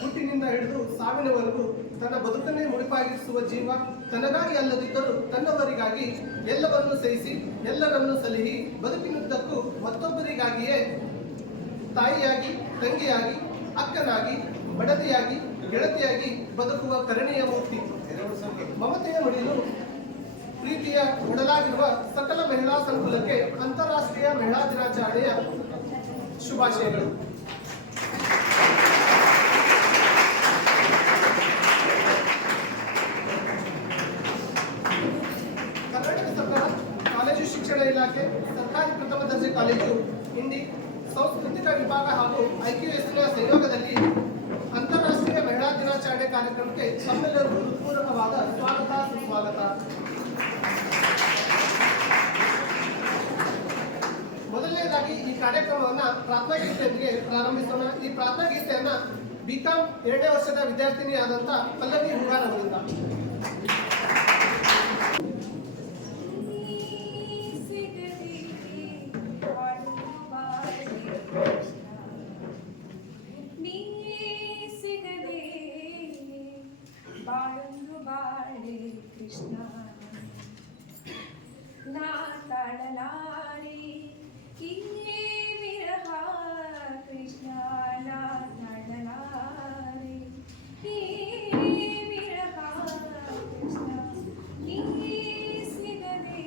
ಹುಟ್ಟಿನಿಂದ ಹಿಡಿದು ಸಾವಿನವರೆಗೂ ತನ್ನ ಬದುಕನ್ನೇ ಮುಡಿಪಾಗಿಸುವ ಜೀವ ತನಗಾಗಿ ಅಲ್ಲದಿದ್ದರೂ ತನ್ನವರಿಗಾಗಿ ಎಲ್ಲವನ್ನೂ ಸಹಿಸಿ ಎಲ್ಲರನ್ನೂ ಸಲಹಿ ಬದುಕಿನುದ್ದಕ್ಕೂ ಮತ್ತೊಬ್ಬರಿಗಾಗಿಯೇ ತಾಯಿಯಾಗಿ, ತಂಗಿಯಾಗಿ, ಅಕ್ಕನಾಗಿ, ಬಡತಿಯಾಗಿ, ಗೆಳತಿಯಾಗಿ ಬದುಕುವ ಕರುಣೆಯ ಮೂರ್ತಿ. ಮಮತೆಯ ನುಡಿಲು ಪ್ರೀತಿಯ ಒಡಲಾಗಿರುವ ಸಕಲ ಮಹಿಳಾ ಸಂಕುಲಕ್ಕೆ ಅಂತಾರಾಷ್ಟ್ರೀಯ ಮಹಿಳಾ ದಿನಾಚರಣೆಯ ಶುಭಾಶಯಗಳು. ಕರ್ನಾಟಕ ಸರ್ಕಾರ ಕಾಲೇಜು ಶಿಕ್ಷಣ ಇಲಾಖೆ, ಸರ್ಕಾರಿ ಪ್ರಥಮ ದರ್ಜೆ ಕಾಲೇಜು, ಇಂಡಿ ಸಾಂಸ್ಕೃತಿಕ ವಿಭಾಗ ಹಾಗೂ ಐಕ್ಯವೇಶನ ಸಹಯೋಗದಲ್ಲಿ ಅಂತಾರಾಷ್ಟ್ರೀಯ ಮಹಿಳಾ ದಿನಾಚರಣೆ ಕಾರ್ಯಕ್ರಮಕ್ಕೆ ತಮ್ಮೆಲ್ಲರಿಗೂ ಹೃತ್ಪೂರ್ವಕವಾದ ಸ್ವಾಗತ ಸುಸ್ವಾಗತ. ಮೊದಲನೇದಾಗಿ ಈ ಕಾರ್ಯಕ್ರಮವನ್ನು ಪ್ರಾರ್ಥನಾ ಗೀತೆಯೊಂದಿಗೆ ಪ್ರಾರಂಭಿಸೋಣ. ಈ ಪ್ರಾರ್ಥನಾ ಗೀತೆಯನ್ನ ಬಿಕಾಂ 2ನೇ ವರ್ಷದ ವಿದ್ಯಾರ್ಥಿನಿಯಾದಂಥ ಪಲ್ಲವಿ ಹುಗಾರ್ ಅವರಿಂದ. ಕೃಷ್ಣ ನಾ ತಾಳಲಾರೆ ಕಿಂಗೆ ವಿರಹ ಕೃಷ್ಣ ನಾ ತಾಳಲಾರೆ ಈ ವಿರಹ ಕೃಷ್ಣ ನೀ ಸಿಗದೆ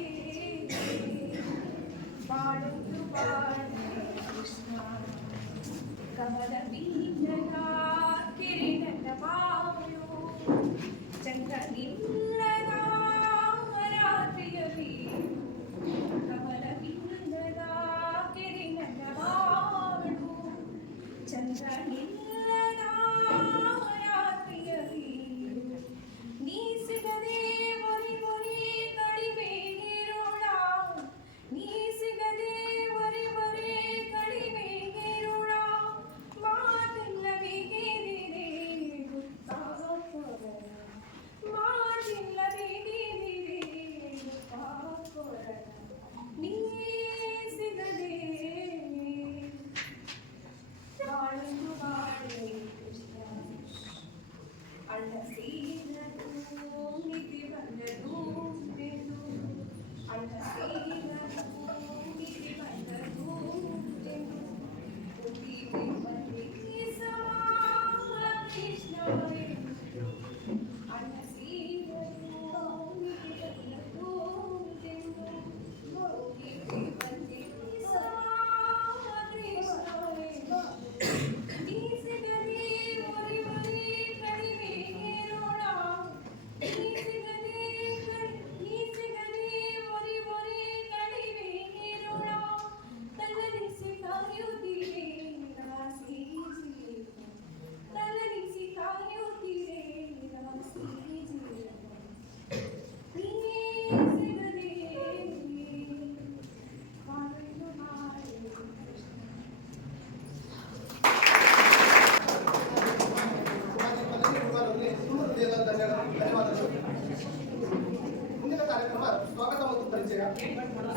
ಬಾಳೊಂದು ಬಾಳೆ ಕೃಷ್ಣ ಕಮಲ ಬೀಜದ ಕಿರಣದ ಬಾಳು ಚಂದ್ರನಿಲ್ಲದ ರಾತ್ರಿಯಲ್ಲಿ ಕಮಲ ಬಿಂದದ ಕಿರಣದ ಬಾಳು ಚಂದ್ರನಿಲ್ಲದ ರಾತ್ರಿಯಲ್ಲಿ ನೀ ಸಿಗದೆ ಒರಿ ಒರಿ ಕಡಿಮೆ ಇರೋಣ ನೀ ಸಿಗದೆ ಒರಿ ಒರಿ ಕಡಿಮೆ ಇರೋಣ ಮಾತಿಲ್ಲವೇ ಗೆದಿದೆ ಗೊತ್ತಾಗೋರ ಮಾತಿಲ್ಲವೇ ಗೆದಿದೆ ಗೊತ್ತಾಗೋರ ನೀ ಸಿಗದೆ ಬಾಳು ಬಾಳೆ ಕೃಷ್ಣ ಅಣ್ಣ ಸೇರದು ನಿಧಿ ಬಂದದು ಅಣ್ಣ ಸೇರದು ನಿಧಿ ಬಂದದು ಕೃಷ್ಣ ಅಣ್ಣ ಸೇರದು ನಿಧಿ ಮುಂದಿನ ಕಾರ್ಯಕ್ರಮ ಸ್ವಾಗತ ಮತ್ತು ಪರಿಚಯ.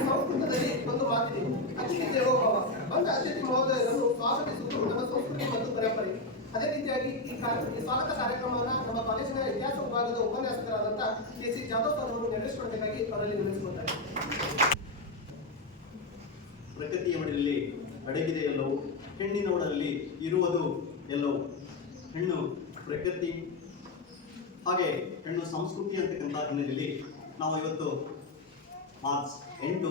ಸಂಸ್ಕೃತದಲ್ಲಿ ಒಂದು ಮಾತಿದೆ, ಅತಿಥಿ ದೇವೋ ಭವ. ಬಂದ ಅತಿಥಿ ಮಹೋದಯರನ್ನು ಸ್ವಾಗತಿಸುವುದು ನಮ್ಮ ಸಂಸ್ಕೃತಿ ಮತ್ತು ಪರಂಪರೆ. ಅದೇ ರೀತಿಯಾಗಿ ಈ ಸ್ವಾಗತ ಕಾರ್ಯಕ್ರಮವನ್ನು ನಮ್ಮ ಕಾಲೇಜಿನ ಇತಿಹಾಸ ವಿಭಾಗದ ಉಪನ್ಯಾಸಕರಾದಂಥ ಕೆ.ಸಿ. ಜಾಧವ್ ಸರ್ ಅವರು ನೆರವೇರಿಸಿಕೊಳ್ಳಬೇಕಾಗಿ ಅವರಲ್ಲಿ ವಿನಂತಿಸುತ್ತಾರೆ. ಪ್ರಕೃತಿಯ ಮಡಿಲಲ್ಲಿ ಅಡಗಿದೆ ಎಲ್ಲವೂ, ಹೆಣ್ಣಿನೊಡಲಲ್ಲಿ ಇರುವುದು ಎಲ್ಲವೂ. ಹೆಣ್ಣು ಪ್ರಕೃತಿ, ಹಾಗೆ ಹೆಣ್ಣು ಸಂಸ್ಕೃತಿ ಅಂತಕ್ಕಂಥ ಹಿನ್ನೆಲೆಯಲ್ಲಿ ನಾವು ಇವತ್ತು ಮಾರ್ಚ್ 8,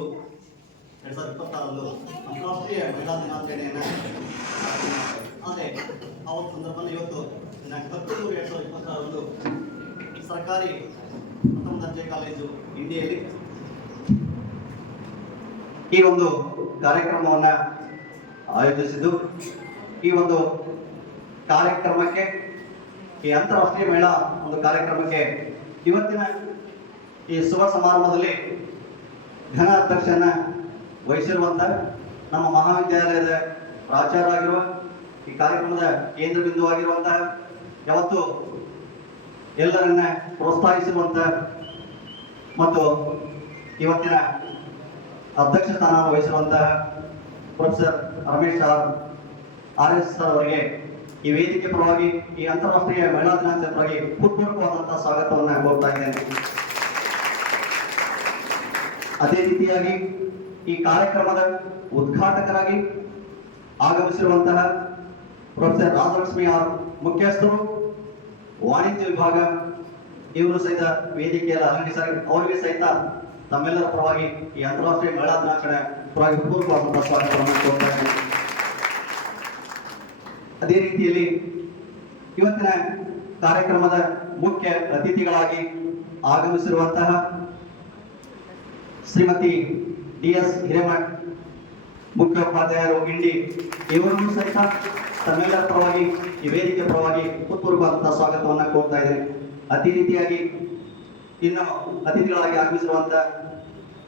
2026 ಅಂತಾರಾಷ್ಟ್ರೀಯ ಮಹಿಳಾ ದಿನಾಚರಣೆಯನ್ನು ಆದರೆ ಆ ಒಂದು ಸಂದರ್ಭದಲ್ಲಿ ಇವತ್ತು 19/10/2026 ಸರ್ಕಾರಿ ಪ್ರಥಮ ದರ್ಜೆ ಕಾಲೇಜು ಇಂಡಿಯಲ್ಲಿ ಈ ಒಂದು ಕಾರ್ಯಕ್ರಮವನ್ನು ಆಯೋಜಿಸಿದ್ದು, ಈ ಒಂದು ಕಾರ್ಯಕ್ರಮಕ್ಕೆ, ಈ ಅಂತಾರಾಷ್ಟ್ರೀಯ ಮಹಿಳಾ ಒಂದು ಕಾರ್ಯಕ್ರಮಕ್ಕೆ ಇವತ್ತಿನ ಈ ಶುಭ ಸಮಾರಂಭದಲ್ಲಿ ಘನ ಅಧ್ಯಕ್ಷನ ವಹಿಸಿರುವಂಥ ನಮ್ಮ ಮಹಾವಿದ್ಯಾಲಯದ ಪ್ರಾಚಾರ್ಯರಾಗಿರುವ, ಈ ಕಾರ್ಯಕ್ರಮದ ಕೇಂದ್ರ ಬಿಂದುವಾಗಿರುವಂತಹ, ಯಾವತ್ತು ಎಲ್ಲರನ್ನ ಪ್ರೋತ್ಸಾಹಿಸಿರುವಂಥ ಮತ್ತು ಇವತ್ತಿನ ಅಧ್ಯಕ್ಷ ಸ್ಥಾನ ವಹಿಸಿರುವಂತಹ ಪ್ರೊಫೆಸರ್ ರಮೇಶ್ ಆರ್ RS ಅವರಿಗೆ ಈ ವೇದಿಕೆ ಪರವಾಗಿ ಈ ಅಂತಾರಾಷ್ಟ್ರೀಯ ಮಹಿಳಾ ದಿನಾಚರಣೆ ಪರವಾಗಿ ಹೃತ್ಪೂರ್ವಕವಾದಂತಹ ಸ್ವಾಗತವನ್ನು ಕೋರ್ತಾ ಇದ್ದೇನೆ. ಅದೇ ರೀತಿಯಾಗಿ ಈ ಕಾರ್ಯಕ್ರಮದ ಉದ್ಘಾಟಕರಾಗಿ ಆಗಮಿಸಿರುವಂತಹ ಪ್ರೊಫೆಸರ್ ರಾಜಲಕ್ಷ್ಮಿ ಅವರು ಮುಖ್ಯಸ್ಥರು ವಾಣಿಜ್ಯ ವಿಭಾಗ, ಇವರು ಸಹಿತ ವೇದಿಕೆಯಲ್ಲಿ ಅಲಂಕರಿಸಿದ್ದಾರೆ. ಅವರಿಗೆ ಸಹಿತ ತಮ್ಮೆಲ್ಲರ ಪರವಾಗಿ ಈ ಅಂತಾರಾಷ್ಟ್ರೀಯ ಮಹಿಳಾ ದಿನಾಚರಣೆ ಪರವಾಗಿ ಹೃತ್ಪೂರ್ವಕವಾದಂತಹ ಸ್ವಾಗತವನ್ನು ಕೋರ್ತಾ ಇದ್ದೇನೆ. ಅದೇ ರೀತಿಯಲ್ಲಿ ಇವತ್ತಿನ ಕಾರ್ಯಕ್ರಮದ ಮುಖ್ಯ ಅತಿಥಿಗಳಾಗಿ ಆಗಮಿಸಿರುವಂತಹ ಶ್ರೀಮತಿ DS ಹಿರೇಮಠ್, ಮುಖ್ಯೋಪಾಧ್ಯಾಯರು ಇಂಡಿ, ಇವರನ್ನು ಸಹಿತ ತಮ್ಮೆಲ್ಲರ ಪರವಾಗಿ ಈ ವೇದಿಕೆ ಪರವಾಗಿ ಹೃತ್ಪೂರ್ವಕವಾದಂತಹ ಸ್ವಾಗತವನ್ನು ಕೋರ್ತಾ ಇದ್ದೇನೆ. ಅದೇ ರೀತಿಯಾಗಿ ಇನ್ನು ಅತಿಥಿಗಳಾಗಿ ಆಗಮಿಸಿರುವಂತಹ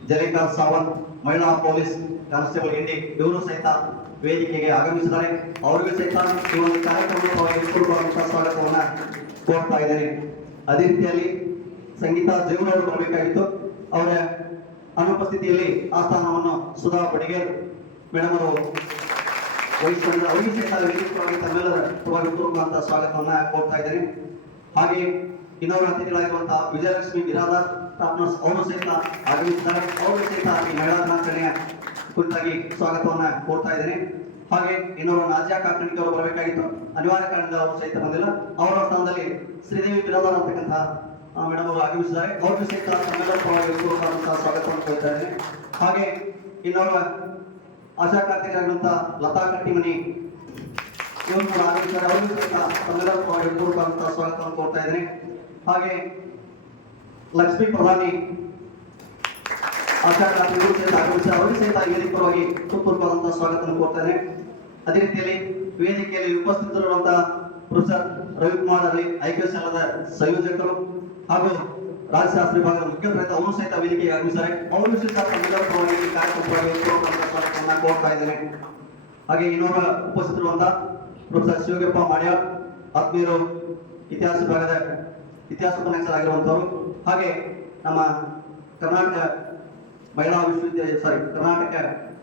ಜಲಿಕಾ ಸಾವಂತ್, ಮಹಿಳಾ ಪೊಲೀಸ್ ಕಾನ್ಸ್ಟೇಬಲ್ ಇಂಡಿ, ಇವರು ಸಹಿತ ವೇದಿಕೆಗೆ ಆಗಮಿಸಿದ್ದಾರೆ. ಅವರಿಗೂ ಸಹಿತ ಈ ಒಂದು ಕಾರ್ಯಕ್ರಮದ ಪರವಾಗಿ ಹೃತ್ಪೂರ್ವಕವಾದಂತಹ ಸ್ವಾಗತವನ್ನು ಕೋರ್ತಾ ಇದ್ದೇನೆ. ಅದೇ ರೀತಿಯಲ್ಲಿ ಸಂಗೀತಾ ಜೀವನವರು ಬರಬೇಕಾಗಿತ್ತು. ಅವರ ಅನುಪಸ್ಥಿತಿಯಲ್ಲಿ ಆ ಸ್ಥಾನವನ್ನು ಸುಧಾ ಬಡಿಗೇರ್ ಮೇಡಮ್ ಅವರು ವಹಿಸಿಕೊಂಡಿದ್ದಾರೆ. ಅವರಿಗೆ ಸಹಿತ ವೇದಿಕೆಯಾಗಿ ತಮ್ಮೆಲ್ಲರ ಪರವಾಗಿ ಹೃತ್ಪೂರ್ವಕವಾದಂತಹ ಸ್ವಾಗತವನ್ನು ಕೋರ್ತಾ ಇದ್ದೇನೆ. ಹಾಗೆ ಇನ್ನೊಬ್ಬರ ಅತಿಥಿಗಳಾಗಿರುವಂತಹ ವಿಜಯಲಕ್ಷ್ಮಿ ಬಿರಾದಾರ್ ಟಾಪ್ನರ್ಸ್, ಅವರು ಸಹಿತ ಆಗಮಿಸಿದ್ದಾರೆ. ಅವರು ಸಹಿತ ಈ ಮಹಿಳಾ ದಿನಾಚರಣೆಯ ಕುರಿತಾಗಿ ಸ್ವಾಗತವನ್ನ ಕೋರ್ತಾ ಇದ್ದೇನೆ. ಹಾಗೆ ಇನ್ನೊಬ್ಬರು ನಾಜಿಯಾ ಕಾಕಣಿಕೆ ಅವರು ಬರಬೇಕಾಗಿತ್ತು, ಅನಿವಾರ್ಯ ಕಾರಣದಿಂದ ಅವರು ಸಹಿತ ಬಂದಿಲ್ಲ. ಅವರ ಸ್ಥಾನದಲ್ಲಿ ಶ್ರೀದೇವಿ ಬಿರಾದಾರ್ ಅಂತಕ್ಕಂತಹ ಮೇಡಮ್ ಅವರು ಆಗಮಿಸಿದ್ದಾರೆ. ಅವ್ರಿಗೂ ಸಹಿತ ತಮ್ಮೆಲ್ಲರ ಪರವಾಗಿ ಹೃತ್ಪೂರ್ವಕವಾದಂತಹ ಸ್ವಾಗತವನ್ನು ಕೋರ್ತಾ ಇದ್ದೇನೆ. ಹಾಗೆ ಇನ್ನೊಬ್ಬ ಆಶಾ ಕಾರ್ತಿಕರಾಗಿರುವಂತಹ ಲತಾ ಕಟ್ಟಿಮನಿ, ಇವರು ಕೂಡ ಆಗಮಿಸಿದ್ದಾರೆ. ಅವರಿಗೂ ಸಹಿತ ತಮ್ಮೆಲ್ಲರ ಪರವಾಗಿ ಹೃತ್ಪೂರ್ವಕವಾದಂತಹ ಸ್ವಾಗತವನ್ನು ಕೋರ್ತಾ ಇದ್ದೇನೆ. ಹಾಗೆ ಲಕ್ಷ್ಮೀ ಪ್ರಧಾನಿ ಆಶಾ ಕಾರ್ತಿಕರು ಸಹಿತ ಆಗಮಿಸಿದ್ದಾರೆ. ಅವರಿಗೆ ಸಹಿತ ವೇದಿಕೆ ಪರವಾಗಿ ಹೃತ್ಪೂರ್ವಕವಾದಂತಹ ಸ್ವಾಗತವನ್ನು ಕೋರ್ತಾನೆ. ಅದೇ ರೀತಿಯಲ್ಲಿ ವೇದಿಕೆಯಲ್ಲಿ ಉಪಸ್ಥಿತರಿರುವಂತಹ ಪ್ರೊಫೆಸರ್ ರವಿಕುಮಾರ್ ಅರಳಿ, ಐಕ್ಯಶಾಲದ ಸಂಯೋಜಕರು ಹಾಗೂ ರಾಜಶಾಸ್ತ್ರ ವಿಭಾಗದ ಮುಖ್ಯಸ್ಥರಾದ ಅವರು ಸಹಿತ ವೇದಿಕೆಗೆ ಆಗಮಿಸಿದ್ದಾರೆ. ಅವರು ಸಹಿತ ತಮ್ಮೆಲ್ಲರ ಪರವಾಗಿ ಈ ಕಾರ್ಯಕ್ರಮವಾಗಿ ಹೃತ್ಪೂರ್ವಕವಾದಂತಹ ಸ್ವಾಗತವನ್ನು ಕೋರ್ತಾ ಇದ್ದೇನೆ. ಹಾಗೆ ಇನ್ನೊಬ್ಬ ಉಪಸ್ಥಿತರಿರುವಂತಹ ಪ್ರೊಫೆಸರ್ ಶಿವಗಪ್ಪ ಮಾಡ್ಯಾಳ್, ಆತ್ಮೀಯರು, ಇತಿಹಾಸ ವಿಭಾಗದ ಇತಿಹಾಸ ಉಪನ್ಯಾಸಕರಾಗಿರುವಂತವರು. ಹಾಗೆ ನಮ್ಮ ಕರ್ನಾಟಕ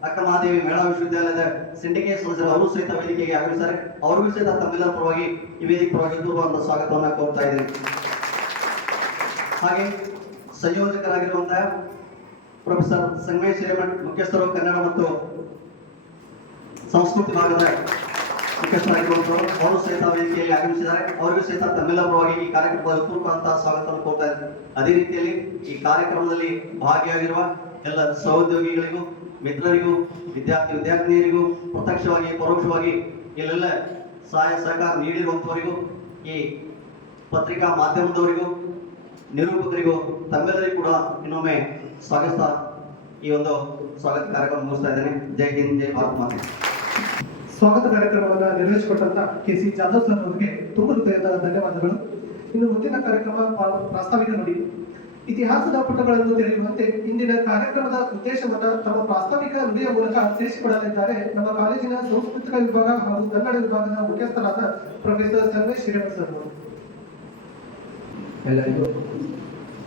ಅಕ್ಕ ಮಹಾದೇವಿ ಮಹಿಳಾ ವಿಶ್ವವಿದ್ಯಾಲಯದ ಸಿಂಡಿಕೇಟ್ ಸದಸ್ಯರು, ಅವರು ಸಹಿತ ವೇದಿಕೆಗೆ ಆಗಮಿಸಿದ್ದಾರೆ. ಅವರಿಗೂ ಸಹಿತ ತಮ್ಮೆಲ್ಲರ ಪರವಾಗಿ ಈ ವೇದಿಕೆ ಪರವಾಗಿ ಹೃತ್ಪೂರ್ವಕವಾದ ಸ್ವಾಗತವನ್ನು ಕೋರ್ತಾ ಇದ್ದೇನೆ. ಹಾಗೆ ಸಂಯೋಜಕರಾಗಿರುವಂತಹ ಪ್ರೊಫೆಸರ್ ಸಂಗಮೇಶ್ ಹಿರೇಮಠ್, ಮುಖ್ಯಸ್ಥರು ಕನ್ನಡ ಮತ್ತು ಸಂಸ್ಕೃತಿ ಭಾಗದ ಮುಖ್ಯಸ್ಥರಾಗಿರುವಂತವರು, ಅವರು ಸಹಿತ ವೇದಿಕೆಯಲ್ಲಿ ಆಗಮಿಸಿದ್ದಾರೆ. ಅವರಿಗೂ ಸಹಿತ ತಮ್ಮೆಲ್ಲರ ಪರವಾಗಿ ಈ ಕಾರ್ಯಕ್ರಮದ ಹೃತ್ಪೂರ್ವಕವಾದಂತಹ ಸ್ವಾಗತವನ್ನು ಕೋರ್ತಾ ಇದ್ದಾರೆ. ಅದೇ ರೀತಿಯಲ್ಲಿ ಈ ಕಾರ್ಯಕ್ರಮದಲ್ಲಿ ಭಾಗಿಯಾಗಿರುವ ಎಲ್ಲ ಸಹೋದ್ಯೋಗಿಗಳಿಗೂ, ಮಿತ್ರರಿಗೂ, ವಿದ್ಯಾರ್ಥಿನಿಯರಿಗೂ, ಪ್ರತ್ಯಕ್ಷವಾಗಿ ಪರೋಕ್ಷವಾಗಿ ಇಲ್ಲೆಲ್ಲ ಸಹಾಯ ಸಹಕಾರ ನೀಡಿರುವಂತವರಿಗೂ, ಈ ಪತ್ರಿಕಾ ಮಾಧ್ಯಮದವರಿಗೂ, ನಿರೂಪಕರಿಗೂ ತಮ್ಮೆಲ್ಲರಿಗೂ ಕೂಡ ಇನ್ನೊಮ್ಮೆ ಸ್ವಾಗತ ಈ ಒಂದು ಸ್ವಾಗತ ಕಾರ್ಯಕ್ರಮ ಮುಗಿಸ್ತಾ ಇದ್ದೇನೆ. ಜೈ ಹಿಂದ್, ಜೈ ಭಾರತ್ ಮಾತೆ. ಸ್ವಾಗತ ಕಾರ್ಯಕ್ರಮವನ್ನು ನಿರ್ವಹಿಸಿಕೊಟ್ಟಂತ KC ಜಾಧವ್ ಸರ್ ಅವರಿಗೆ ತುಂಬ ಹೃದಯದ ಧನ್ಯವಾದಗಳು. ಇನ್ನು ಮುಂದಿನ ಕಾರ್ಯಕ್ರಮ ಪ್ರಾಸ್ತಾವಿಕ ನುಡಿ. ಇತಿಹಾಸದ ಪುಟಗಳನ್ನು ತೆರೆಯುವಂತೆ ಇಂದಿನ ಕಾರ್ಯಕ್ರಮದ ಉದ್ದೇಶವನ್ನು ತಮ್ಮ ಪ್ರಾಸ್ತಾವಿಕ ನುಡಿಯ ಮೂಲಕ ತಿಳಿಸಿಕೊಡಲಿದ್ದಾರೆ ನಮ್ಮ ಕಾಲೇಜಿನ ಸಾಂಸ್ಕೃತಿಕ ವಿಭಾಗ ಹಾಗೂ ಕನ್ನಡ ವಿಭಾಗದ ಮುಖ್ಯಸ್ಥರಾದ ಪ್ರೊಫೆಸರ್ ಸಂಗಮೇಶ್ ಹಿರೇಮಠ್ ಸರ್ ಅವರು. ಎಲ್ಲರಿಗೂ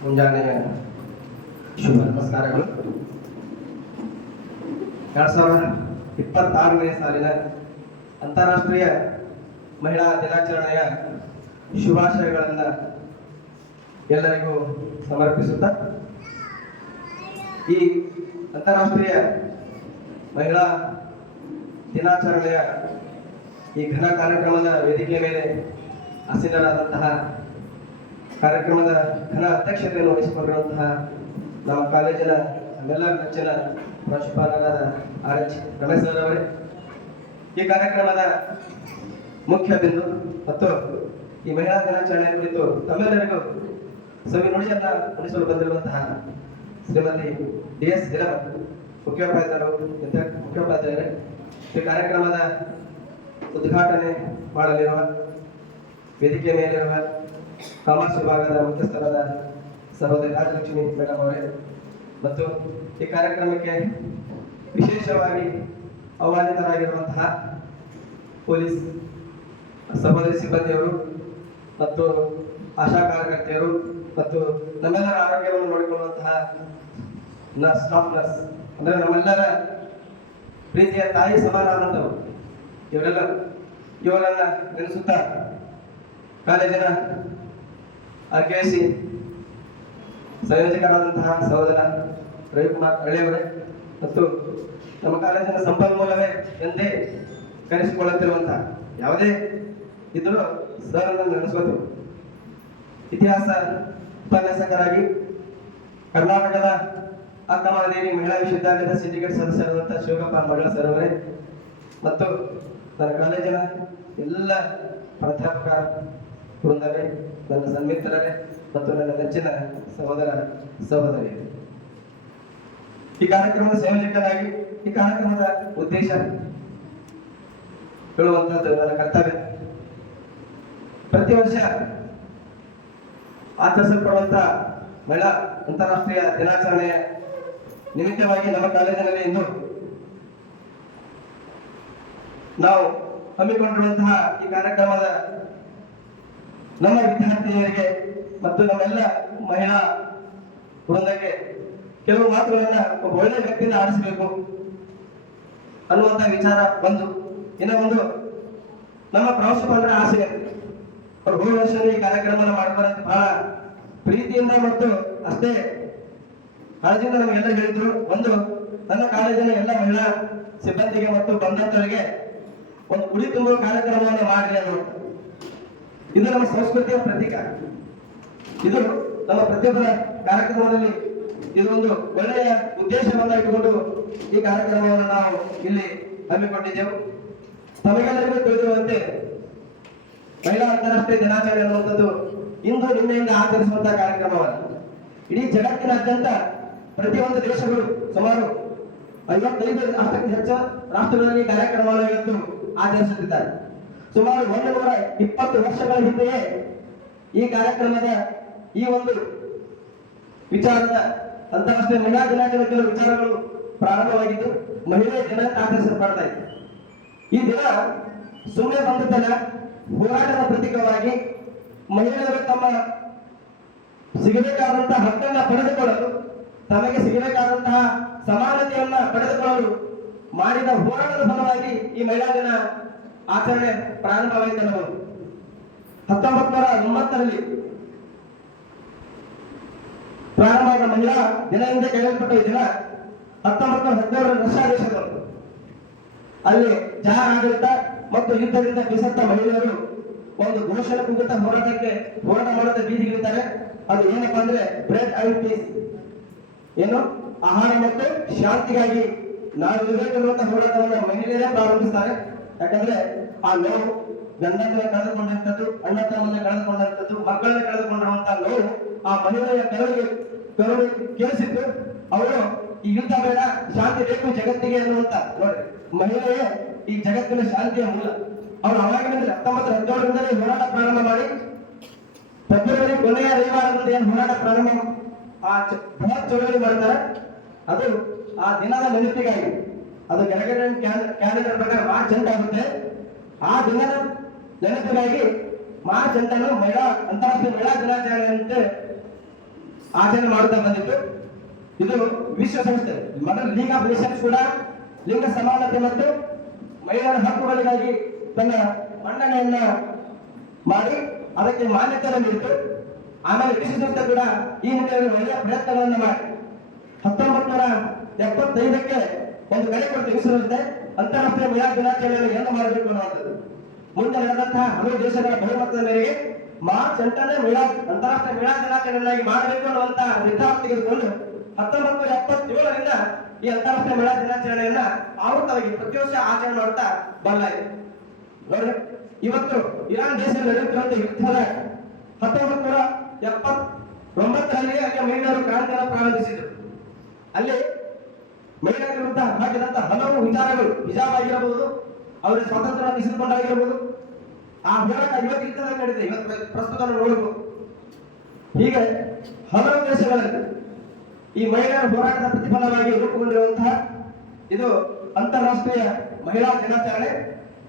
ಮುಂಜಾನೆಯ ಶುಭ ನಮಸ್ಕಾರಗಳು. 2026ನೇ ಸಾಲಿನ ಅಂತಾರಾಷ್ಟ್ರೀಯ ಮಹಿಳಾ ದಿನಾಚರಣೆಯ ಶುಭಾಶಯಗಳನ್ನು ಎಲ್ಲರಿಗೂ ಸಮರ್ಪಿಸುತ್ತಾ, ಈ ಅಂತಾರಾಷ್ಟ್ರೀಯ ಮಹಿಳಾ ದಿನಾಚರಣೆಯ ಈ ಘನ ಕಾರ್ಯಕ್ರಮದ ವೇದಿಕೆ ಮೇಲೆ ಆಸೀನರಾದಂತಹ, ಕಾರ್ಯಕ್ರಮದ ಘನ ಅಧ್ಯಕ್ಷತೆಯನ್ನು ವಹಿಸಿಕೊಂಡಿರುವಂತಹ ನಮ್ಮ ಕಾಲೇಜಿನ ನಮ್ಮೆಲ್ಲರ ನೆಚ್ಚಿನ ಪ್ರಾಂಶುಪಾಲರಾದ RH ರಮೇಶ್ ಸರ್ ಅವರೇ, ಈ ಕಾರ್ಯಕ್ರಮದ ಮುಖ್ಯ ಬಿಂದು ಮತ್ತು ಈ ಮಹಿಳಾ ದಿನಾಚರಣೆ ಕುರಿತು ತಮ್ಮೆಲ್ಲರಿಗೂ ಸವಿ ನುಡಿಯನ್ನ ಉಳಿಸಲು ಬಂದಿರುವಂತಹ ಶ್ರೀಮತಿ DS ಹಿರೇಮಠ್, ಮುಖ್ಯೋಪಾಧ್ಯಾಯರೇ, ಈ ಕಾರ್ಯಕ್ರಮದ ಉದ್ಘಾಟನೆ ಮಾಡಲಿರುವ ವೇದಿಕೆ ಮೇಲಿರುವ ಕಾಮರ್ಸ್ ವಿಭಾಗದ ಮುಖ್ಯಸ್ಥರಾದ ಸಹೋದರಿ ರಾಜಲಕ್ಷ್ಮಿ ಮೇಡಮ್ ಅವರೇ, ಮತ್ತು ಈ ಕಾರ್ಯಕ್ರಮಕ್ಕೆ ವಿಶೇಷವಾಗಿ ಆಹ್ವಾನಿತರಾಗಿರುವಂತಹ ಪೊಲೀಸ್ ಸಹೋದರಿ ಸಿಬ್ಬಂದಿಯವರು ಮತ್ತು ಆಶಾ ಕಾರ್ಯಕರ್ತೆಯರು ಮತ್ತು ನಮ್ಮೆಲ್ಲರ ಆರೋಗ್ಯವನ್ನು ನೋಡಿಕೊಳ್ಳುವಂತಹ ಸ್ಟಾಫ್ ನರ್ಸ್, ಅಂದರೆ ನಮ್ಮೆಲ್ಲರ ಪ್ರೀತಿಯ ತಾಯಿ ಸಮಾನರಾದಂಥವರು, ಇವರೆಲ್ಲ ಇವರನ್ನ ನೆನೆಸುತ್ತಾ ಕಾಲೇಜಿನ RKC ಸಂಯೋಜಕರಾದಂತಹ ಸಹೋದರ ರವಿಕುಮಾರ್ ಹಳ್ಳಿಯವರೇ ಮತ್ತು ನಮ್ಮ ಕಾಲೇಜಿನ ಸಂಪನ್ಮೂಲವೇ ಎಂದೇ ಕರೆಸಿಕೊಳ್ಳುತ್ತಿರುವಂತಹ ಯಾವುದೇ ಇದ್ರೂ ಸರ್ ಅನ್ನು ನೆನೆಸ್ಕೋತೀವಿ. ಇತಿಹಾಸ ಉಪನ್ಯಾಸಕರಾಗಿ ಕರ್ನಾಟಕದ ಅಕ್ಕಮಹಾದೇವಿ ಮಹಿಳಾ ವಿಶ್ವವಿದ್ಯಾಲಯದ ಸಿಂಡಿಕೇಟ್ ಸದಸ್ಯರಾದಂತಹ ಶಿವಗಪ್ಪ ಮಗಳ ಸರ್ ಅವರೇ ಮತ್ತು ನನ್ನ ಕಾಲೇಜಿನ ಎಲ್ಲ ಪ್ರಾಧ್ಯಾಪಕ ವೃಂದವೇ, ನನ್ನ ಸನ್ಮಿತ್ರರೇ ಮತ್ತು ನನ್ನ ನೆಚ್ಚಿನ ಸಹೋದರ ಸಹೋದರಿ, ಈ ಕಾರ್ಯಕ್ರಮದ ಸಂಯೋಜಕರಾಗಿ ಈ ಕಾರ್ಯಕ್ರಮದ ಉದ್ದೇಶ ಹೇಳುವಂತದ್ದು ನನ್ನ ಕರ್ತವ್ಯ. ಪ್ರತಿ ವರ್ಷ ಆಚರಿಸಲ್ಪಡುವಂತಹ ಮಹಿಳಾ ಅಂತಾರಾಷ್ಟ್ರೀಯ ದಿನಾಚರಣೆಯ ನಿಮಿತ್ತವಾಗಿ ನಮ್ಮ ಕಾಲೇಜಿನಲ್ಲಿ ಇಂದು ನಾವು ಹಮ್ಮಿಕೊಂಡಿರುವಂತಹ ಈ ಕಾರ್ಯಕ್ರಮದ ನಮ್ಮ ವಿದ್ಯಾರ್ಥಿನಿಯರಿಗೆ ಮತ್ತು ನಮ್ಮೆಲ್ಲ ಮಹಿಳಾ ವೃಂದಕ್ಕೆ ಕೆಲವು ಮಾತುಗಳನ್ನ ಒಬ್ಬ ಒಳ್ಳೆಯ ವ್ಯಕ್ತಿಯಿಂದ ಆಡಿಸಬೇಕು ಅನ್ನುವಂತ ವಿಚಾರ ಒಂದು. ಇನ್ನ ಒಂದು, ನಮ್ಮ ಪ್ರಾಂಶುಪಾಲರ ಆಸೆ, ಅವ್ರು ಹೋದ ವರ್ಷ ಈ ಕಾರ್ಯಕ್ರಮ ಮಾಡ್ಬಾರಂತ ಬಹಳ ಪ್ರೀತಿಯಿಂದ ಮತ್ತು ಅಷ್ಟೇ ಕಾಳಜಿಯಿಂದ ನಮಗೆಲ್ಲ ಹೇಳಿದ್ರು. ಒಂದು, ನನ್ನ ಕಾಲೇಜಿನ ಎಲ್ಲ ಮಹಿಳಾ ಸಿಬ್ಬಂದಿಗೆ ಮತ್ತು ಬಂದಂತವರಿಗೆ ಒಂದು ಉಡಿ ತುಂಬುವ ಕಾರ್ಯಕ್ರಮವನ್ನು ಮಾಡ್ರಿ ಅನ್ನೋ, ಇದು ನಮ್ಮ ಸಂಸ್ಕೃತಿಯ ಪ್ರತೀಕ. ಇದು ನಮ್ಮ ಪ್ರತಿಯೊಬ್ಬರ ಕಾರ್ಯಕ್ರಮದಲ್ಲಿ ಇದು ಒಂದು ಒಳ್ಳೆಯ ಉದ್ದೇಶವನ್ನ ಇಟ್ಟುಕೊಂಡು ಈ ಕಾರ್ಯಕ್ರಮವನ್ನು ನಾವು ಇಲ್ಲಿ ಹಮ್ಮಿಕೊಂಡಿದ್ದೆವು. ತಮಗೆಲ್ಲರಿಗೂ ತಿಳಿದಿರುವಂತೆ ಮಹಿಳಾ ಅಂತಾರಾಷ್ಟ್ರೀಯ ದಿನಾಚರಣೆ ಅನ್ನುವಂಥದ್ದು ಇಂದು ನಿನ್ನೆಯಿಂದ ಆಚರಿಸುವಂತಹ ಕಾರ್ಯಕ್ರಮವನ್ನು ಇಡೀ ಜಗತ್ತಿನಾದ್ಯಂತ ಪ್ರತಿಯೊಂದು ದೇಶಗಳು ಸುಮಾರು 55 ಅಷ್ಟಕ್ಕೆ ಹೆಚ್ಚು ರಾಷ್ಟ್ರಗಳಲ್ಲಿ ಕಾರ್ಯಕ್ರಮವನ್ನು ಇವತ್ತು ಆಚರಿಸುತ್ತಿದ್ದಾರೆ. ಸುಮಾರು 120 ವರ್ಷಗಳ ಹಿಂದೆಯೇ ಈ ಕಾರ್ಯಕ್ರಮದ ಈ ಒಂದು ವಿಚಾರದ ಅಂತಾರಾಷ್ಟ್ರೀಯ ಮಹಿಳಾ ದಿನಾಚರಣೆ ಕೆಲವು ವಿಚಾರಗಳು ಪ್ರಾರಂಭವಾಗಿದ್ದು ಮಹಿಳೆ ದಿನ ಆಚರಿಸಲ್ಪಡ್ತಾ ಇದೆ. ಈ ದಿನ ಸುಮ್ಮನೆ ಬಂದಿದ್ದಲ್ಲ, ಹೋರಾಟದ ಪ್ರತೀಕವಾಗಿ ಮಹಿಳೆಯರು ತಮ್ಮ ಸಿಗಬೇಕಾದಂತಹ ಹಕ್ಕನ್ನ ಪಡೆದುಕೊಳ್ಳಲು, ತಮಗೆ ಸಿಗಬೇಕಾದಂತಹ ಸಮಾನತೆಯನ್ನ ಪಡೆದುಕೊಳ್ಳಲು ಮಾಡಿದ ಹೋರಾಟದ ಫಲವಾಗಿ ಈ ಮಹಿಳಾ ದಿನ ಆಚರಣೆ ಪ್ರಾರಂಭವಾಯಿತು ಅನ್ನಬಹುದು. 1909ರಲ್ಲಿ ಪ್ರಾರಂಭವಾದ ಮಹಿಳಾ ದಿನ ಎಂದೇ ಕರೆಯಲ್ಪಟ್ಟ ಈ ದಿನ 1917ರ ರಷ್ಯಾ ದೇಶದವರು ಅಲ್ಲಿ ಜಾರ್ ಆಡಳಿತ ಮತ್ತು ಯುದ್ಧದಿಂದ ಬೇಸತ್ತ ಮಹಿಳೆಯರು ಒಂದು ಘೋಷಣೆ ಕೂಗುತ್ತಾ ಹೋರಾಟ ಮಾಡುತ್ತಾ ಬೀದಿಗಿಳಿತಾರೆ. ಅದು ಏನಪ್ಪಾ ಅಂದ್ರೆ ಬ್ರೆಡ್ ಅಂಡ್ ಪೀಸ್, ಏನು ಆಹಾರ ಮತ್ತು ಶಾಂತಿಗಾಗಿ ನಾವು ಇರಬೇಕಿರುವಂತಹ ಹೋರಾಟವನ್ನು ಮಹಿಳೆಯರೇ ಪ್ರಾರಂಭಿಸ್ತಾರೆ. ಯಾಕಂದ್ರೆ ಆ ನೋವು, ಗಂಡನ ಕಳೆದುಕೊಂಡಂಥದ್ದು, ಅಣ್ಣ ತಮ್ಮನ್ನ ಕಳೆದುಕೊಂಡಂಥದ್ದು, ಮಕ್ಕಳನ್ನ ಕಳೆದುಕೊಂಡಿರುವಂತಹ ನೋವು ಆ ಮಹಿಳೆಯ ಕರುಳು ಕೇಳಿಸಿತ್ತು. ಅವರು ಈ ಯುದ್ಧ ಬೇಡ, ಶಾಂತಿ ಬೇಕು ಜಗತ್ತಿಗೆ ಅನ್ನುವಂತ, ನೋಡ್ರಿ ಮಹಿಳೆಯೇ ಈ ಜಗತ್ತಿನ ಶಾಂತಿಯ ಮೂಲ. ಅವರು ಅವಾಗಿನಿಂದ 1917ರಿಂದಲೇ ಹೋರಾಟ ಪ್ರಾರಂಭ ಮಾಡಿ ಫೆಬ್ರವರಿ ಕೊನೆಯ ರವಿವಾರದಿಂದ ಏನು ಹೋರಾಟ ಪ್ರಾರಂಭ ಬೃಹತ್ ಚಳವಳಿ ಮಾಡ್ತಾರೆ. ಅದು ಆ ದಿನದ ನೆನಪಿಗಾಗಿ, ಅದು ಗ್ರೆಗರಿಯನ್ ಕ್ಯಾಲೆಂಡರ್ ಪ್ರಕಾರ ಮಾರ್ಚ್ 8 ಆಗುತ್ತೆ. ಆ ದಿನದ ನೆನಪಿಗಾಗಿ ಮಾರ್ಚ್ 8 ಮಹಿಳಾ ಅಂತಾರಾಷ್ಟ್ರೀಯ ಮಹಿಳಾ ದಿನಾಚರಣೆ ಅಂತ ಆಚರಣೆ ಮಾಡುತ್ತಾ ಬಂದಿತ್ತು. ಇದು ವಿಶ್ವಸಂಸ್ಥೆ ಮೊದಲು ಲೀಗ್ ಆಫ್ ನೇಷನ್ಸ್ ಕೂಡ ಲಿಂಗ ಸಮಾನತೆ ಮತ್ತು ಮಹಿಳೆಯರ ಹಕ್ಕುಗಳಿಗಾಗಿ ತನ್ನ ಮಂಡನೆಯನ್ನ ಮಾಡಿ ಅದಕ್ಕೆ ಮಾನ್ಯತೆಯನ್ನು ನೀಡಿತು. ಆಮೇಲೆ ವಿಶ್ವಸಂಸ್ಥೆ ಕೂಡ ಈ ನಿಟ್ಟಿನಲ್ಲಿ ಒಳ್ಳೆಯ ಪ್ರಯತ್ನಗಳನ್ನು ಮಾಡಿ 1975ಕ್ಕೆ ಒಂದು ಕಡೆ ಕೊಟ್ಟು ವಿಶ್ವಸಂಸ್ಥೆ ಅಂತಾರಾಷ್ಟ್ರೀಯ ಮಹಿಳಾ ದಿನಾಚರಣೆಯನ್ನು ಎಂದು ಮಾಡಬೇಕು ಅನ್ನುವಂಥದ್ದು. ಮುಂದೆ ನಡೆದಂತಹ ಹಲವು ದೇಶಗಳ ಬಹುಮತದ ಮೇರೆಗೆ ಮಾರ್ಚ್ 8ನೇ ಅಂತಾರಾಷ್ಟ್ರೀಯ ಮಹಿಳಾ ದಿನಾಚರಣೆಯನ್ನಾಗಿ ಮಾಡಬೇಕು ಅನ್ನುವಂತಹ ನಿರ್ಧಾರ ತೆಗೆದುಕೊಂಡು 1977ರಿಂದ ಈ ಅಂತಾರಾಷ್ಟ್ರೀಯ ಮಹಿಳಾ ದಿನಾಚರಣೆಯನ್ನ ಆವೃತವಾಗಿ ಪ್ರತಿ ವರ್ಷ ಆಚರಣೆ ಮಾಡುತ್ತಾ ಬರಲಾಯಿತು. ನೋಡ್ರಿ, ಇವತ್ತು ಇರಾನ್ ದೇಶದಲ್ಲಿ ನಡೆಯುತ್ತಿರುವಂತಹ ಯುದ್ಧದ 1979ರಲ್ಲಿ ಅಲ್ಲಿ ಮಹಿಳೆಯರು ಕ್ರಾಂತಿಯನ್ನು ಪ್ರಾರಂಭಿಸಿದರು. ಅಲ್ಲಿ ಮಹಿಳೆಯರ ವಿರುದ್ಧ ಹಾಕಿದಂತಹ ಹಲವು ವಿಚಾರಗಳು, ಹಿಜಾಬ್ ಆಗಿರಬಹುದು, ಅವರಿಗೆ ಸ್ವಾತಂತ್ರ್ಯ ಇಸಿದುಕೊಂಡಾಗಿರಬಹುದು, ಆ ಹೋರಾಟ ಇವತ್ತು ಯುದ್ಧದಲ್ಲಿ ನಡೆದಿದೆ. ಇವತ್ತು ಪ್ರಸ್ತುತ ನೋಡಬಹುದು. ಹೀಗೆ ಹಲವು ದೇಶಗಳಲ್ಲಿ ಈ ಮಹಿಳೆಯರ ಹೋರಾಟದ ಪ್ರತಿಫಲವಾಗಿ ರೂಪುಗೊಂಡಿರುವಂತಹ ಇದು ಅಂತಾರಾಷ್ಟ್ರೀಯ ಮಹಿಳಾ ದಿನಾಚರಣೆ.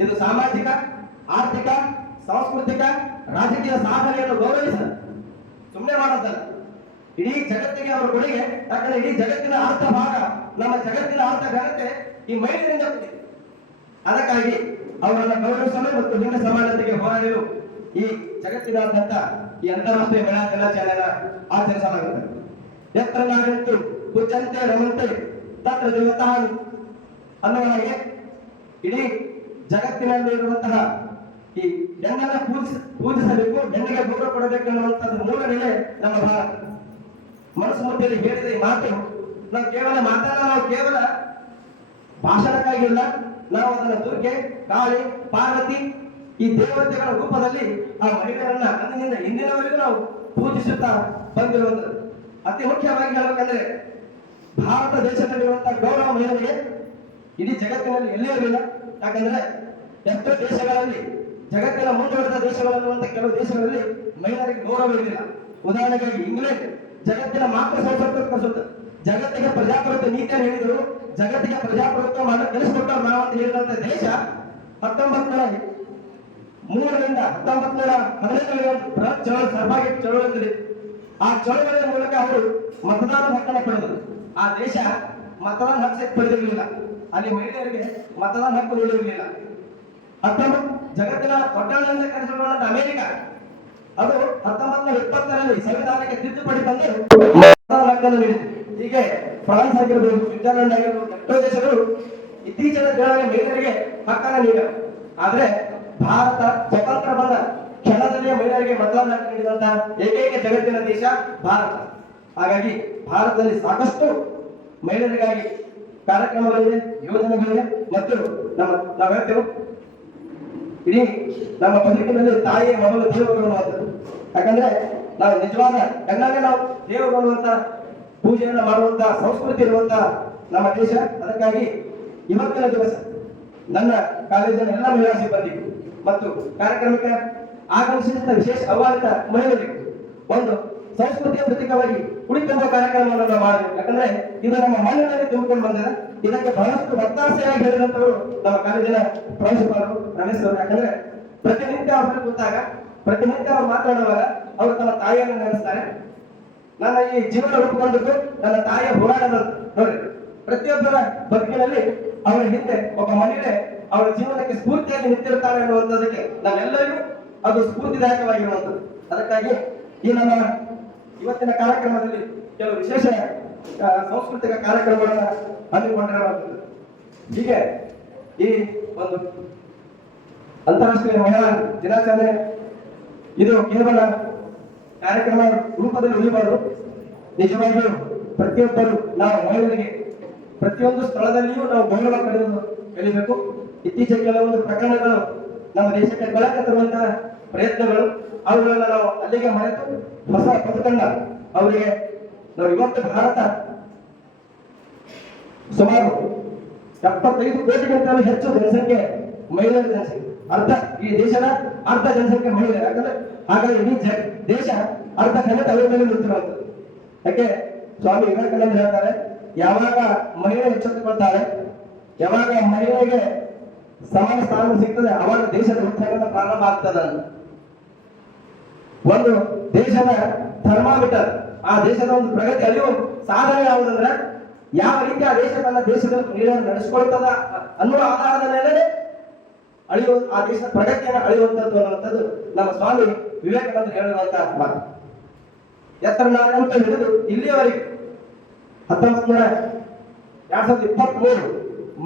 ಇದು ಸಾಮಾಜಿಕ, ಆರ್ಥಿಕ, ಸಾಂಸ್ಕೃತಿಕ, ರಾಜಕೀಯ ಸಾಧನೆಯನ್ನು ಗೌರವಿಸಲು ಸುಮ್ಮನೆ ಮಾಡೋದಲ್ಲ, ಇಡೀ ಜಗತ್ತಿಗೆ ಅವರ ಕೊಡುಗೆ. ಯಾಕಂದ್ರೆ ಇಡೀ ಜಗತ್ತಿನ ಅರ್ಥ ಭಾಗ, ನಮ್ಮ ಜಗತ್ತಿನ ಅರ್ಥ ಘನತೆ ಈ ಮಹಿಳೆಯರಿಂದ ಬಂದಿದೆ. ಅದಕ್ಕಾಗಿ ಅವರನ್ನು ಗೌರವಿಸಲು ಮತ್ತು ಲಿಂಗ ಸಮಾನತೆಗೆ ಹೋರಾಡಲು ಈ ಜಗತ್ತಿನಾದ್ಯಂತ ಈ ಅಂತಾರಾಷ್ಟ್ರೀಯ ಮಹಿಳಾ ದಿನಾಚರಣೆಯನ್ನು ಆಚರಿಸಲಾಗುತ್ತದೆ. ಯತ್ರ ನಾರಿಂತು ಪೂಜ್ಯಂತೆ ರಮಂತೆ ತತ್ರ ದೇವತಾ ಅನ್ನುವ ಹಾಗೆ ಇಡೀ ಜಗತ್ತಿನಲ್ಲಿ ಇರುವಂತಹ ಈ ಹೆಣ್ಣನ್ನ ಪೂಜಿಸಬೇಕು, ಹೆಣ್ಣಿಗೆ ಗೌರವ ಕೊಡಬೇಕು ಅನ್ನುವಂಥದ್ದು ಮೂಲ ನೆಲೆ ನಮ್ಮ ಭಾರತ. ಮನುಸ್ಮೃತಿಯಲ್ಲಿ ಹೇಳಿದ ಈ ಮಾತು ನಾವು ಕೇವಲ ಭಾಷಣಕ್ಕಾಗಿಲ್ಲ, ನಾವು ಅದನ್ನು ದುರ್ಗೆ, ಕಾಳಿ, ಪಾರ್ವತಿ ಈ ದೇವತೆಗಳ ರೂಪದಲ್ಲಿ ಆ ಮಹಿಳೆಯರನ್ನ ಅಂದಿನಿಂದ ಇಂದಿನವರೆಗೂ ನಾವು ಪೂಜಿಸುತ್ತಾ ಬಂದಿರುವಂಥದ್ದು. ಅತಿ ಮುಖ್ಯವಾಗಿ ಹೇಳಬೇಕಂದ್ರೆ ಭಾರತ ದೇಶದಲ್ಲಿರುವಂತಹ ಗೌರವ ಮಹಿಳೆಯರಿಗೆ ಇಡೀ ಜಗತ್ತಿನಲ್ಲಿ ಎಲ್ಲಿಯೂ ಇರಲಿಲ್ಲ. ಯಾಕಂದ್ರೆ ಎಷ್ಟೋ ದೇಶಗಳಲ್ಲಿ, ಜಗತ್ತಿನ ಮುಂದುವರೆದ ದೇಶಗಳನ್ನುವಂತ ಕೆಲವು ದೇಶಗಳಲ್ಲಿ ಮಹಿಳೆಯರಿಗೆ ಗೌರವ ಇರಲಿಲ್ಲ. ಉದಾಹರಣೆಗಾಗಿ ಇಂಗ್ಲೆಂಡ್ ಜಗತ್ತಿನ ಮಾತೃ ಸಂಸ್ಕೃತ ಜಗತ್ತಿಗೆ ಪ್ರಜಾಪ್ರಭುತ್ವ ನೀತಿಯನ್ನು ಹೇಳಿದರು, ಜಗತ್ತಿಗೆ ಪ್ರಜಾಪ್ರಭುತ್ವ ಮಾಡಲು ತಿಳಿಸಿಕೊಟ್ಟರು ನಾವು ಅಂತ ಹೇಳಿದಂತ ದೇಶ 1903ರಿಂದ 1915 ಬೃಹತ್ ಚಳವಳಿ, ಸಹಭಾಗಿ ಚಳವಳಿ. ಆ ಚಳವಳಿಯ ಮೂಲಕ ಅವರು ಮತದಾನ ಹಕ್ಕನ್ನು ಪಡೆದರು. ಆ ದೇಶ ಮತದಾನ ಹಕ್ಕು ಪಡೆದಿರಲಿಲ್ಲ, ಅಲ್ಲಿ ಮಹಿಳೆಯರಿಗೆ ಮತದಾನ ಹಕ್ಕು ನೀಡಿರಲಿಲ್ಲ. ಜಗತ್ತಿನ ದೊಡ್ಡ ಕರೆಸಿಕೊಳ್ಳುವಂತ ಅಮೆರಿಕ ಅದು 1920ರಲ್ಲಿ ಸಂವಿಧಾನಕ್ಕೆ ತಿದ್ದುಪಡಿ ತಂದು ಮತದಾನ ಹಕ್ಕನ್ನು ನೀಡಿದೆ. ಹೀಗೆ ಫ್ರಾನ್ಸ್ ಆಗಿರ್ಬೋದು, ಸ್ವಿಟ್ಜರ್ಲೆಂಡ್ ಆಗಿರ್ಬೋದು, ಎಷ್ಟೋ ದೇಶಗಳು ಇತ್ತೀಚಿನ ದಿನಗಳಲ್ಲಿ ಮಹಿಳೆಯರಿಗೆ ಹಕ್ಕನ್ನು ನೀಡಿವೆ. ಆದ್ರೆ ಭಾರತ ಸ್ವತಂತ್ರ ಬಂದ ಕ್ಷಣದಲ್ಲಿಯೇ ಮಹಿಳೆಯರಿಗೆ ಮತದಾನ ಹಕ್ಕು ನೀಡಿದಂತಹ ಏಕೈಕ ಜಗತ್ತಿನ ದೇಶ ಭಾರತ. ಹಾಗಾಗಿ ಭಾರತದಲ್ಲಿ ಸಾಕಷ್ಟು ಮಹಿಳೆಯರಿಗಾಗಿ ಕಾರ್ಯಕ್ರಮಗಳಿವೆ, ಯೋಜನೆಗಳಿವೆ. ಮತ್ತು ನಾವು ಹೇಳ್ತೇವೆ ಇಡೀ ನಮ್ಮ ಬದುಕಿನಲ್ಲಿ ತಾಯಿಯ ಮೊದಲು ದೇವರು ಅನ್ನುವಂಥದ್ದು. ಯಾಕಂದ್ರೆ ನಾವು ನಿಜವಾದ ಹೆಣ್ಣನ್ನೇ ನಾವು ದೇವರು ಅನ್ನುವಂತ ಪೂಜೆಯನ್ನು ಮಾಡುವಂತ ಸಂಸ್ಕೃತಿ ಇರುವಂತ ನಮ್ಮ ದೇಶ. ಅದಕ್ಕಾಗಿ ಇವತ್ತಿನ ದಿವಸ ನನ್ನ ಕಾಲೇಜಿನ ಎಲ್ಲ ಮಹಿಳಾ ಸಿಬ್ಬಂದಿ ಮತ್ತು ಕಾರ್ಯಕ್ರಮಕ್ಕೆ ಆಗಮಿಸಿದ ವಿಶೇಷ ಆಹ್ವಾನಿತ ಮಹಿಳೆಯರಿಗೆ ಒಂದು ಸಂಸ್ಕೃತಿಯ ಪ್ರತೀಕವಾಗಿ ಕುಳಿತುಂಬ ಕಾರ್ಯಕ್ರಮವನ್ನು ನಾವು ಮಾಡಬೇಕು. ಯಾಕಂದ್ರೆ ಇದು ನಮ್ಮ ಮಣ್ಣಿನಲ್ಲಿ ತುಂಬಿಕೊಂಡು ಬಂದಿದೆ. ಇದಕ್ಕೆ ಬಹಳಷ್ಟು ಒತ್ತಾಸೆಯಾಗಿ ಹೇಳಿದಂತವರು ನಮ್ಮ ಕಾಲೇಜಿನ ಪ್ರಾಂಶುಪಾಲರು ರಮೇಶ್ ಅವರು. ಯಾಕಂದ್ರೆ ಪ್ರತಿನಿತ್ಯ ಅವ್ರಿಗೆ ಕೂತಾಗ, ಪ್ರತಿನಿತ್ಯ ಅವ್ರು ಮಾತನಾಡುವಾಗ ಅವರು ತಮ್ಮ ತಾಯಿಯನ್ನು ನೆನೆಸ್ತಾರೆ. ನನ್ನ ಈ ಜೀವನ ರೂಪುಗೊಂಡಿದ್ದು ನನ್ನ ತಾಯಿಯ ಹೋರಾಟದ ನೋಡ್ರಿ. ಪ್ರತಿಯೊಬ್ಬರ ಬದುಕಿನಲ್ಲಿ ಅವರ ಹಿಂದೆ ಒಬ್ಬ ಮಹಿಳೆ ಅವರ ಜೀವನಕ್ಕೆ ಸ್ಫೂರ್ತಿಯಾಗಿ ನಿಂತಿರುತ್ತಾರೆ ಅನ್ನುವಂಥದ್ದಕ್ಕೆ ನಾವೆಲ್ಲರಿಗೂ ಅದು ಸ್ಫೂರ್ತಿದಾಯಕವಾಗಿರುವಂಥದ್ದು. ಅದಕ್ಕಾಗಿ ಈ ನಮ್ಮ ಇವತ್ತಿನ ಕಾರ್ಯಕ್ರಮದಲ್ಲಿ ಕೆಲವು ವಿಶೇಷ ಸಾಂಸ್ಕೃತಿಕ ಕಾರ್ಯಕ್ರಮಗಳನ್ನು ಹಮ್ಮಿಕೊಂಡಿರುವಂಥದ್ದು. ಹೀಗೆ ಈ ಒಂದು ಅಂತಾರಾಷ್ಟ್ರೀಯ ಮಹಿಳಾ ದಿನಾಚರಣೆ ಇದು ಕೇವಲ ಕಾರ್ಯಕ್ರಮ ರೂಪದಲ್ಲಿ ಉಳಿಬಾರದು. ನಿಜವಾಗಿಯೂ ಪ್ರತಿಯೊಬ್ಬರು ನಾವು ಮಹಿಳೆಯರಿಗೆ ಪ್ರತಿಯೊಂದು ಸ್ಥಳದಲ್ಲಿಯೂ ನಾವು ಗೌರವ ಕಲಿಬೇಕು. ಇತ್ತೀಚೆಗೆ ಕೆಲವೊಂದು ಪ್ರಕರಣಗಳು ನಮ್ಮ ದೇಶಕ್ಕೆ ಕಳಕ ತರುವಂತಹ ಪ್ರಯತ್ನಗಳು, ಅವುಗಳನ್ನ ನಾವು ಅಲ್ಲಿಗೆ ಮರೆತು ಹೊಸ ಬದುಕನ್ನ ಅವರಿಗೆ ನಾವು ಇವತ್ತು ಭಾರತ ಸುಮಾರು 75 ಕೋಟಿಗಿಂತಲೂ ಹೆಚ್ಚು ಜನಸಂಖ್ಯೆ ಮಹಿಳೆಯರ ಜನಸಂಖ್ಯೆ, ಈ ದೇಶದ ಅರ್ಧ ಜನಸಂಖ್ಯೆ ಮಹಿಳೆಯರು. ಯಾಕಂದ್ರೆ ಹಾಗಾಗಿ ಇಡೀ ದೇಶ ಅರ್ಧ ಖಂಡಿತ ಅವರ ಮೇಲೆ ನಿಂತಿರುವಂಥದ್ದು. ಯಾಕೆ ಸ್ವಾಮಿ ವಿವೇಕಾನಂದ ಹೇಳ್ತಾರೆ, ಯಾವಾಗ ಮಹಿಳೆ ಎಚ್ಚೆತ್ತುಕೊಳ್ತಾಳೆ, ಯಾವಾಗ ಮಹಿಳೆಗೆ ಸಮಾನ ಸ್ಥಾನ ಸಿಗ್ತದೆ, ಅವಾಗ ದೇಶದ ಉತ್ಥಾನ ಪ್ರಾರಂಭ ಆಗ್ತದ. ಒಂದು ದೇಶದ ಥರ್ಮಾಮೀಟರ್, ಆ ದೇಶದ ಒಂದು ಪ್ರಗತಿ ಅಳಿಯುವ ಸಾಧನೆ ಯಾವುದಂದ್ರೆ ಯಾವ ರೀತಿ ಆ ದೇಶ ತನ್ನ ದೇಶದ ನೀರನ್ನು ನಡೆಸಿಕೊಳ್ತದ ಅನ್ನುವ ಆಧಾರದ ಮೇಲೆ ಅಳಿಯುವ ಆ ದೇಶದ ಪ್ರಗತಿಯನ್ನು ಅಳಿಯುವಂಥದ್ದು ಅನ್ನುವಂಥದ್ದು ನಮ್ಮ ಸ್ವಾಮಿ ವಿವೇಕಾನಂದ ಹೇಳುವಂತಹ ಮಾತು. ಎತ್ತರ ನಾರಂತ ಹಿಡಿದು ಇಲ್ಲಿಯವರೆಗೆ 2023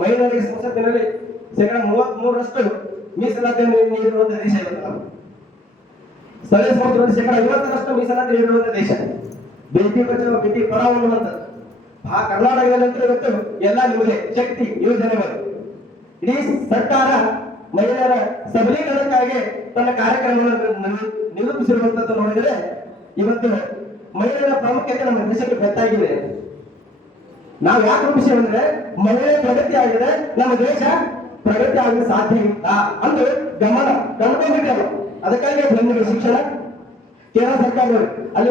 ಮಹಿಳೆಯರಿಗೆ ಸಂಸತ್ತಿನಲ್ಲಿ 33% ಮೀಸಲಾತಿಯನ್ನು ನೀಡಿರುವಂತಹ ದೇಶ ಇವತ್ತು ನಾವು. ಸ್ಥಳೀಯ ಸಂಸ್ಥೆಗಳಲ್ಲಿ 50% ಮೀಸಲಾತಿ ನೀಡಿರುವಂತಹ ದೇಶ. ಬೇಟಿ ಬಚಾವ್ ಬೇಟಿ ಪಡಾವ್ ಅನ್ನುವಂಥದ್ದು ಕರ್ನಾಟಕದಲ್ಲಂತೂ ಇವತ್ತು ಎಲ್ಲ ನಿಮಗೆ ಶಕ್ತಿ ಯೋಜನೆಗಳು. ಇಡೀ ಸರ್ಕಾರ ಮಹಿಳೆಯರ ಸಬಲೀಕರಣಕ್ಕಾಗಿ ತನ್ನ ಕಾರ್ಯಕ್ರಮಗಳನ್ನು ನಿರೂಪಿಸಿರುವಂತದ್ದು ನೋಡಿದರೆ ಇವತ್ತು ಮಹಿಳೆಯರ ಪ್ರಾಮುಖ್ಯತೆ ನಮ್ಮ ದೇಶಕ್ಕೆ ಗೊತ್ತಾಗಿದೆ. ನಾವು ಯಾಕೆ ರೂಪಿಸಿದ್ರೆ ಮಹಿಳೆ ಪ್ರಗತಿ ಆಗಿದೆ, ನಮ್ಮ ದೇಶ ಪ್ರಗತಿ ಆಗಲು ಸಾಧ್ಯ ಇಲ್ಲ ಅಂತ ಗಮನ ಕಂಡುಕೊಂಡಿದ್ದೇವೆ. ಅದಕ್ಕಾಗಿ ಹೆಣ್ಣಿಗೆ ಶಿಕ್ಷಣ ಕೇಂದ್ರ ಸರ್ಕಾರದವರು ಅಲ್ಲಿ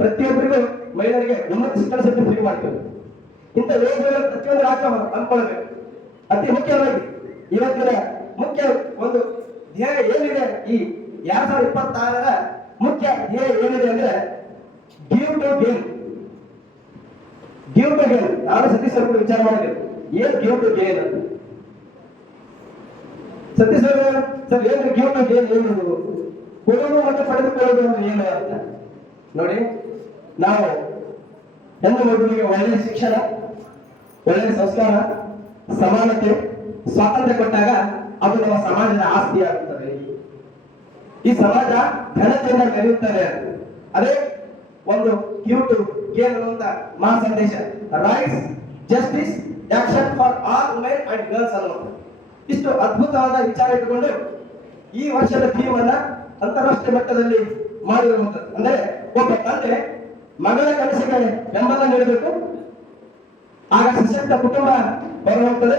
ಪ್ರತಿಯೊಬ್ಬರಿಗೂ ಮಹಿಳೆಯರಿಗೆ ಉನ್ನತ ಶಿಕ್ಷಣ ಸರ್ಟಿಫಿಕೇಟ್ ಮಾಡ್ತೇವೆ. ಇಂಥ ಯೋಜನೆಗಳು ಪ್ರತಿಯೊಂದು ರಾಜ್ಯ ಅಂದ್ಕೊಳ್ಬೇಕು. ಅತಿ ಮುಖ್ಯವಾಗಿ ಇವತ್ತಿನ ಮುಖ್ಯ ಒಂದು ಧ್ಯೇಯ ಏನಿದೆ, ಈ 2026ರ ಮುಖ್ಯ ಧ್ಯೇಯ ಏನಿದೆ ಅಂದ್ರೆ give to gain. Give to gain ನಾನು ಸತೀಶ್ ಅವರು ವಿಚಾರ ಮಾಡಿದ್ದೇವೆ. ಏನ್ ಗಿವ್ ಟು ಗೇನ್ ಅಂತ ಸತೀಶ್ ಅವರು ಸರ್ ಏನ್ರಿ ಗಿಫ್ಟ್ ಏನು ಕೊಡೋದು ಮತ್ತು ಪಡೆದುಕೊಳ್ಳೋದು ಅಂದ್ರೆ ಏನು ಅಂತ ನೋಡಿ. ನಾವು ಹೆಣ್ಣು ಮಗುವಿಗೆ ಒಳ್ಳೆಯ ಶಿಕ್ಷಣ, ಒಳ್ಳೆಯ ಸಂಸ್ಕಾರ, ಸಮಾನತೆ, ಸ್ವಾತಂತ್ರ್ಯ ಕೊಟ್ಟಾಗ ಅದು ನಮ್ಮ ಸಮಾಜದ ಆಸ್ತಿ ಆಗುತ್ತದೆ. ಈ ಸಮಾಜ ಘನತೆಯಿಂದ ಮೆರೆಯುತ್ತದೆ. ಅದೇ ಒಂದು ಕ್ಯೂಟ್ ಗೇಮ್ ಅನ್ನುವಂತ ಮಹಾ ಸಂದೇಶ, rights, justice, action for all women and girls ಅನ್ನುವಂಥ ಇಷ್ಟು ಅದ್ಭುತವಾದ ವಿಚಾರ ಇಟ್ಟುಕೊಂಡು ಈ ವರ್ಷದ ಥೀಮ್ ಅನ್ನ ಅಂತಾರಾಷ್ಟ್ರೀಯ ಮಟ್ಟದಲ್ಲಿ ಮಾಡಿರುವಂಥದ್ದು. ಅಂದ್ರೆ ಒಬ್ಬ ತಂದೆ ಮಗಳ ಕನಸಿಗೆ ಬೆಂಬಲ ನೀಡಬೇಕು, ಆಗ ಸಶಕ್ತ ಕುಟುಂಬ ಬರುವಂತದೆ.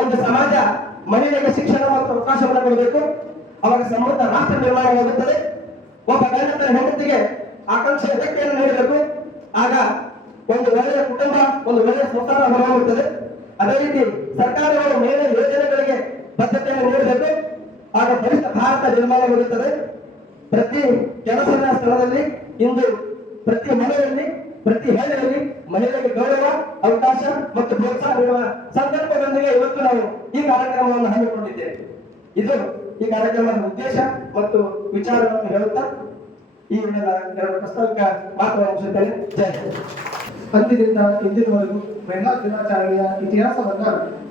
ಒಂದು ಸಮಾಜ ಮಹಿಳೆಗೆ ಶಿಕ್ಷಣ ಮತ್ತು ಅವಕಾಶವನ್ನು ಕೊಡಬೇಕು, ಅವಾಗ ಸಮೃದ್ಧ ರಾಷ್ಟ್ರ ನಿರ್ಮಾಣವಾಗುತ್ತದೆ. ಒಬ್ಬ ಗಂಡ ತನ್ನ ಹೆಂಡತಿಗೆ ಆಕಾಂಕ್ಷೆಯ ವ್ಯಕ್ತಿಯನ್ನು ನೀಡಬೇಕು, ಆಗ ಒಂದು ಒಳ್ಳೆಯ ಕುಟುಂಬ, ಒಂದು ಒಳ್ಳೆಯ ಸಂಸಾರ ಹೊರಹೊಮ್ಮುತ್ತದೆ. ಅದೇ ರೀತಿ ಸರ್ಕಾರಗಳು ಮೇಲೆ ಯೋಜನೆಗಳಿಗೆ ಬದ್ಧತೆಯನ್ನು ನೀಡಬೇಕು, ಆಗ ಬಲಿಷ್ಠ ಭಾರತ ನಿರ್ಮಾಣವಾಗುತ್ತದೆ. ಪ್ರತಿ ಕೆಲಸದ ಸ್ಥಳದಲ್ಲಿ ಇಂದು ಪ್ರತಿ ಮನೆಯಲ್ಲಿ, ಪ್ರತಿ ಹಳ್ಳಿಯಲ್ಲಿ ಮಹಿಳೆಗೆ ಗೌರವ, ಅವಕಾಶ ಮತ್ತು ಪ್ರೋತ್ಸಾಹ ನೀಡುವ ಸಂಕಲ್ಪದೊಂದಿಗೆ ಇವತ್ತು ನಾವು ಈ ಕಾರ್ಯಕ್ರಮವನ್ನು ಹಮ್ಮಿಕೊಂಡಿದ್ದೇವೆ. ಇದು ಈ ಕಾರ್ಯಕ್ರಮದ ಉದ್ದೇಶ ಮತ್ತು ವಿಚಾರವನ್ನು ಹೇಳುತ್ತಾ ಈ ಎರಡು ಪ್ರಸ್ತಾವಿಕ ಮಾತುಗಳನ್ನು ಮುಗಿಸುತ್ತೇನೆ. ಜೈ ಹಿಂದ್. ಅಂದಿನಿಂದ ಇಂದಿನವರೆಗೂ ಮಹಿಳಾ ದಿನಾಚರಣೆಯ ಇತಿಹಾಸವನ್ನ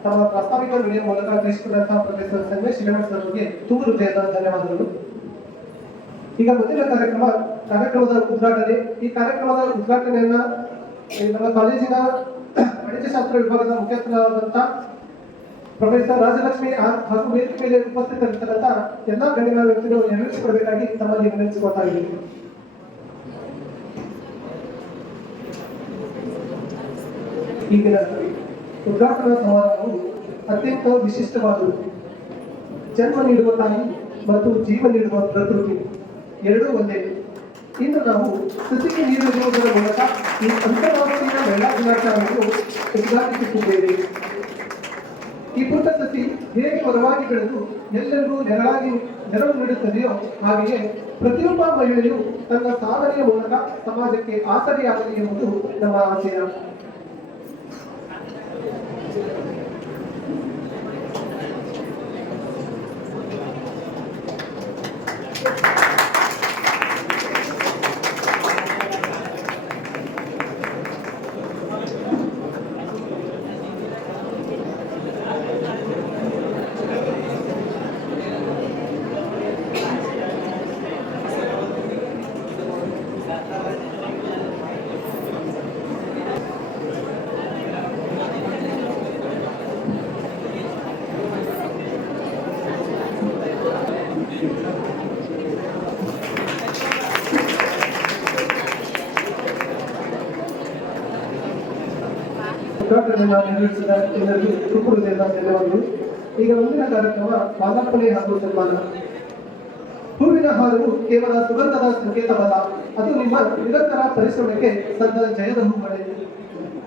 ತಮ್ಮ ಪ್ರಾಸ್ತಾವಿಕ ವಿಡಿಯೋ ಮೂಲಕ ತಿಳಿಸಿಕೊಟ್ಟಂತಹ ಪ್ರೊಫೆಸರ್ ಸಂಗಮೇಶ್ ಹಿರೇಮಠ್ ಸರ್ ಅವರಿಗೆ ತುಂಬ ಹೃದಯದ ಧನ್ಯವಾದಗಳು. ಈಗ ಮುಂದಿನ ಕಾರ್ಯಕ್ರಮದ ಉದ್ಘಾಟನೆ. ಈ ಕಾರ್ಯಕ್ರಮದ ಉದ್ಘಾಟನೆಯನ್ನ ನಮ್ಮ ಕಾಲೇಜಿನ ವಾಣಿಜ್ಯಶಾಸ್ತ್ರ ವಿಭಾಗದ ಮುಖ್ಯಸ್ಥರಾದಂಥ ಪ್ರೊಫೆಸರ್ ರಾಜಲಕ್ಷ್ಮಿ ಆರ್ ಹಾಗೂ ವೇದಿಕೆ ಮೇಲೆ ಉಪಸ್ಥಿತರಿರ್ತಕ್ಕಂಥ ಎಲ್ಲಾ ಗಣ್ಯರ ವ್ಯಕ್ತಿಗಳು ನೆರವೇರಿಸಿಕೊಡಬೇಕಾಗಿ ತಮ್ಮಲ್ಲಿ ವಿನಂತಿಸಿಕೊಳ್ತಾ ಇದ್ದೀನಿ. ಈಗಿನ ಉದ್ಘಾಟನಾ ಸಮಾರಂಭವು ಅತ್ಯಂತ ವಿಶಿಷ್ಟವಾದುದು. ಜನ್ಮ ನೀಡುವ ತಾಯಿ ಮತ್ತು ಜೀವ ನೀಡುವ ಪ್ರಕೃತಿ ಎರಡೂ ಒಂದೇ. ಇಂದು ನಾವು ಸಸಿಗೆ ನೀರು ನೀಡುವುದರ ಮೂಲಕ ಈ ಅಂತಾರಾಷ್ಟ್ರೀಯ ಮಹಿಳಾ ದಿನಾಚರಣೆಯನ್ನು ಉದ್ಘಾಟಿಸುತ್ತಿದ್ದೇವೆ. ಈ ಪುಟ್ಟ ಸಸಿ ಹೇಗೆ ಮರವಾಗಿ ಬೆಳೆದು ಎಲ್ಲರಿಗೂ ನೆರವು ನೀಡುತ್ತದೆಯೋ ಹಾಗೆಯೇ ಪ್ರತಿಯೊಬ್ಬ ಮಹಿಳೆಯು ತನ್ನ ಸಾಧನೆಯ ಮೂಲಕ ಸಮಾಜಕ್ಕೆ ಆಸರೆಯಾಗಲಿ ಎಂಬುದು ನಮ್ಮ ಆಶಯ. ಉದ್ಘಾಟನೆಯನ್ನು ನೆರವೇರಿಸಿದ ಎಲ್ಲರಿಗೂ ತುಂಬ ಹೃದಯದ ಧನ್ಯವಾದಗಳು. ಈಗ ಮುಂದಿನ ಕಾರ್ಯಕ್ರಮ ಮಾಲಾರ್ಪಣೆ ಹಾಗೂ ಸನ್ಮಾನ. ಹೂವಿನ ಹಾರವು ಕೇವಲ ಸುಗಂಧದ ಸಂಕೇತವಲ್ಲ, ಅದು ನಿಮ್ಮ ನಿರಂತರ ಪರಿಶ್ರಮಕ್ಕೆ ಸಂದ ಜಯದ ಹೂಮಳೆ.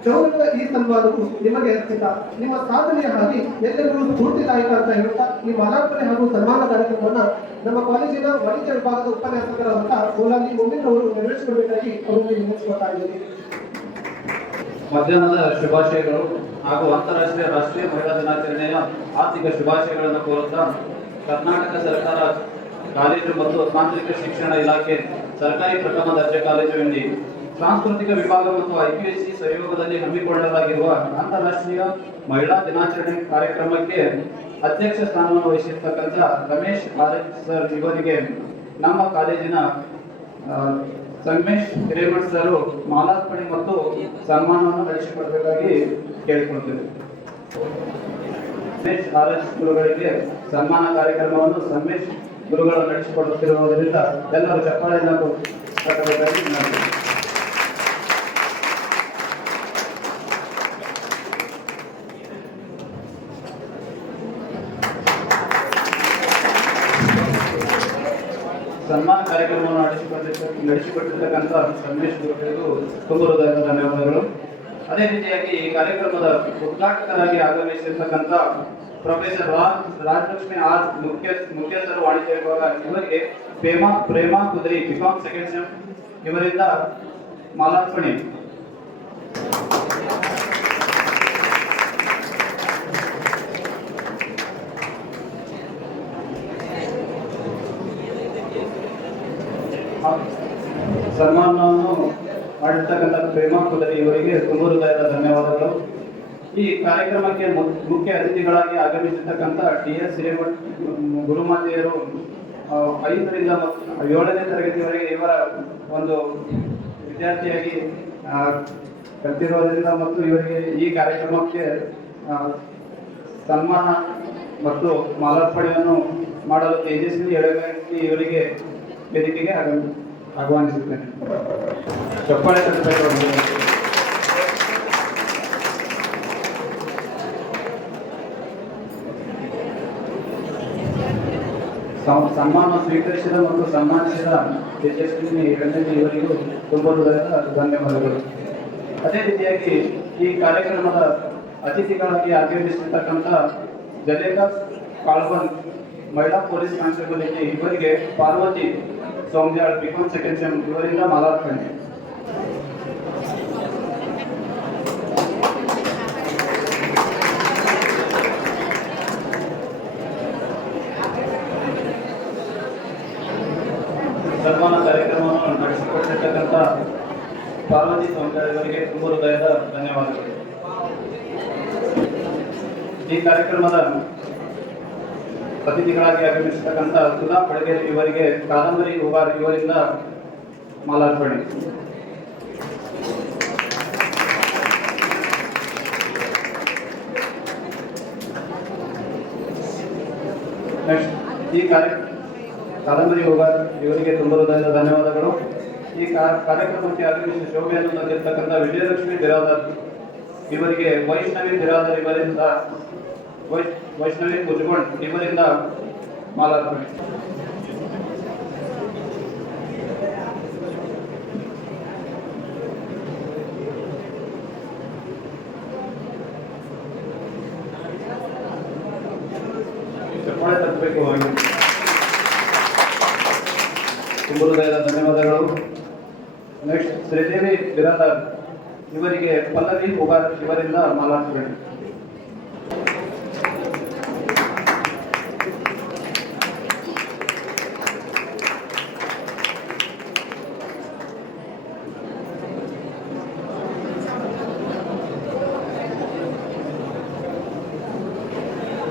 ಗೌರವದ ಈ ಸನ್ಮಾನವು ನಿಮಗೆ ಅರ್ಪಿತ. ನಿಮ್ಮ ಸಾಧನೆಯ ಹಾಗೆ ಎಲ್ಲರಿಗೂ ಸ್ಫೂರ್ತಿದಾಯಕ ಅಂತ ಹೇಳುತ್ತಾ ಈ ಮಾಲಾರ್ಪಣೆ ಹಾಗೂ ಸನ್ಮಾನ ಕಾರ್ಯಕ್ರಮವನ್ನು ನಮ್ಮ ಕಾಲೇಜಿನ ವಾಣಿಜ್ಯ ವಿಭಾಗದ ಉಪನ್ಯಾಸಕರಾದಂತಹ ಗೋಲಾಲಿ ಮುಂದಿನವರು ನೆರವೇರಿಸಿಕೊಡಬೇಕಾಗಿ ಅವರಿಗೆ ವಿನಂತಿಸಿಕೊಳ್ತಾ ಇದ್ದೀನಿ. ಮಧ್ಯಾಹ್ನದ ಶುಭಾಶಯಗಳು ಹಾಗೂ ಅಂತಾರಾಷ್ಟ್ರೀಯ ರಾಷ್ಟ್ರೀಯ ಮಹಿಳಾ ದಿನಾಚರಣೆಯ ಆರ್ಥಿಕ ಶುಭಾಶಯಗಳನ್ನು ಕೋರುತ್ತಾ ಕರ್ನಾಟಕ ಸರ್ಕಾರ ಕಾಲೇಜು ಮತ್ತು ತಾಂತ್ರಿಕ ಶಿಕ್ಷಣ ಇಲಾಖೆ ಸರ್ಕಾರಿ ಪ್ರಥಮ ದರ್ಜೆ ಕಾಲೇಜು ಎಂಡಿ ಸಾಂಸ್ಕೃತಿಕ ವಿಭಾಗ ಮತ್ತು IPSC ಸಹಯೋಗದಲ್ಲಿ ಹಮ್ಮಿಕೊಳ್ಳಲಾಗಿರುವ ಅಂತಾರಾಷ್ಟ್ರೀಯ ಮಹಿಳಾ ದಿನಾಚರಣೆ ಕಾರ್ಯಕ್ರಮಕ್ಕೆ ಅಧ್ಯಕ್ಷ ಸ್ಥಾನವನ್ನು ವಹಿಸಿರ್ತಕ್ಕಂಥ ರಮೇಶ್ ಆರ್ ಸರ್ ಇವರಿಗೆ ನಮ್ಮ ಕಾಲೇಜಿನ ಸಂಗಮೇಶ್ ಹಿರೇಮಠ್ ಸರ್ ಮಾಲಾರ್ಪಣೆ ಮತ್ತು ಸನ್ಮಾನವನ್ನು ನಡೆಸಿಕೊಡಬೇಕಾಗಿ ಕೇಳಿಕೊಳ್ತೇವೆ. ಸಂಗಮೇಶ್ ಆರ್ ಗುರುಗಳಿಗೆ ಸನ್ಮಾನ ಕಾರ್ಯಕ್ರಮವನ್ನು ಸಂಗಮೇಶ್ ಗುರುಗಳು ನಡೆಸಿಕೊಡುತ್ತಿರುವುದರಿಂದ ಎಲ್ಲರೂ ಚಪ್ಪಾಳೆಯನ್ನು ಕೊಡಬೇಕಾಗಿ ವಿನಂತಿ. ಸನ್ಮಾನ ಕಾರ್ಯಕ್ರಮವನ್ನು ನಡೆಸಿಕೊಟ್ಟಿರ್ತಕ್ಕಂಥ ಸಂಗಮೇಶ್ ಗುರುಗಳಿಗೂ ತುಂಬ ಹೃದಯದ ಧನ್ಯವಾದಗಳು. ಅದೇ ರೀತಿಯಾಗಿ ಈ ಕಾರ್ಯಕ್ರಮದ ಉದ್ಘಾಟಕರಾಗಿ ಆಗಮಿಸಿರ್ತಕ್ಕಂಥ ಪ್ರೊಫೆಸರ್ ರಾಜಲಕ್ಷ್ಮಿ ಆರ್ ಮುಖ್ಯಸ್ಥರು ವಾಣಿಜ್ಯ ವಿಭಾಗ ಇವರಿಗೆ ಪ್ರೇಮಾ ಕುದ್ರಿ ಬಿಕಾಂ ಸೆಕೆಂಡ್ ಸೆಮ್ ಇವರಿಂದ ಮಾಲಾರ್ಪಣೆ. ಸನ್ಮಾನವನ್ನು ಮಾಡಿರ್ತಕ್ಕಂಥ ಪ್ರೇಮ ಕುದರಿ ಇವರಿಗೆ ತುಂಬ ಹೃದಯದ ಧನ್ಯವಾದಗಳು. ಈ ಕಾರ್ಯಕ್ರಮಕ್ಕೆ ಮುಖ್ಯ ಅತಿಥಿಗಳಾಗಿ ಆಗಮಿಸಿರ್ತಕ್ಕಂಥ DS ಹಿರೇಮಠ ಗುರುಮಾತೆಯರು 5ರಿಂದ 7ನೇ ತರಗತಿವರೆಗೆ ಇವರ ಒಂದು ವಿದ್ಯಾರ್ಥಿಯಾಗಿ ಕಲಿತಿರೋದ್ರಿಂದ ಮತ್ತು ಇವರಿಗೆ ಈ ಕಾರ್ಯಕ್ರಮಕ್ಕೆ ಸನ್ಮಾನ ಮತ್ತು ಮಾಲಾರ್ಪಣೆಯನ್ನು ಮಾಡಲು ತೇಜಸ್ವಿ ಎಳಗಂಟಿ ಇವರಿಗೆ ವೇದಿಕೆಗೆ ಆಹ್ವಾನಿಸುತ್ತೇನೆ. ಚಪ್ಪಾಳೆ ತಟ್ಟಬೇಕು. ಸನ್ಮಾನ ಸ್ವೀಕರಿಸಿದ ಮತ್ತು ಸನ್ಮಾನಿಸಿದ ತೇಜಸ್ವಿನಿ ಎಳಗಂಟಿ ಇವರಿಗೂ ತುಂಬ ಹೃದಯದ ಧನ್ಯವಾದಗಳು. ಅದೇ ರೀತಿಯಾಗಿ ಈ ಕಾರ್ಯಕ್ರಮದ ಅತಿಥಿಗಳಾಗಿ ಆಗಮಿಸಿರ್ತಕ್ಕಂಥ ಜಲೇಖಾ ಕಾಳ್ಬನ್ ಮಹಿಳಾ ಪೊಲೀಸ್ ಕಾನ್ಸ್ಟೇಬಲ್ ಇವರಿಗೆ ಪಾರ್ವತಿ ಸೋಮ್ಯಾಳ್ ಬಿಕಾಂ ಸೆಕೆಂಡ್ ಸೆಮ್ ಇವರಿಂದ ಮಾಲಾರ್ಪಣೆ. ಸನ್ಮಾನ ಕಾರ್ಯಕ್ರಮವನ್ನು ನಡೆಸಿಕೊಟ್ಟಿರ್ತಕ್ಕಂಥ ಪಾರ್ವತಿ ಸೋಮ್ಯಾಳ್ ಇವರಿಗೆ ತುಂಬ ಹೃದಯದ ಧನ್ಯವಾದಗಳು. ಈ ಕಾರ್ಯಕ್ರಮದ ಅತಿಥಿಗಳಾಗಿ ಆಗಮಿಸಿರ್ತಕ್ಕಂಥ ಸುಧಾ ಪಡಗೇರಿ ಇವರಿಗೆ ಕಾದಂಬರಿ ಉಗಾರ್ ಇವರಿಂದ ಮಾಲಾರ್ಪಣೆ. ನೆಕ್ಸ್ಟ್ ಈ ಕಾದಂಬರಿ ಉಗಾರ್ ಇವರಿಗೆ ತುಂಬ ಹೃದಯದ ಧನ್ಯವಾದಗಳು. ಈ ಕಾರ್ಯಕ್ರಮಕ್ಕೆ ಆಗಮಿಸಿ ಶೋಭೆಯನ್ನು ತಂದಿರತಕ್ಕಂಥ ವಿಜಯಲಕ್ಷ್ಮಿ ಬಿರಾದರ್ ಇವರಿಗೆ ವೈಷ್ಣವಿ ಬಿರಾದರ್ ಇವರಿಂದ ವೈಷ್ಣವಿ ಮುಜುಗೊಂಡ್ ಇವರಿಂದ ಮಾಲಾರ್ಪಣೆ. ಚಪ್ಪಾಳೆ ತಟ್ಟಬೇಕು. ತುಂಬ ಹೃದಯದ ಧನ್ಯವಾದಗಳು. ನೆಕ್ಸ್ಟ್ ಶ್ರೀದೇವಿ ಬಿರಾದರ್ ಇವರಿಗೆ ಪಲ್ಲವಿ ಉಗಾರ್ ಇವರಿಂದ ಮಾಲಾರ್ಪಣೆ.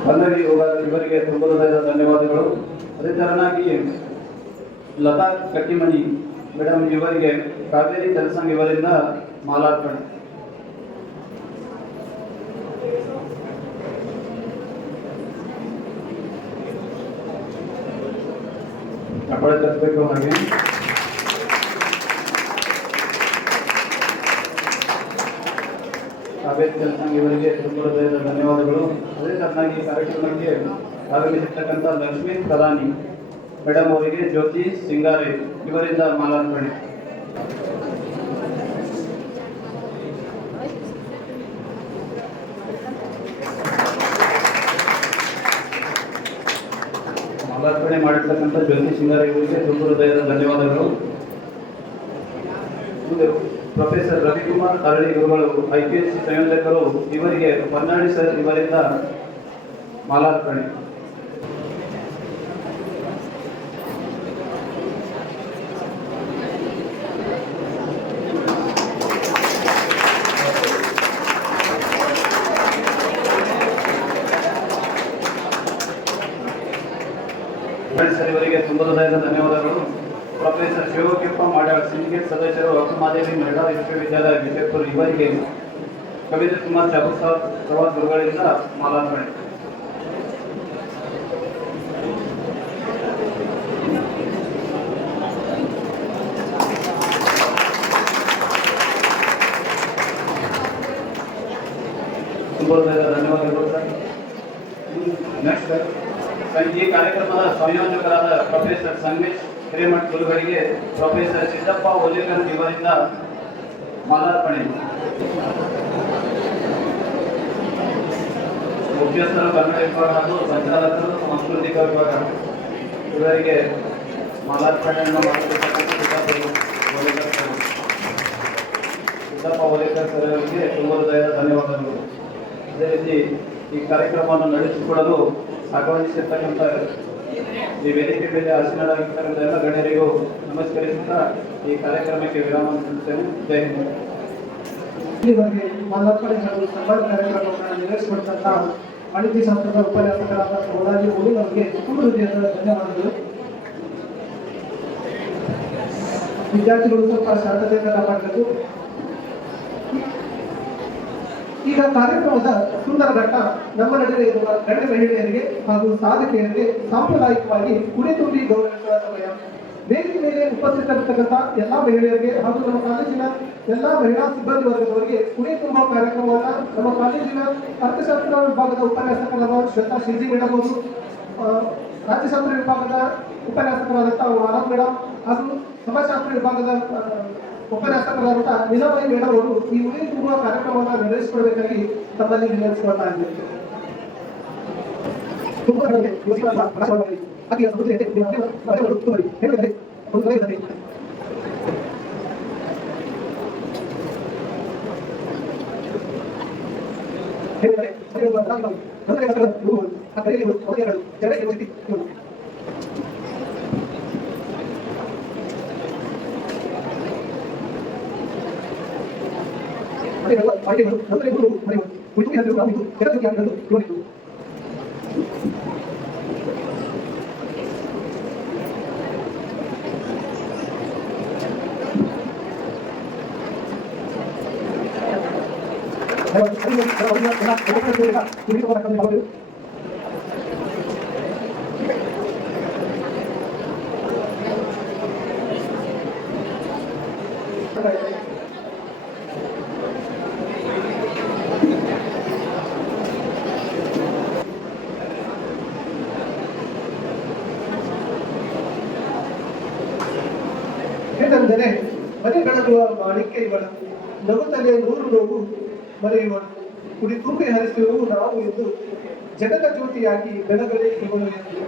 ಪಲ್ಲವಿ ಉಗಾರ್ ಇವರಿಗೆ ತುಂಬ ಹೃದಯದ ಧನ್ಯವಾದಗಳು. ಅದೇ ತರನಾಗಿ ಲತಾ ಕಟ್ಟಿಮನಿ ಮೇಡಮ್ ಇವರಿಗೆ ಕಾವೇರಿ ಕೆಲಸಂಗ್ ಇವರಿಂದ ಮಾಲಾರ್ಪಣೆ. ಚಪ್ಪಾಳೆ ತಟ್ಟಬೇಕು. ಹಾಗೆ ಕಾವೇರಿ ಕೆಲಸಂಗ್ ಇವರಿಗೆ ತುಂಬ ಹೃದಯದ ಧನ್ಯವಾದಗಳು. ಅದೇ ತರನಾಗಿ ಕಾರ್ಯಕ್ರಮಕ್ಕೆ ಆಗಮಿಸಿರ್ತಕ್ಕಂಥ ಲಕ್ಷ್ಮೀ ಪ್ರಧಾನಿ ಮೇಡಮ್ ಅವರಿಗೆ ಜ್ಯೋತಿ ಸಿಂಗಾರೆ ಇವರಿಂದ ಮಾಲಾರ್ಪಣೆ. ಮಾಲಾರ್ಪಣೆ ಮಾಡಿರ್ತಕ್ಕಂಥ ಜ್ಯೋತಿ ಸಿಂಗಾರೆ ಇವರಿಗೆ ತುಂಬ ಹೃದಯದ ಧನ್ಯವಾದಗಳು. ಪ್ರೊಫೆಸರ್ ರವಿಕುಮಾರ್ ಅರಳಿ ಇವುಗಳು IPSC ಸಂಯೋಜಕರು ಇವರಿಗೆ ಹೊನ್ನಾಳಿ ಸರ್ ಇವರಿಂದ ಮಾಲಾರ್ಪಣೆ. ಸರ್ ಇವರಿಗೆ ತುಂಬ ಹೃದಯದ ಧನ್ಯವಾದಗಳು. ಪ್ರೊಫೆಸರ್ ಶಿವಕೆಪ್ಪ ಮಾಡ್ಯಾಳ್ ಸಿಂಡಿಕೇಟ್ ಸದಸ್ಯರು ಅಕ್ಕಮಾದೇವಿ ಮಹಿಳಾ ವಿಶ್ವವಿದ್ಯಾಲಯ ವಿಜಯಪುರ ಇವರಿಗೆ ಕವಿತಾ ಕುಮಾರ್ ಪ್ರವಾಸ ಗುರುಗಳಿಂದ ಮಾಲಾರ್ಪಣೆ. ತುಂಬ ಹೃದಯದ ಧನ್ಯವಾದಗಳು ಸರ್. ನೆಕ್ಸ್ಟ್ ಈ ಕಾರ್ಯಕ್ರಮದ ಸಂಯೋಜಕರಾದ ಪ್ರೊಫೆಸರ್ ಸಂಗಮೇಶ್ ಹಿರೇಮಠ ಗುರುಗಳಿಗೆ ಪ್ರೊಫೆಸರ್ ಸಿದ್ದಪ್ಪ ಓಲೇಕರ್ ಇವರಿಂದ ಮಾಲಾರ್ಪಣೆ. ಮುಖ್ಯಸ್ಥರು ಕನ್ನಡ ವಿಭಾಗ ಹಾಗೂ ಸಂಚಾಲಕರು ಸಾಂಸ್ಕೃತಿಕ ವಿಭಾಗ ಇವರಿಗೆ ಮಾಲಾರ್ಪಣೆಯನ್ನು ಮಾಡತಕ್ಕಂಥ ಸಿದ್ದಪ್ಪ ಓಲೇಕರ್ ಸರ್ ಅವರಿಗೆ ತುಂಬ ಹೃದಯದ ಧನ್ಯವಾದಗಳು. ಅದೇ ರೀತಿ ಈ ಕಾರ್ಯಕ್ರಮವನ್ನು ನಡೆಸಿಕೊಡಲು ಆಗಮಿಸಿರ್ತಕ್ಕಂಥ ಈ ವೇದಿಕೆ ಮೇಲೆ ಆಸೀನರಾಗಿರ್ತಕ್ಕಂಥ ಎಲ್ಲ ಗಣ್ಯರಿಗೂ ನಮಸ್ಕರಿಸುತ್ತಾ ಈ ಕಾರ್ಯಕ್ರಮಕ್ಕೆ ವಿರಾಮ ನೀಡುತ್ತೇನೆ. ಜೈ ಹಿಂದ್. ಇಲ್ಲಿವರೆಗೆ ಮಾಲಾರ್ಪಣೆ ಹಾಗೂ ಸಂವಾದ ಕಾರ್ಯಕ್ರಮವನ್ನು ನೆರವೇರಿಸಿಕೊಟ್ಟಂತ ವಾಣಿಜ್ಯ ಶಾಸ್ತ್ರದ ಉಪನ್ಯಾಸಕರಾದ ಕೋಲಾರಿ ಗೋವಿಂದ್ ಅವರಿಗೆ ತುಂಬ ಹೃದಯದ ಧನ್ಯವಾದಗಳು. ವಿದ್ಯಾರ್ಥಿಗಳು ಸ್ವಲ್ಪ ಶಾಂತತೆಯಿಂದ ಕಾಪಾಡಬೇಕು. ಈಗ ಕಾರ್ಯಕ್ರಮದ ಸುಂದರ ಘಟ್ಟ ನಮ್ಮ ನಡುವೆ ಇರುವ ಗಣ್ಯ ಮಹಿಳೆಯರಿಗೆ ಹಾಗೂ ಸಾಧಕಿಯರಿಗೆ ಸಾಂಪ್ರದಾಯಿಕವಾಗಿ ಕುಡಿ ತುಂಬಿ ಗೌರವಿಸುವ ಸಮಯ. ವೇದಿಕೆ ಮೇಲೆ ಉಪಸ್ಥಿತರಿರ್ತಕ್ಕಂಥ ಎಲ್ಲಾ ಮಹಿಳೆಯರಿಗೆ ಹಾಗೂ ನಮ್ಮ ಕಾಲೇಜಿನ ಎಲ್ಲಾ ಮಹಿಳಾ ಸಿಬ್ಬಂದಿ ವರ್ಗದವರಿಗೆ ಕುಡಿ ತುಂಬುವ ಕಾರ್ಯಕ್ರಮವನ್ನು ನಮ್ಮ ಕಾಲೇಜಿನ ಅರ್ಥಶಾಸ್ತ್ರ ವಿಭಾಗದ ಉಪನ್ಯಾಸಕರಾದ ಶ್ವೇತಾ ಶಿರ್ಜಿ ಮೇಡಮ್ ಅವರು, ರಾಜ್ಯಶಾಸ್ತ್ರ ವಿಭಾಗದ ಉಪನ್ಯಾಸಕರಾದಂತಹ ಆನಂದ್ ಮೇಡಮ್ ಹಾಗೂ ಸಮಾಜಶಾಸ್ತ್ರ ವಿಭಾಗದ ಉಪನ್ಯಾಸಕರಾದಂಥ ನೀಲಾಮಣಿ ಮೇಡಮ್ ಅವರು ಈ ಉಡಿ ತುಂಬುವ ಕಾರ್ಯಕ್ರಮವನ್ನು ನೆರವೇರಿಸಿಕೊಡಬೇಕಾಗಿ ತಮ್ಮಲ್ಲಿ ವಿನಂತಿಸಿಕೊಳ್ತಾ ಇದ್ದೇವೆ. ಏಕೆಂದರೆ ಮನೆ ಬೆಳಗುವ ಮಾಣಿಕ್ಯ ಇವಳು, ನಗುತ್ತಲೇ ನೂರು ನೋವು ಮರೆಯುವಳು, ಕುಡಿ ತುಂಬಿ ಹರಿಸುವು ನಾವು ಎಂದು ಜಗದ ಜ್ಯೋತಿಯಾಗಿ ಬೆಳಗಲೇ ಇವಳು ಎಂದು.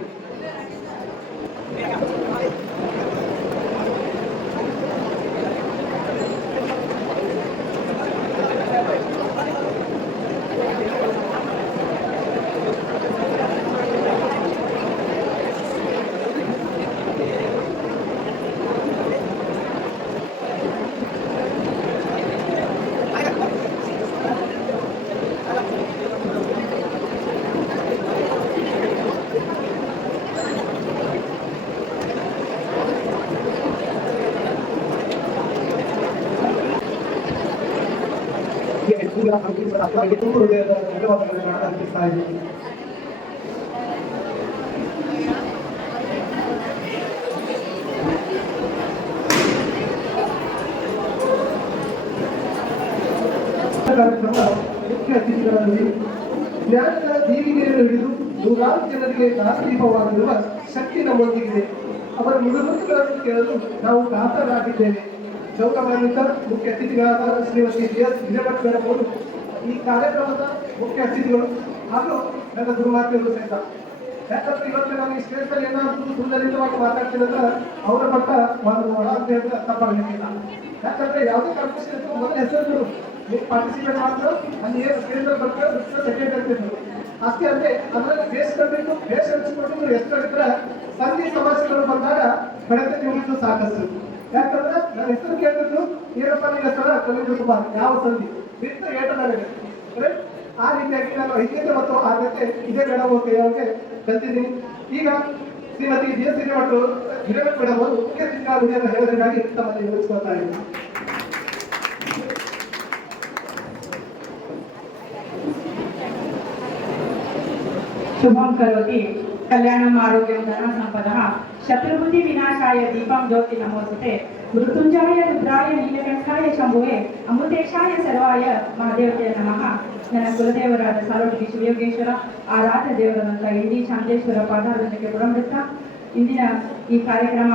ತುಂಬ ಹೃದಯದ ಧನ್ಯವಾದಗಳನ್ನು ಅರ್ಪಿಸ್ತಾ ಇದ್ದೀನಿ. ಕಾರ್ಯಕ್ರಮದ ಮುಖ್ಯ ಅತಿಥಿಗಳಲ್ಲಿ ಜ್ಞಾನದ ದೀವಿಗೆಯನ್ನು ಹಿಡಿದು ನೂರಾರು ಜನರಿಗೆ ದಾರಿದೀಪವಾಗಿರುವ ಶಕ್ತಿ ನಮ್ಮೊಂದಿಗಿದೆ. ಅವರ ನುಡಿಮುತ್ತುಗಳನ್ನು ಕೇಳಲು ನಾವು ಕಾತರಾಗಿದ್ದೇವೆ. ಗೌರವಾನ್ವಿತ ಮುಖ್ಯ ಅತಿಥಿಗಳಾದ ಶ್ರೀಮತಿ DS ಹಿರೇಮಠ ಮೇಡಮ್ ಅವರು ಈ ಕಾರ್ಯಕ್ರಮದ ಮುಖ್ಯ ಅತಿಥಿಗಳು ಹಾಗೂ ನನ್ನ ಗುರುಮಾತೆಯವರು ಸಹಿತ. ಯಾಕಂದ್ರೆ ಇವತ್ತು ನಾನು ಈ ಸ್ಟೇಜ್ ಮೇಲೆ ಏನಾದರೂ ಸುಂದರಿತವಾಗಿ ಮಾತಾಡ್ತೀನಿ ಅಂದ್ರೆ ಅವರ ಮಟ್ಟ ಒಂದು ಒಳ ಅಂತ ಹೇಳಿದ್ರೆ ತಪ್ಪಾಗಲಿಕ್ಕಿಲ್ಲ. ಯಾಕಂದ್ರೆ ಯಾವುದೇ ಕಾಂಪಿಟೇಷನ್ ಇತ್ತು ಮೊದಲ ಹೆಸರು ನೀವು ಪಾರ್ಟಿಸಿಪೇಟ್ ಮಾಡಿದ್ರು ಅಲ್ಲಿ ಏನು ಸ್ಟೇಜ್ ಮೇಲೆ ಬರ್ತಾರೆ ಸೆಕೆಂಡ್ ಅಂತಿದ್ರು ಅಷ್ಟೇ. ಅಂದ್ರೆ ಅದರಲ್ಲಿ ಬೇಸ್ ಕಂಡಿದ್ದು ಬೇಸ್ ಹಂಚಿಕೊಂಡು ಎಷ್ಟು ಹೇಳಿದ್ರೆ ಸಂಧಿ ಸಮಸ್ಯೆಗಳು ಬಂದಾಗ ಬಡತೆ ತಿಳಿದು ಸಾಕಷ್ಟು. ಯಾಕಂದ್ರೆ ನನ್ನ ಹೆಸರು ಕೇಳಿದ್ರು ಏನಪ್ಪ ನಿಮ್ಮ ಹೆಸರ ರವೀಂದ್ರ ಕುಮಾರ್, ಯಾವ ಸಂಧಿ ಬಿಟ್ಟು ಏಟ ನನಗೆ ಆ ರೀತಿಯಾಗಿ ನಾನು ಐಕ್ಯತೆ ಮತ್ತು ಆದ್ಯತೆ ಇದೇ ಮೇಡಮ್ ಕೈಯಾಗೆ ಕಲ್ತಿದ್ದೀನಿ. ಈಗ ಶ್ರೀಮತಿ DS ಹಿರೇಮಠ ಮೇಡಮ್ ಅವರು ಮುಖ್ಯ ಅತಿಥಿಗಳನ್ನು ಹೇಳೋದಕ್ಕಾಗಿ ತಮ್ಮಲ್ಲಿ ವಿವರಿಸ್ಕೊಳ್ತಾ ಇದ್ದೀನಿ. ಶುಭಂ ಕರೋತಿ ಕಲ್ಯಾಣಂ ಆರೋಗ್ಯಂ ಧನ ಸಂಪದಃ ಶತ್ರುಬುದ್ಧಿ ವಿನಾಶಾಯ ದೀಪಂ ಜ್ಯೋತಿ ನಮೋಸ್ತುತೆ ಮೃತ್ಯುಂಜಾಯ ರುದ್ರಾಯ ನೀಲಕಂಠಾಯ ಶಂಭುವೆ ಅಮೃತೇಶಾಯ ಸರ್ವಾಯ ಮಹಾದೇವತೆಯ ನಮಃ. ನನ್ನ ಕುಲದೇವರಾದ ಸಾಲೋಟಿಗೆ ಶಿವಯೋಗೇಶ್ವರ ಆರಾಧ್ಯ ದೇವರಾದಂಥ ಇಂಡಿ ಚಾಂದೇಶ್ವರ ಪಾದಾರಕ್ಕೆ ಪುರಮೃತ್ತ. ಇಂದಿನ ಈ ಕಾರ್ಯಕ್ರಮ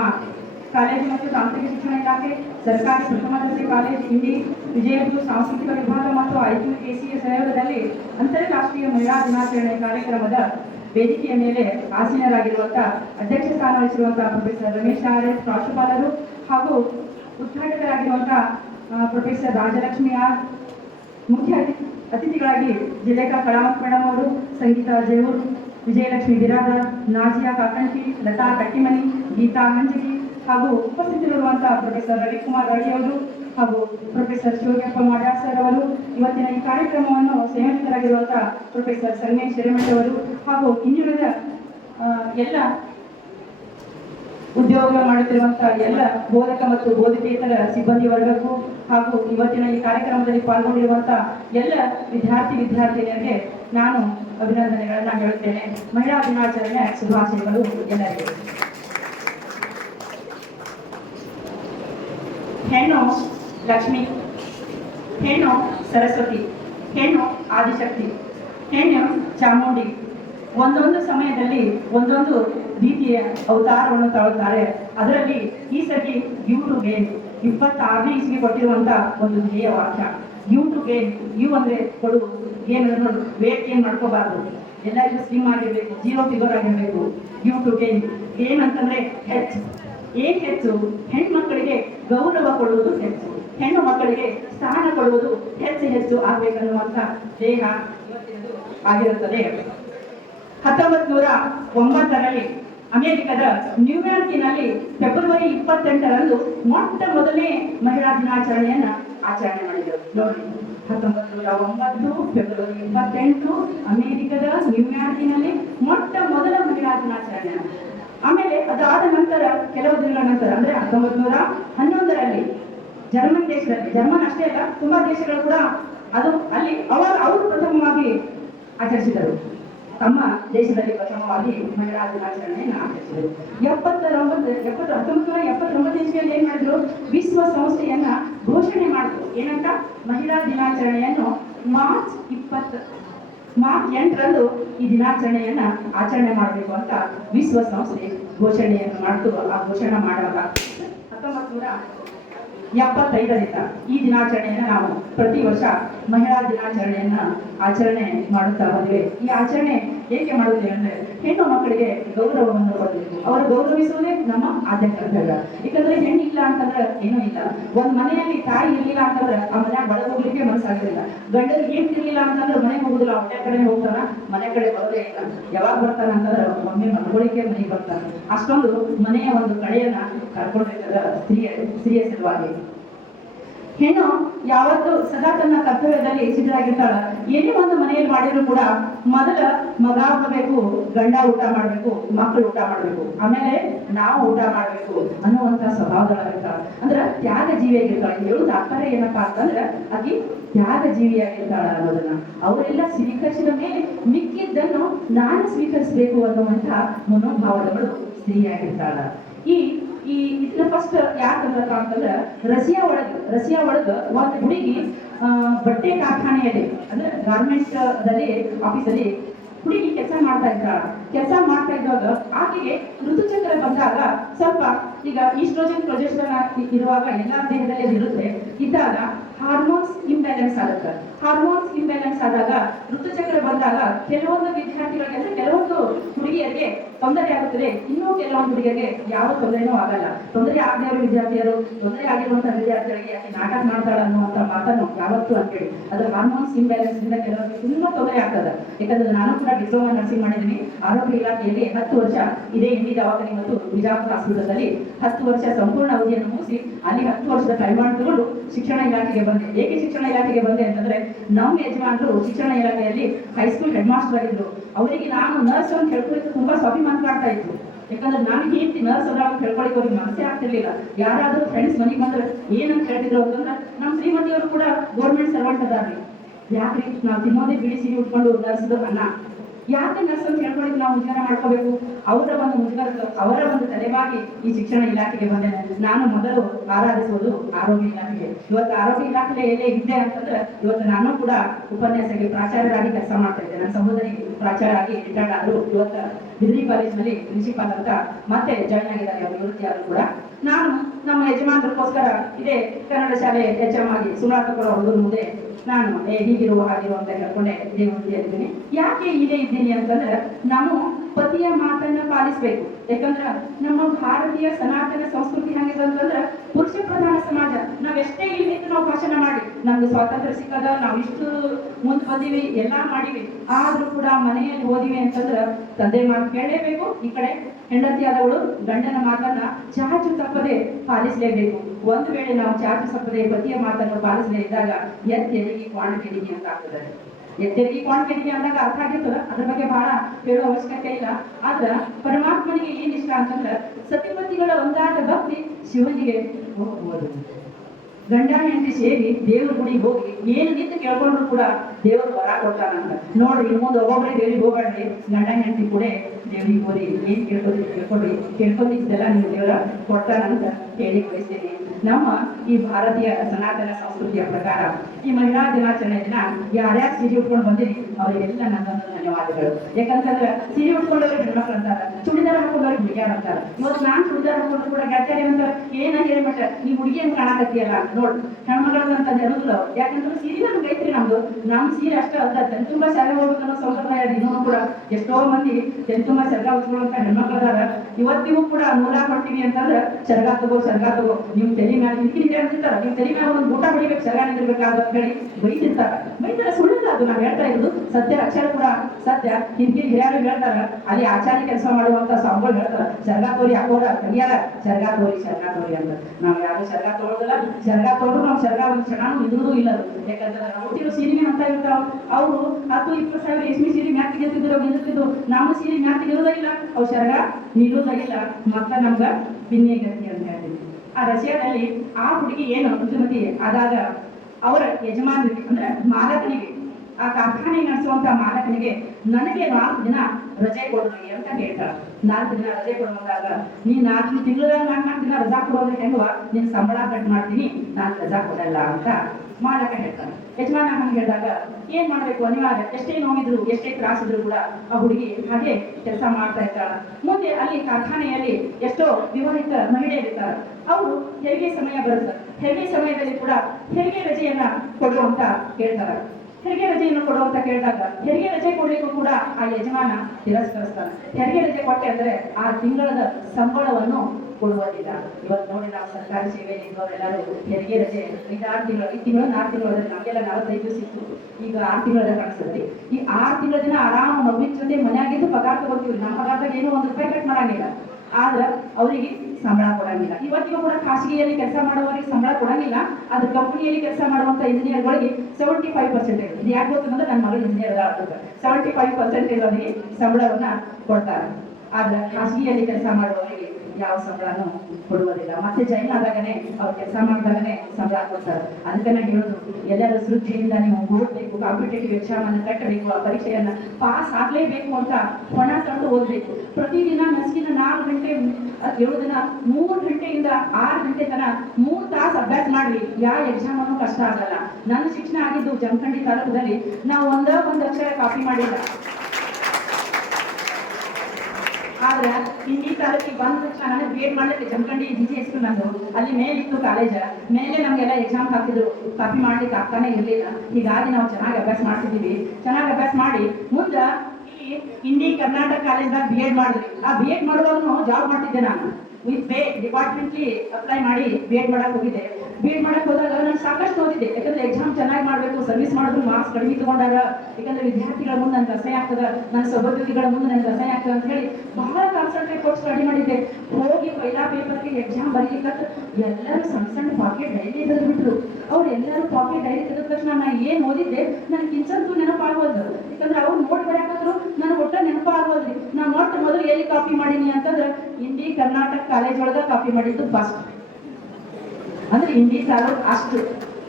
ಕಾಲೇಜು ಮತ್ತು ತಾಂತ್ರಿಕ ಶಿಕ್ಷಣ ಇಲಾಖೆ, ಸರ್ಕಾರಿ ಪ್ರಥಮ ದರ್ಜೆ ಕಾಲೇಜು ಇಂಡಿ, ವಿಜಯಪುರ ಸಾಂಸ್ಕೃತಿಕ ವಿಭಾಗ ಮತ್ತು IQACಯ ಸಹಯೋಗದಲ್ಲಿ ಅಂತಾರಾಷ್ಟ್ರೀಯ ಮಹಿಳಾ ದಿನಾಚರಣೆ ಕಾರ್ಯಕ್ರಮದ ವೇದಿಕೆಯ ಮೇಲೆ ಆಸೀನರಾಗಿರುವಂತಹ ಅಧ್ಯಕ್ಷ ಸ್ಥಾನ ವಹಿಸಿರುವಂತಹ ಪ್ರೊಫೆಸರ್ ರಮೇಶ್ RS ಪ್ರಾಂಶುಪಾಲರು ಹಾಗೂ ಉದ್ಘಾಟಕರಾಗಿರುವಂತಹ ಪ್ರೊಫೆಸರ್ ರಾಜಲಕ್ಷ್ಮಿ R, ಮುಖ್ಯ ಅತಿಥಿಗಳಾಗಿ ಜಿಲ್ಲೆಕ ಕಳಾಮತ್ ಮೇಡಮ್ ಅವರು, ಸಂಗೀತ ಜೇವೂರ್ ವಿಜಯಲಕ್ಷ್ಮಿ ಬಿರಾದರ್, ನಾಜಿಯಾ ಕಾಕಂಟಿ, ಲತಾ ಕಟ್ಟಿಮನಿ, ಗೀತಾ ಹಂಜಗಿ ಹಾಗೂ ಉಪಸ್ಥಿತರಿರುವಂತಹ ಪ್ರೊಫೆಸರ್ ರವಿಕುಮಾರ್ ರಳಿ ಅವರು ಹಾಗೂ ಪ್ರೊಫೆಸರ್ ಶಿವಗಪ್ಪ ಮಾಡ್ಯಾರ್ ಸರ್ ಅವರು, ಇವತ್ತಿನ ಈ ಕಾರ್ಯಕ್ರಮವನ್ನು ಸಂಯೋಜಕರಾಗಿರುವಂತಹ ಪ್ರೊಫೆಸರ್ ಸಂಗಮೇಶ್ ಹಿರೇಮಠ ಅವರು ಹಾಗೂ ಇನ್ನುಳಿದ ಎಲ್ಲ ಉದ್ಯೋಗ ಮಾಡುತ್ತಿರುವಂತಹ ಎಲ್ಲ ಬೋಧಕ ಮತ್ತು ಬೋಧಕೇತರ ಸಿಬ್ಬಂದಿ ವರ್ಗಕ್ಕೂ ಹಾಗೂ ಇವತ್ತಿನ ಈ ಕಾರ್ಯಕ್ರಮದಲ್ಲಿ ಪಾಲ್ಗೊಂಡಿರುವಂತಹ ಎಲ್ಲ ವಿದ್ಯಾರ್ಥಿನಿಯರಿಗೆ ನಾನು ಅಭಿನಂದನೆಗಳನ್ನ ಹೇಳುತ್ತೇನೆ. ಮಹಿಳಾ ದಿನಾಚರಣೆ ಶುಭಾಶಯಗಳು ಎಲ್ಲರಿಗೂ. ಹೆಣ್ಣು ಲಕ್ಷ್ಮಿ, ಹೆಣ್ಣು ಸರಸ್ವತಿ, ಹೆಣ್ಣು ಆದಿಶಕ್ತಿ, ಹೆಣ್ಣು ಚಾಮುಂಡಿ. ಒಂದೊಂದು ಸಮಯದಲ್ಲಿ ಒಂದೊಂದು ರೀತಿಯ ಅವತಾರವನ್ನು ತಾಳುತ್ತಾರೆ. ಅದರಲ್ಲಿ ಈ ಸತಿ ಯು ಟು ಗೇನ್ 26ನೇ ಇಸ್ವಿ ಕೊಟ್ಟಿರುವಂತ ಒಂದು ಧ್ಯೇಯ ವಾಕ್ಯ ಯು ಟು ಗೇನ್. ಯು ಅಂದ್ರೆ ಕೊಡು, ಗೇನ್ ಅಂದ್ರೆ ವೇಟ್ ಗೇನ್ ಮಾಡ್ಕೋಬಾರ್ದು, ಎಲ್ಲರಿಗೂ ಸ್ಲಿಮ್ ಆಗಿರ್ಬೇಕು, 0 ಫಿಗರ್ ಆಗಿರ್ಬೇಕು. You to gain. ಗೇನ್ ಅಂತಂದ್ರೆ ಹೆಚ್ಚು. ಏನ್ ಹೆಚ್ಚು? ಹೆಣ್ಮಕ್ಕಳಿಗೆ ಗೌರವ ಕೊಡುವುದು ಹೆಚ್ಚು, ಹೆಣ್ಣು ಮಕ್ಕಳಿಗೆ ಸ್ಥಾನ ಕೊಡುವುದು ಹೆಚ್ಚು ಆಗ್ಬೇಕನ್ನುವಂತ ದೇಹ ಇವತ್ತಿನದು ಆಗಿರುತ್ತದೆ. 1909ರಲ್ಲಿ ಅಮೆರಿಕದ ನ್ಯೂಯಾರ್ಕಿನಲ್ಲಿ ಫೆಬ್ರವರಿ 28ರಂದು ಮೊಟ್ಟ ಮೊದಲನೇ ಮಹಿಳಾ ದಿನಾಚರಣೆಯನ್ನ ಆಚರಣೆ ಮಾಡಿದರು. ನೋಡಿ, 1909 ಫೆಬ್ರವರಿ 28 ಅಮೆರಿಕದ ನ್ಯೂಯಾರ್ಕಿನಲ್ಲಿ ಮೊಟ್ಟ ಮೊದಲ ಮಹಿಳಾ ದಿನಾಚರಣೆ. ಆಮೇಲೆ ಅದಾದ ನಂತರ ಕೆಲವು ದಿನಗಳ ನಂತರ ಅಂದ್ರೆ 1911ರಲ್ಲಿ ಜರ್ಮನ್ ದೇಶದಲ್ಲಿ, ಜರ್ಮನ್ ಅಷ್ಟೇ ಅಲ್ಲ ತುಂಬಾ ದೇಶಗಳು ಕೂಡ ಅದು ಅಲ್ಲಿ ಅವರು ಪ್ರಥಮವಾಗಿ ಆಚರಿಸಿದರು. ತಮ್ಮ ದೇಶದಲ್ಲಿ ಪ್ರಥಮವಾಗಿ ಮಹಿಳಾ ದಿನಾಚರಣೆಯನ್ನು ಆಚರಿಸಿದರು. 1979 ಇಸ್ವಿಯಲ್ಲಿ ಏನ್ ಮಾಡಿದ್ರು? ವಿಶ್ವಸಂಸ್ಥೆಯನ್ನ ಘೋಷಣೆ ಮಾಡಿದ್ರು. ಏನಂತ? ಮಹಿಳಾ ದಿನಾಚರಣೆಯನ್ನು ಮಾರ್ಚ್ 8ರಂದು ಈ ದಿನಾಚರಣೆಯನ್ನ ಆಚರಣೆ ಮಾಡಬೇಕು ಅಂತ ವಿಶ್ವಸಂಸ್ಥೆ ಘೋಷಣೆಯನ್ನು ಮಾಡಿತು. ಆ ಘೋಷಣೆ ಮಾಡುವಾಗ 1975ರಿಂದ ಈ ದಿನಾಚರಣೆಯನ್ನು ನಾವು ಪ್ರತಿ ವರ್ಷ ಮಹಿಳಾ ದಿನಾಚರಣೆಯನ್ನ ಆಚರಣೆ ಮಾಡುತ್ತಾ ಬಂದಿವೆ. ಈ ಆಚರಣೆ ಏಕೆ ಮಾಡುತ್ತೇವೆ ಅಂದ್ರೆ ಹೆಣ್ಣು ಮಕ್ಕಳಿಗೆ ಗೌರವವನ್ನು ಕೊಡಬೇಕು. ಅವರು ಗೌರವಿಸುವುದೇ ನಮ್ಮ ಆದ್ಯ ಕರ್ತವ್ಯ. ಯಾಕಂದ್ರೆ ಹೆಣ್ಣಿಲ್ಲ ಅಂತಂದ್ರೆ ಏನೂ ಇಲ್ಲ. ಒಂದ್ ಮನೆಯಲ್ಲಿ ತಾಯಿ ಇರ್ಲಿಲ್ಲ ಅಂತಂದ್ರೆ ಆ ಮನೆ ಬಡ ಹೋಗ್ಲಿಕ್ಕೆ ಮನಸ್ಸಾಗಿರಲಿಲ್ಲ. ಗಂಡನಿಗೆ ಹೆಣ್ಣಿರ್ಲಿಲ್ಲ ಅಂತಂದ್ರೆ ಮನೆ ಹೋಗುದಿಲ್ಲ, ಹೊಟ್ಟೆ ಕಡೆ ಹೋಗ್ತಾನ, ಮನೆ ಕಡೆ ಬರೋದೇ ಇಲ್ಲ. ಯಾವಾಗ ಬರ್ತಾನ ಅಂತಂದ್ರೆ ಒಮ್ಮೆ ಮನಗೊಳಿಕೆ ಮನೆಗೆ ಬರ್ತಾನ. ಅಷ್ಟೊಂದು ಮನೆಯ ಒಂದು ಕಳೆಯನ್ನ ಕರ್ಕೊಳ್ಬೇಕಾದ ಸ್ತ್ರೀಯ ಸಲುವಾಗಿ ಹೆಣ್ಣು ಯಾವತ್ತು ಸದಾ ತನ್ನ ಕರ್ತವ್ಯದಲ್ಲಿ ಸಿದ್ಧರಾಗಿರ್ತಾಳ. ಏನೇ ಒಂದು ಮನೆಯಲ್ಲಿ ಮಾಡಿದ್ರು ಕೂಡ ಮೊದಲ ಮಗ ಆಗಬೇಕು, ಗಂಡ ಊಟ ಮಾಡ್ಬೇಕು, ಮಕ್ಕಳು ಊಟ ಮಾಡ್ಬೇಕು, ಆಮೇಲೆ ನಾವು ಊಟ ಮಾಡ್ಬೇಕು ಅನ್ನುವಂತ ಸ್ವಭಾವದೊಳಗಿರ್ತಾಳ. ಅಂದ್ರೆ ತ್ಯಾಗ ಜೀವಿಯಾಗಿರ್ತಾಳೆ. ಹೇಳುದು ತಾತ್ಪರ್ಯ ಏನಪ್ಪಾ ಅಂತಂದ್ರೆ ಆಕಿ ತ್ಯಾಗ ಜೀವಿಯಾಗಿರ್ತಾಳ ಅನ್ನೋದನ್ನ ಅವರೆಲ್ಲ ಸ್ವೀಕರಿಸಿದ ಮೇಲೆ ಮಿಕ್ಕಿದ್ದನ್ನು ನಾನು ಸ್ವೀಕರಿಸಬೇಕು ಅನ್ನುವಂತ ಮನೋಭಾವಗಳು ಸ್ತ್ರೀಯಾಗಿರ್ತಾಳ. ಈ ಇದನ್ನ ಫಸ್ಟ್ ಯಾಕಂದ್ರೆ ರಷ್ಯಾ ಒಳಗ ಒಂದು ಹುಡುಗಿ ಬಟ್ಟೆ ಕಾರ್ಖಾನೆಯಲ್ಲಿ ಅಂದ್ರೆ ಗಾರ್ಮೆಂಟ್ ಆಫೀಸಲ್ಲಿ ಹುಡುಗಿ ಕೆಲಸ ಮಾಡ್ತಾ ಇದ್ದಾಗ ಆಕೆಗೆ ಋತುಚಕ್ರ ಬಂದಾಗ ಸ್ವಲ್ಪ ಈಗ ಈಸ್ಟ್ರೋಜನ್ ಪ್ರೊಜೆಸ್ಟರಾನ್ ಇರುವಾಗ ಎಲ್ಲಾ ದೇಹದಲ್ಲಿ ಇರುತ್ತೆ. ಇದ್ದಾಗ ಹಾರ್ಮೋನ್ಸ್ ಇಂಬ್ಯಾಲೆನ್ಸ್ ಆಗುತ್ತೆ. ಹಾರ್ಮೋನ್ಸ್ ಇಂಬ್ಯಾಲೆನ್ಸ್ ಆದಾಗ ಋತುಚಕ್ರ ಬಂದಾಗ ಕೆಲವೊಂದು ವಿದ್ಯಾರ್ಥಿಗಳಿಗೆ ಅಂದ್ರೆ ಕೆಲವೊಂದು ಹುಡುಗಿಯರಿಗೆ ತೊಂದರೆ ಆಗುತ್ತದೆ, ಇನ್ನೂ ಕೆಲವೊಂದು ಹುಡುಗಿಯರಿಗೆ ಯಾವ ತೊಂದರೆನೂ ಆಗಲ್ಲ. ತೊಂದರೆ ಆಗದೇ ಇರೋ ವಿದ್ಯಾರ್ಥಿಯರು, ತೊಂದರೆ ಆಗಿರುವಂತಹ ವಿದ್ಯಾರ್ಥಿಗಳಿಗೆ ಯಾಕೆ ನಾಟಕ ಮಾಡ್ತಾಳ ಅನ್ನುವಂತ ಮಾತನ್ನು ಯಾವತ್ತೂ ಅಂತೇಳಿ ಅದು ಹಾರ್ಮೋನ್ಸ್ ಇಂಬ್ಯಾಲೆನ್ಸ್ ಇಂದ ಕೆಲವರಿಗೆ ತುಂಬಾ ತೊಂದರೆ ಆಗ್ತದೆ. ಯಾಕಂದ್ರೆ ನಾನು ಕೂಡ ಡಿಪ್ಲೊಮಾ ನರ್ಸಿಂಗ್ ಮಾಡಿದ್ದೀನಿ. ಆರೋಗ್ಯ ಇಲಾಖೆಯಲ್ಲಿ 10 ವರ್ಷ ಇದೇ ಇಂಡಿ ದವಾಖಾನೆ ಮತ್ತು ಬಿಜಾಪುರ ಹಾಸ್ಪಿಟಲ್ದಲ್ಲಿ 10 ವರ್ಷ ಸಂಪೂರ್ಣ ಅವಧಿಯನ್ನು ಮುಗಿಸಿ ಅಲ್ಲಿ 10 ವರ್ಷದ ಕೈವಾಣ ತಗೊಂಡು ಶಿಕ್ಷಣ ಇಲಾಖೆಗೆ ಬಂದೆ. ಏಕೆ ಶಿಕ್ಷಣ ಇಲಾಖೆಗೆ ಬಂದೆ ಅಂತಂದ್ರೆ ನಮ್ಮ ಯಜಮಾನರು ಶಿಕ್ಷಣ ಇಲಾಖೆಯಲ್ಲಿ ಹೈಸ್ಕೂಲ್ ಹೆಡ್ ಮಾಸ್ಟರ್ ಆಗಿದ್ರು. ಅವರಿಗೆ ನಾನು ನರ್ಸ್ ಅಂತ ಹೇಳ್ಕೊಳ್ಳಿಕ್ಕೆ ತುಂಬಾ ಸ್ವಾಭಿಮಾನ ಕಾಡ್ತಾ ಇತ್ತು. ಯಾಕಂದ್ರೆ ನಾನು ಹೇಳ್ತಿ ನರ್ಸ್ ಅದ್ರ ಅಂತ ಹೇಳ್ಕೊಳಿಕ್ ಅವ್ರಿಗೆ ಮನಸ್ಸೇ ಆಗ್ತಿರ್ಲಿಲ್ಲ. ಯಾರಾದ್ರೂ ಫ್ರೆಂಡ್ಸ್ ಮನೆಗೆ ಬಂದ್ರೆ ಏನಂತ ಹೇಳ್ತಿದ್ರು ಅಂತಂದ್ರೆ ನಮ್ಮ ಶ್ರೀಮತಿಯವರು ಕೂಡ ಗೌರ್ಮೆಂಟ್ ಸರ್ವೆಂಟ್ ಅದಾರ್ರಿ, ಯಾಕ್ರಿ ನಾವು ತಿನ್ನೋದೇ ಬಿಡಿಸಿ ಉಟ್ಕೊಂಡು ನರ್ಸ್ದು ಅನ್ನ, ಯಾಕೆ ನರ್ಸ್ ಅಂತ ಹೇಳ್ಕೊಳಿಕ್ ನಾವು ಮುಜುಗರ ಮಾಡ್ಕೋಬೇಕು? ಅವರ ಒಂದು ತಲೆಬಾಗಿ ಈ ಶಿಕ್ಷಣ ಇಲಾಖೆಗೆ ಬಂದೆ. ನಾನು ಮೊದಲು ಆರಾಧಿಸುವುದು ಆರೋಗ್ಯ ಇಲಾಖೆಗೆ. ಇವತ್ತು ಆರೋಗ್ಯ ಇಲಾಖೆಯಲ್ಲೇ ಇದ್ದೆ ಅಂತಂದ್ರೆ ಇವತ್ತು ನಾನು ಕೂಡ ಉಪನ್ಯಾಸಕ್ಕೆ ಪ್ರಾಚಾರ್ಯರಾಗಿ ಕೆಲಸ ಮಾಡ್ತಾ ಇದ್ದೆ. ನನ್ನ ಸಹೋದರಿ ಪ್ರಾಚಾರ್ಯ ಆಗಿ ರಿಟೈರ್ಡ್ ಆದ್ರು. ಇವತ್ತು ಬಿದ್ರಿ ಕಾಲೇಜ್ನಲ್ಲಿ ಪ್ರಿನ್ಸಿಪಾಲ್ ಅಂತ ಮತ್ತೆ ಜಾಯ್ನ್ ಆಗಿದ್ದಾರೆ, ಅವರು ನಿವೃತ್ತಿ ಆದ್ರು ಕೂಡ. ನಾನು ನಮ್ಮ ಯಜಮಾನರಿಗೋಸ್ಕರ ಇದೇ ಕನ್ನಡ ಶಾಲೆ HM ಆಗಿ ಸುಮಾರು ಹುಡುಗರ ಮುಂದೆ ನಾನು ಹೀಗಿರುವ ಹಾಗಿರುವ ಅಂತ ಹೇಳ್ಕೊಂಡೆ ಇದೇ ಮುಂದೆ ಇದ್ದೀನಿ. ಯಾಕೆ ಇದೇ ಇದ್ದೀನಿ ಅಂತಂದ್ರೆ ನಾನು ಪತಿಯ ಮಾತನ್ನ ಪಾಲಿಸ್ಬೇಕು. ಯಾಕಂದ್ರ ನಮ್ಮ ಭಾರತೀಯ ಸನಾತನ ಸಂಸ್ಕೃತಿ ಹೆಂಗಿದೆ ಅಂತಂದ್ರ ಪುರುಷ ಪ್ರಧಾನ ಸಮಾಜ. ನಾವೆಷ್ಟೇ ಇಲ್ಲಿ ನಿಂತು ನಾವು ಭಾಷಣ ಮಾಡಿ ನಮ್ಗೆ ಸ್ವಾತಂತ್ರ್ಯ ಸಿಕ್ಕದ, ನಾವು ಇಷ್ಟು ಮುಂದೆ ಬಂದಿವಿ, ಎಲ್ಲಾ ಮಾಡಿವಿ, ಆದ್ರೂ ಕೂಡ ಮನೆಯಲ್ಲಿ ಓದಿವಿ ಅಂತಂದ್ರ ತಂದೆ ಮಾತು ಕೇಳಲೇಬೇಕು. ಈ ಕಡೆ ಹೆಂಡತಿ ಆದವಳು ಗಂಡನ ಮಾತನ್ನ ಚಾಚು ತಪ್ಪದೆ ಪಾಲಿಸಲೇಬೇಕು. ಒಂದು ವೇಳೆ ನಾವು ಚಾಚು ತಪ್ಪದೆ ಪತಿಯ ಮಾತನ್ನು ಪಾಲಿಸದೇ ಇದ್ದಾಗ ಎತ್ತೆರಿಗೆ ಕ್ವಾಣ ಕೆಡಿಗೆ ಅಂತ ಆಗ್ತದೆ. ಎತ್ತೆರಿಗೆ ಕ್ವಾಣ ಕೆಡಿಗೆ ಅಂದಾಗ ಅರ್ಥ ಆಗಿರ್ತದ, ಅದ್ರ ಬಗ್ಗೆ ಬಹಳ ಹೇಳೋ ಅವಶ್ಯಕತೆ ಇಲ್ಲ. ಆದ್ರ ಪರಮಾತ್ಮನಿಗೆ ಏನ್ ಇಷ್ಟ ಅಂತಂದ್ರ ಸತಿಪತಿಗಳ ಒಂದಾದ ಭಕ್ತಿ ಶಿವನಿಗೆ ಹೋಗ್ಬೋದು. ಗಂಡ ಹೆಂಡತಿ ಸೇರಿ ದೇವ್ರ ಗುಡಿಗೆ ಹೋಗಿ ಏನು ನಿಂತು ಕೇಳ್ಕೊಂಡ್ರು ಕೂಡ ದೇವ್ರು ವರ ಕೊಡ್ತಾನಂತ. ನೋಡ್ರಿ ಇನ್ನು ಮುಂದೆ ಒಬ್ಬೊಬ್ಬರೇ ದೇವ್ರಿಗೆ ಹೋಗ್ಬೇಡ್ರಿ, ಗಂಡ ಹೆಂಡತಿ ಕೂಡ ದೇವ್ರಿಗೆ ಹೋಗಿ ಏನ್ ಕೇಳ್ಕೊಂಡಿದ್ದೆಲ್ಲ ನೀವು ದೇವರ ಕೊಡ್ತಾನಂತ ಹೇಳಿ ಬಯಸ್ತೇನೆ. ನಮ್ಮ ಈ ಭಾರತೀಯ ಸನಾತನ ಸಂಸ್ಕೃತಿಯ ಪ್ರಕಾರ ಈ ಮಹಿಳಾ ದಿನಾಚರಣೆ ದಿನ ಯಾರ್ಯಾರು ಸೀರೆ ಉಟ್ಕೊಂಡು ಬಂದಿರಿ ಅವರಿಗೆಲ್ಲ ನನ್ನೊಂದು ಧನ್ಯವಾದಗಳು. ಯಾಕಂತಂದ್ರೆ ಸೀರೆ ಉಟ್ಕೊಂಡವ್ರಿಗೆ ಹೆಣ್ಮಕ್ಳು ಅಂತಾರ, ಚುಡಿದಾರ ಹಾಕೊಂಡವ್ರಿಗೆ ಹುಡುಗಿಯರ್ ಅಂತಾರ. ಇವತ್ತು ನಾನ್ ಚುಡಿದಾರ ಹಾಕೊಂಡ್ರು ಕೂಡ ಗಾಚಾರಿ ಅಂತ ಏನ ಹೇಳಿಮಟ್ಟ ನೀ ಹುಡುಗಿಯನ್ನು ಕಾಣಕತ್ತೀಯಲ್ಲ ನೋಡ್ ಹೆಣ್ಮಗಳಂತ ಜರುದಿಲ್ಲ. ಯಾಕಂದ್ರೆ ಸೀರೆ ನಮ್ಗೆ ಐತ್ರಿ, ನಮ್ ಸೀರೆ ಅಷ್ಟ ಅದ ತುಂಬಾ ಸೆರಗ ಹೋಗ್ಬೇಕು ಅನ್ನೋ ಸಂಪ್ರದಾಯ. ಇನ್ನೂ ಕೂಡ ಎಷ್ಟೋ ಮಂದಿ ತುಂಬಾ ಸೆರಗ ಉಟ್ಕೊಳ್ಳುವಂತ ಹೆಣ್ಮಕ್ಳು ಅದಾರ. ಇವತ್ತಿಗೂ ಕೂಡ ನೂಲ ಕೊಡ್ತೀವಿ ಅಂತಂದ್ರೆ ಸೆರಗ ತಗೋ ನಿಮ್ ತಲೆ ಮ್ಯಾಲ ಅಂತಿರ್ತಾರ, ನಿಮ್ ತಲೆ ಮ್ಯಾಲ ಒಂದು ಊಟ ಹೊಡಿಬೇಕು, ಸೆರಗ ನಿಂದಿರ್ಬೇಕಾದ ಹೇಳಿ ಬೈತಿರ್ತಾರ. ಸುಳ್ಳಿಲ್ಲ, ಅದು ನಾವ್ ಹೇಳ್ತಾ ಇರೋದು ಸತ್ಯ, ಅಕ್ಷರ ಕೂಡ ಸತ್ಯ. ಹಿಂದಿನ ಹಿರಿಯರು ಹೇಳ್ತಾರ, ಅಲ್ಲಿ ಆಚಾರ್ಯ ಕೆಲಸ ಮಾಡುವಂತ ಸ್ವಾಮಿಗಳು ಹೇಳ್ತಾರ, ಸೆರಗ ತೋರಿ ಹಾಕೋರ ಕಲಿಯಾರ ಸೆರಗ ತೋರಿ ಅಂತ. ನಾವ್ ಯಾರು ಸೆರಗ ತೋರೋದಿಲ್ಲ, ಸೆರಗ ತೋರು ನಾವು ಸೆರಗ ಒಂದು ಕ್ಷಣನೂ ನಿಲ್ಲುವುದೂ ಇಲ್ಲ. ಯಾಕಂದ್ರೆ ಹುಟ್ಟಿರೋ ಸೀರೆಗೆ ಅಂತ ಇರ್ತಾವ, ಅವರು 10-20 ಸಾವಿರ ರೇಷ್ಮೆ ಸೀರೆ ಮ್ಯಾಕ್ ತೆಗೆತಿದ್ರು, ನಿಂತಿದ್ರು. ನಮ್ಮ ಸೀರೆ ಮ್ಯಾಕ್ ತೆಗೆಯೋದಾಗಿಲ್ಲ, ಅವು ಸೆರಗ ನಿಲ್ಲೋದಾಗಿಲ್ಲ, ಮತ್ತ ನಮ್ಗ ಭಿನ್ನೆ ಗತಿ ಅಂತ ಹೇಳ್ತೀವಿ. ಆ ರಷ್ಯಾದಲ್ಲಿ ಆ ಹುಡುಗಿ ಏನು ಬುದ್ಧಿಮತಿ ಆದಾಗ ಅವರ ಯಜಮಾನರಿಗೆ ಅಂದ್ರೆ ಮಾಲಕನಿಗೆ, ಆ ಕಾರ್ಖಾನೆ ನಡೆಸುವಂತ ಮಾಲಕನಿಗೆ ನನಗೆ 4 ದಿನ ರಜೆ ಕೊಡ್ರಿ ಅಂತ ಹೇಳ್ತಾಳ. 4 ದಿನ ರಜೆ ಕೊಡುವಂದಾಗ ನೀ 4 ತಿಂಗಳ 4 ದಿನ ರಜಾ ಕೊಡೋದ್ರೆ ಹೆಂಗವ, ನಿನ್ ಸಂಬಳ ಕಟ್ ಮಾಡ್ತೀನಿ, ನಾನು ರಜಾ ಕೊಡಲ್ಲ ಅಂತ ಮಾಲಕ ಹೇಳ್ತಾನೆ. ಯಜಮಾನ ಹಂಗೆ ಹೇಳಿದಾಗ ಏನ್ ಮಾಡ್ಬೇಕು, ಅನಿವಾರ್ಯ. ಎಷ್ಟೇ ನೋವಿದ್ರು ಎಷ್ಟೇ ತ್ರಾಸಿದ್ರು ಕೂಡ ಆ ಹುಡುಗಿ ಹಾಗೆ ಕೆಲಸ ಮಾಡ್ತಾ ಇರ್ತಾಳ. ಮುಂದೆ ಅಲ್ಲಿ ಕಾರ್ಖಾನೆಯಲ್ಲಿ ಎಷ್ಟೋ ವಿವಾಹಿತ ಮಹಿಳೆಯರಿರ್ತಾರೆ. ಅವರು ಹೆರಿಗೆ ಸಮಯ ಬರುತ್ತೆ, ಹೆರಿಗೆ ಸಮಯದಲ್ಲಿ ಕೂಡ ಹೆರಿಗೆ ರಜೆಯನ್ನ ಕೊಡು ಅಂತ ಹೇಳ್ತಾರೆ. ಹೆರಿಗೆ ರಜೆಯನ್ನು ಕೊಡುವಂತ ಕೇಳಿದಾಗ ಹೆರಿಗೆ ರಜೆ ಕೊಡ್ಲಿಕ್ಕೂ ಕೂಡ ಆ ಯಜಮಾನ ತಿರಸ್ಕರಿಸ್ತಾನೆ. ಹೆರಿಗೆ ರಜೆ ಕೊಟ್ಟೆ ಅಂದ್ರೆ ಆ ತಿಂಗಳದ ಸಂಬಳವನ್ನು ಕೊಡುವುದಿಲ್ಲ. ಇವತ್ತು ನೋಡಿ ನಾವು ಸರ್ಕಾರಿ ಸೇವೆಯಲ್ಲಿ ಇದ್ದವರೆಲ್ಲರೂ ಹೆರಿಗೆ ರಜೆ 5-6 ತಿಂಗಳು, 5 ತಿಂಗಳು 4 ತಿಂಗಳು, ನಮಗೆಲ್ಲ 45 ದಿವಸ ಇತ್ತು, ಈಗ 6 ತಿಂಗಳ ಕಾಣಿಸ್ತದೆ. ಈ 6 ತಿಂಗಳ ದಿನ ಆರಾಮ ಮಗುವಿನ ಜೊತೆ ಮನೆಯಾಗಿದ್ದು ಪಗಾರ ತಗೋತೀವಿ. ನಮ್ಮ ಪಗಾರದಾಗ ಏನು 1 ರೂಪಾಯಿ ಕಟ್ ಮಾಡಂಗಿಲ್ಲ, ಆದ್ರೆ ಅವರಿಗೆ ಸಂಬಳ ಕೊಡಂಗಿಲ್ಲ. ಇವತ್ತಿಗೂ ಕೂಡ ಖಾಸಗಿಯಲ್ಲಿ ಕೆಲಸ ಮಾಡುವವರಿಗೆ ಸಂಬಳ ಕೊಡಂಗಿಲ್ಲ, ಅದು ಕಂಪನಿಯಲ್ಲಿ ಕೆಲಸ ಮಾಡುವಂತ ಇಂಜಿನಿಯರ್ಗಳಿಗೆ 75% ಇದು ಯಾಕೆ ಗೊತ್ತಂದ್ರೆ ನನ್ನ ಮಗಳು ಇಂಜಿನಿಯರ್ 75% ಅವರಿಗೆ ಸಂಬಳವನ್ನ ಕೊಡ್ತಾರೆ. ಆದ್ರೆ ಖಾಸಗಿಯಲ್ಲಿ ಕೆಲಸ ಮಾಡುವವರಿಗೆ ಯಾವ ಸಂಬಳನೂ ಕೊಡುವುದಿಲ್ಲ. ಮತ್ತೆ ಜೈನ್ ಆದಾಗನೇ ಅವ್ರು ಕೆಲಸ ಮಾಡಿದಾಗನೇ ಸಂಬಳ ಕೊಡ್ತಾರೆ. ಅದಕ್ಕನ್ನ ಹೇಳೋದು, ಎಲ್ಲರೂ ಶ್ರದ್ಧೆಯಿಂದ ನೀವು ಓದಬೇಕು, ಕಾಂಪಿಟೇಟಿವ್ ಎಕ್ಸಾಮ್ ಅನ್ನು ಕಟ್ಟಬೇಕು, ಆ ಪರೀಕ್ಷೆಯನ್ನ ಪಾಸ್ ಆಗ್ಲೇಬೇಕು ಅಂತ ಹೊಣ ತಂದು ಓದಬೇಕು. ಪ್ರತಿದಿನ ಮೆಸ್ಸಿನ 4 ಗಂಟೆ ಹೇಳೋದಿನ 3 ಗಂಟೆಯಿಂದ 6 ಗಂಟೆ ತನಕ 3 ತಾಸು ಅಭ್ಯಾಸ ಮಾಡ್ರಿ. ಯಾವ ಎಕ್ಸಾಮ್ ಅನ್ನು ಕಷ್ಟ ಆಗಲ್ಲ. ನನ್ನ ಶಿಕ್ಷಣ ಆಗಿದ್ದು ಜಮಖಂಡಿ ತಾಲೂಕದಲ್ಲಿ ನಾವು ಒಂದು ಅಕ್ಷರ ಕಾಪಿ ಮಾಡಿಲ್ಲ. ಆದ್ರೆ ಹಿಂದಿ ತಾಲೂಕಿಗೆ ಬಂದ ತಕ್ಷಣ ನನಗೆ BEd ಮಾಡ್ಲಿಕ್ಕೆ ಜಮಖಂಡಿ GCS ನಂದು ಅಲ್ಲಿ ಮೇಲಿತ್ತು ಕಾಲೇಜ್ ಮೇಲೆ ನಮ್ಗೆಲ್ಲ ಎಕ್ಸಾಮ್ ಹಾಕಿದ್ರು, ಕಾಪಿ ಮಾಡ್ಲಿಕ್ಕೆ ಆಗ್ತಾನೆ ಇರ್ಲಿಲ್ಲ. ಹೀಗಾಗಿ ನಾವು ಚೆನ್ನಾಗಿ ಅಭ್ಯಾಸ ಮಾಡ್ತಿದ್ದೀವಿ. ಚೆನ್ನಾಗಿ ಅಭ್ಯಾಸ ಮಾಡಿ ಮುಂದ ಇಲ್ಲಿ ಇಂಡಿ ಕರ್ನಾಟಕ ಕಾಲೇಜ್ದಾಗ BEd ಮಾಡಿದ್ರಿ. ಆ BEd ಮಾಡೋದನ್ನು ಜಾಬ್ ಮಾಡ್ತಿದ್ದೆ ನಾನು. ವಿತ್ ಪೇ ಡಿಪಾರ್ಟ್ಮೆಂಟ್ಲಿ ಅಪ್ಲೈ ಮಾಡಿ BEd ಮಾಡಕ್ ಹೋಗಿದ್ದೆ. BEd ಮಾಡಕ್ ಹೋದಾಗ ನಾನು ಸಾಕಷ್ಟು ಓದಿದ್ದೆ. ಯಾಕಂದ್ರೆ ಎಕ್ಸಾಮ್ ಚೆನ್ನಾಗಿ ಮಾಡ್ಬೇಕು, ಸರ್ವಿಸ್ ಮಾಡಿದ್ರು ಮಾರ್ಕ್ಸ್ ಕಡಿಮೆ ತಗೊಂಡಾಗ, ಯಾಕಂದ್ರೆ ವಿದ್ಯಾರ್ಥಿಗಳ ಮುಂದೆ ನನ್ಗೆ ಅಸಹ್ಯ ಆಗ್ತದ, ನನ್ನ ಸಹೋದ್ಯೋಗಿಗಳ ಮುಂದೆ ನನ್ಗೆ ಅಸಹ್ಯ ಆಗ್ತದೆ ಅಂತ ಹೇಳಿ ಬಹಳ ಕಾನ್ಸಂಟ್ರೇಟ್ ಕೊಟ್ಟು ಸ್ಟಡಿ ಮಾಡಿದ್ದೆ. ಹೋಗಿ ಪೈಲಾ ಪೇಪರ್ಗೆ ಎಕ್ಸಾಮ್ ಬರೀಲಿಕ್ಕೆ ಎಲ್ಲರೂ ಸಣ್ಣ ಪಾಕೆಟ್ ಡೈರಿ ತೆಗೆದು ಬಿಟ್ರು. ಅವ್ರು ಎಲ್ಲರೂ ಪಾಕೆಟ್ ಡೈರಿ ತೆಗೆದ ತಕ್ಷಣ ನಾನು ಏನ್ ಓದಿದ್ದೆ ನನಗೆ ಕಿಂಚಂತೂ ನೆನಪಾಗೋದು. ಯಾಕಂದ್ರೆ ಅವ್ರು ನೋಡಿ ಬರೆಯಾಕತ್ರು, ನನಗೆ ಒಟ್ಟ ನೆನಪಾಗೋದ್ರಿ. ನಾ ಮೊದಲು ಎಲ್ಲಿ ಕಾಪಿ ಮಾಡೀನಿ ಅಂತಂದ್ರೆ ಇಂಡಿ ಕರ್ನಾಟಕ ಕಾಲೇಜ್ ಒಳಗ ಕಾಪಿ ಮಾಡಿದ್ದು ಫಸ್ಟ್. ಅಂದ್ರೆ ಇಂಡಿ ತಾಲೂಕ್ ಅಷ್ಟು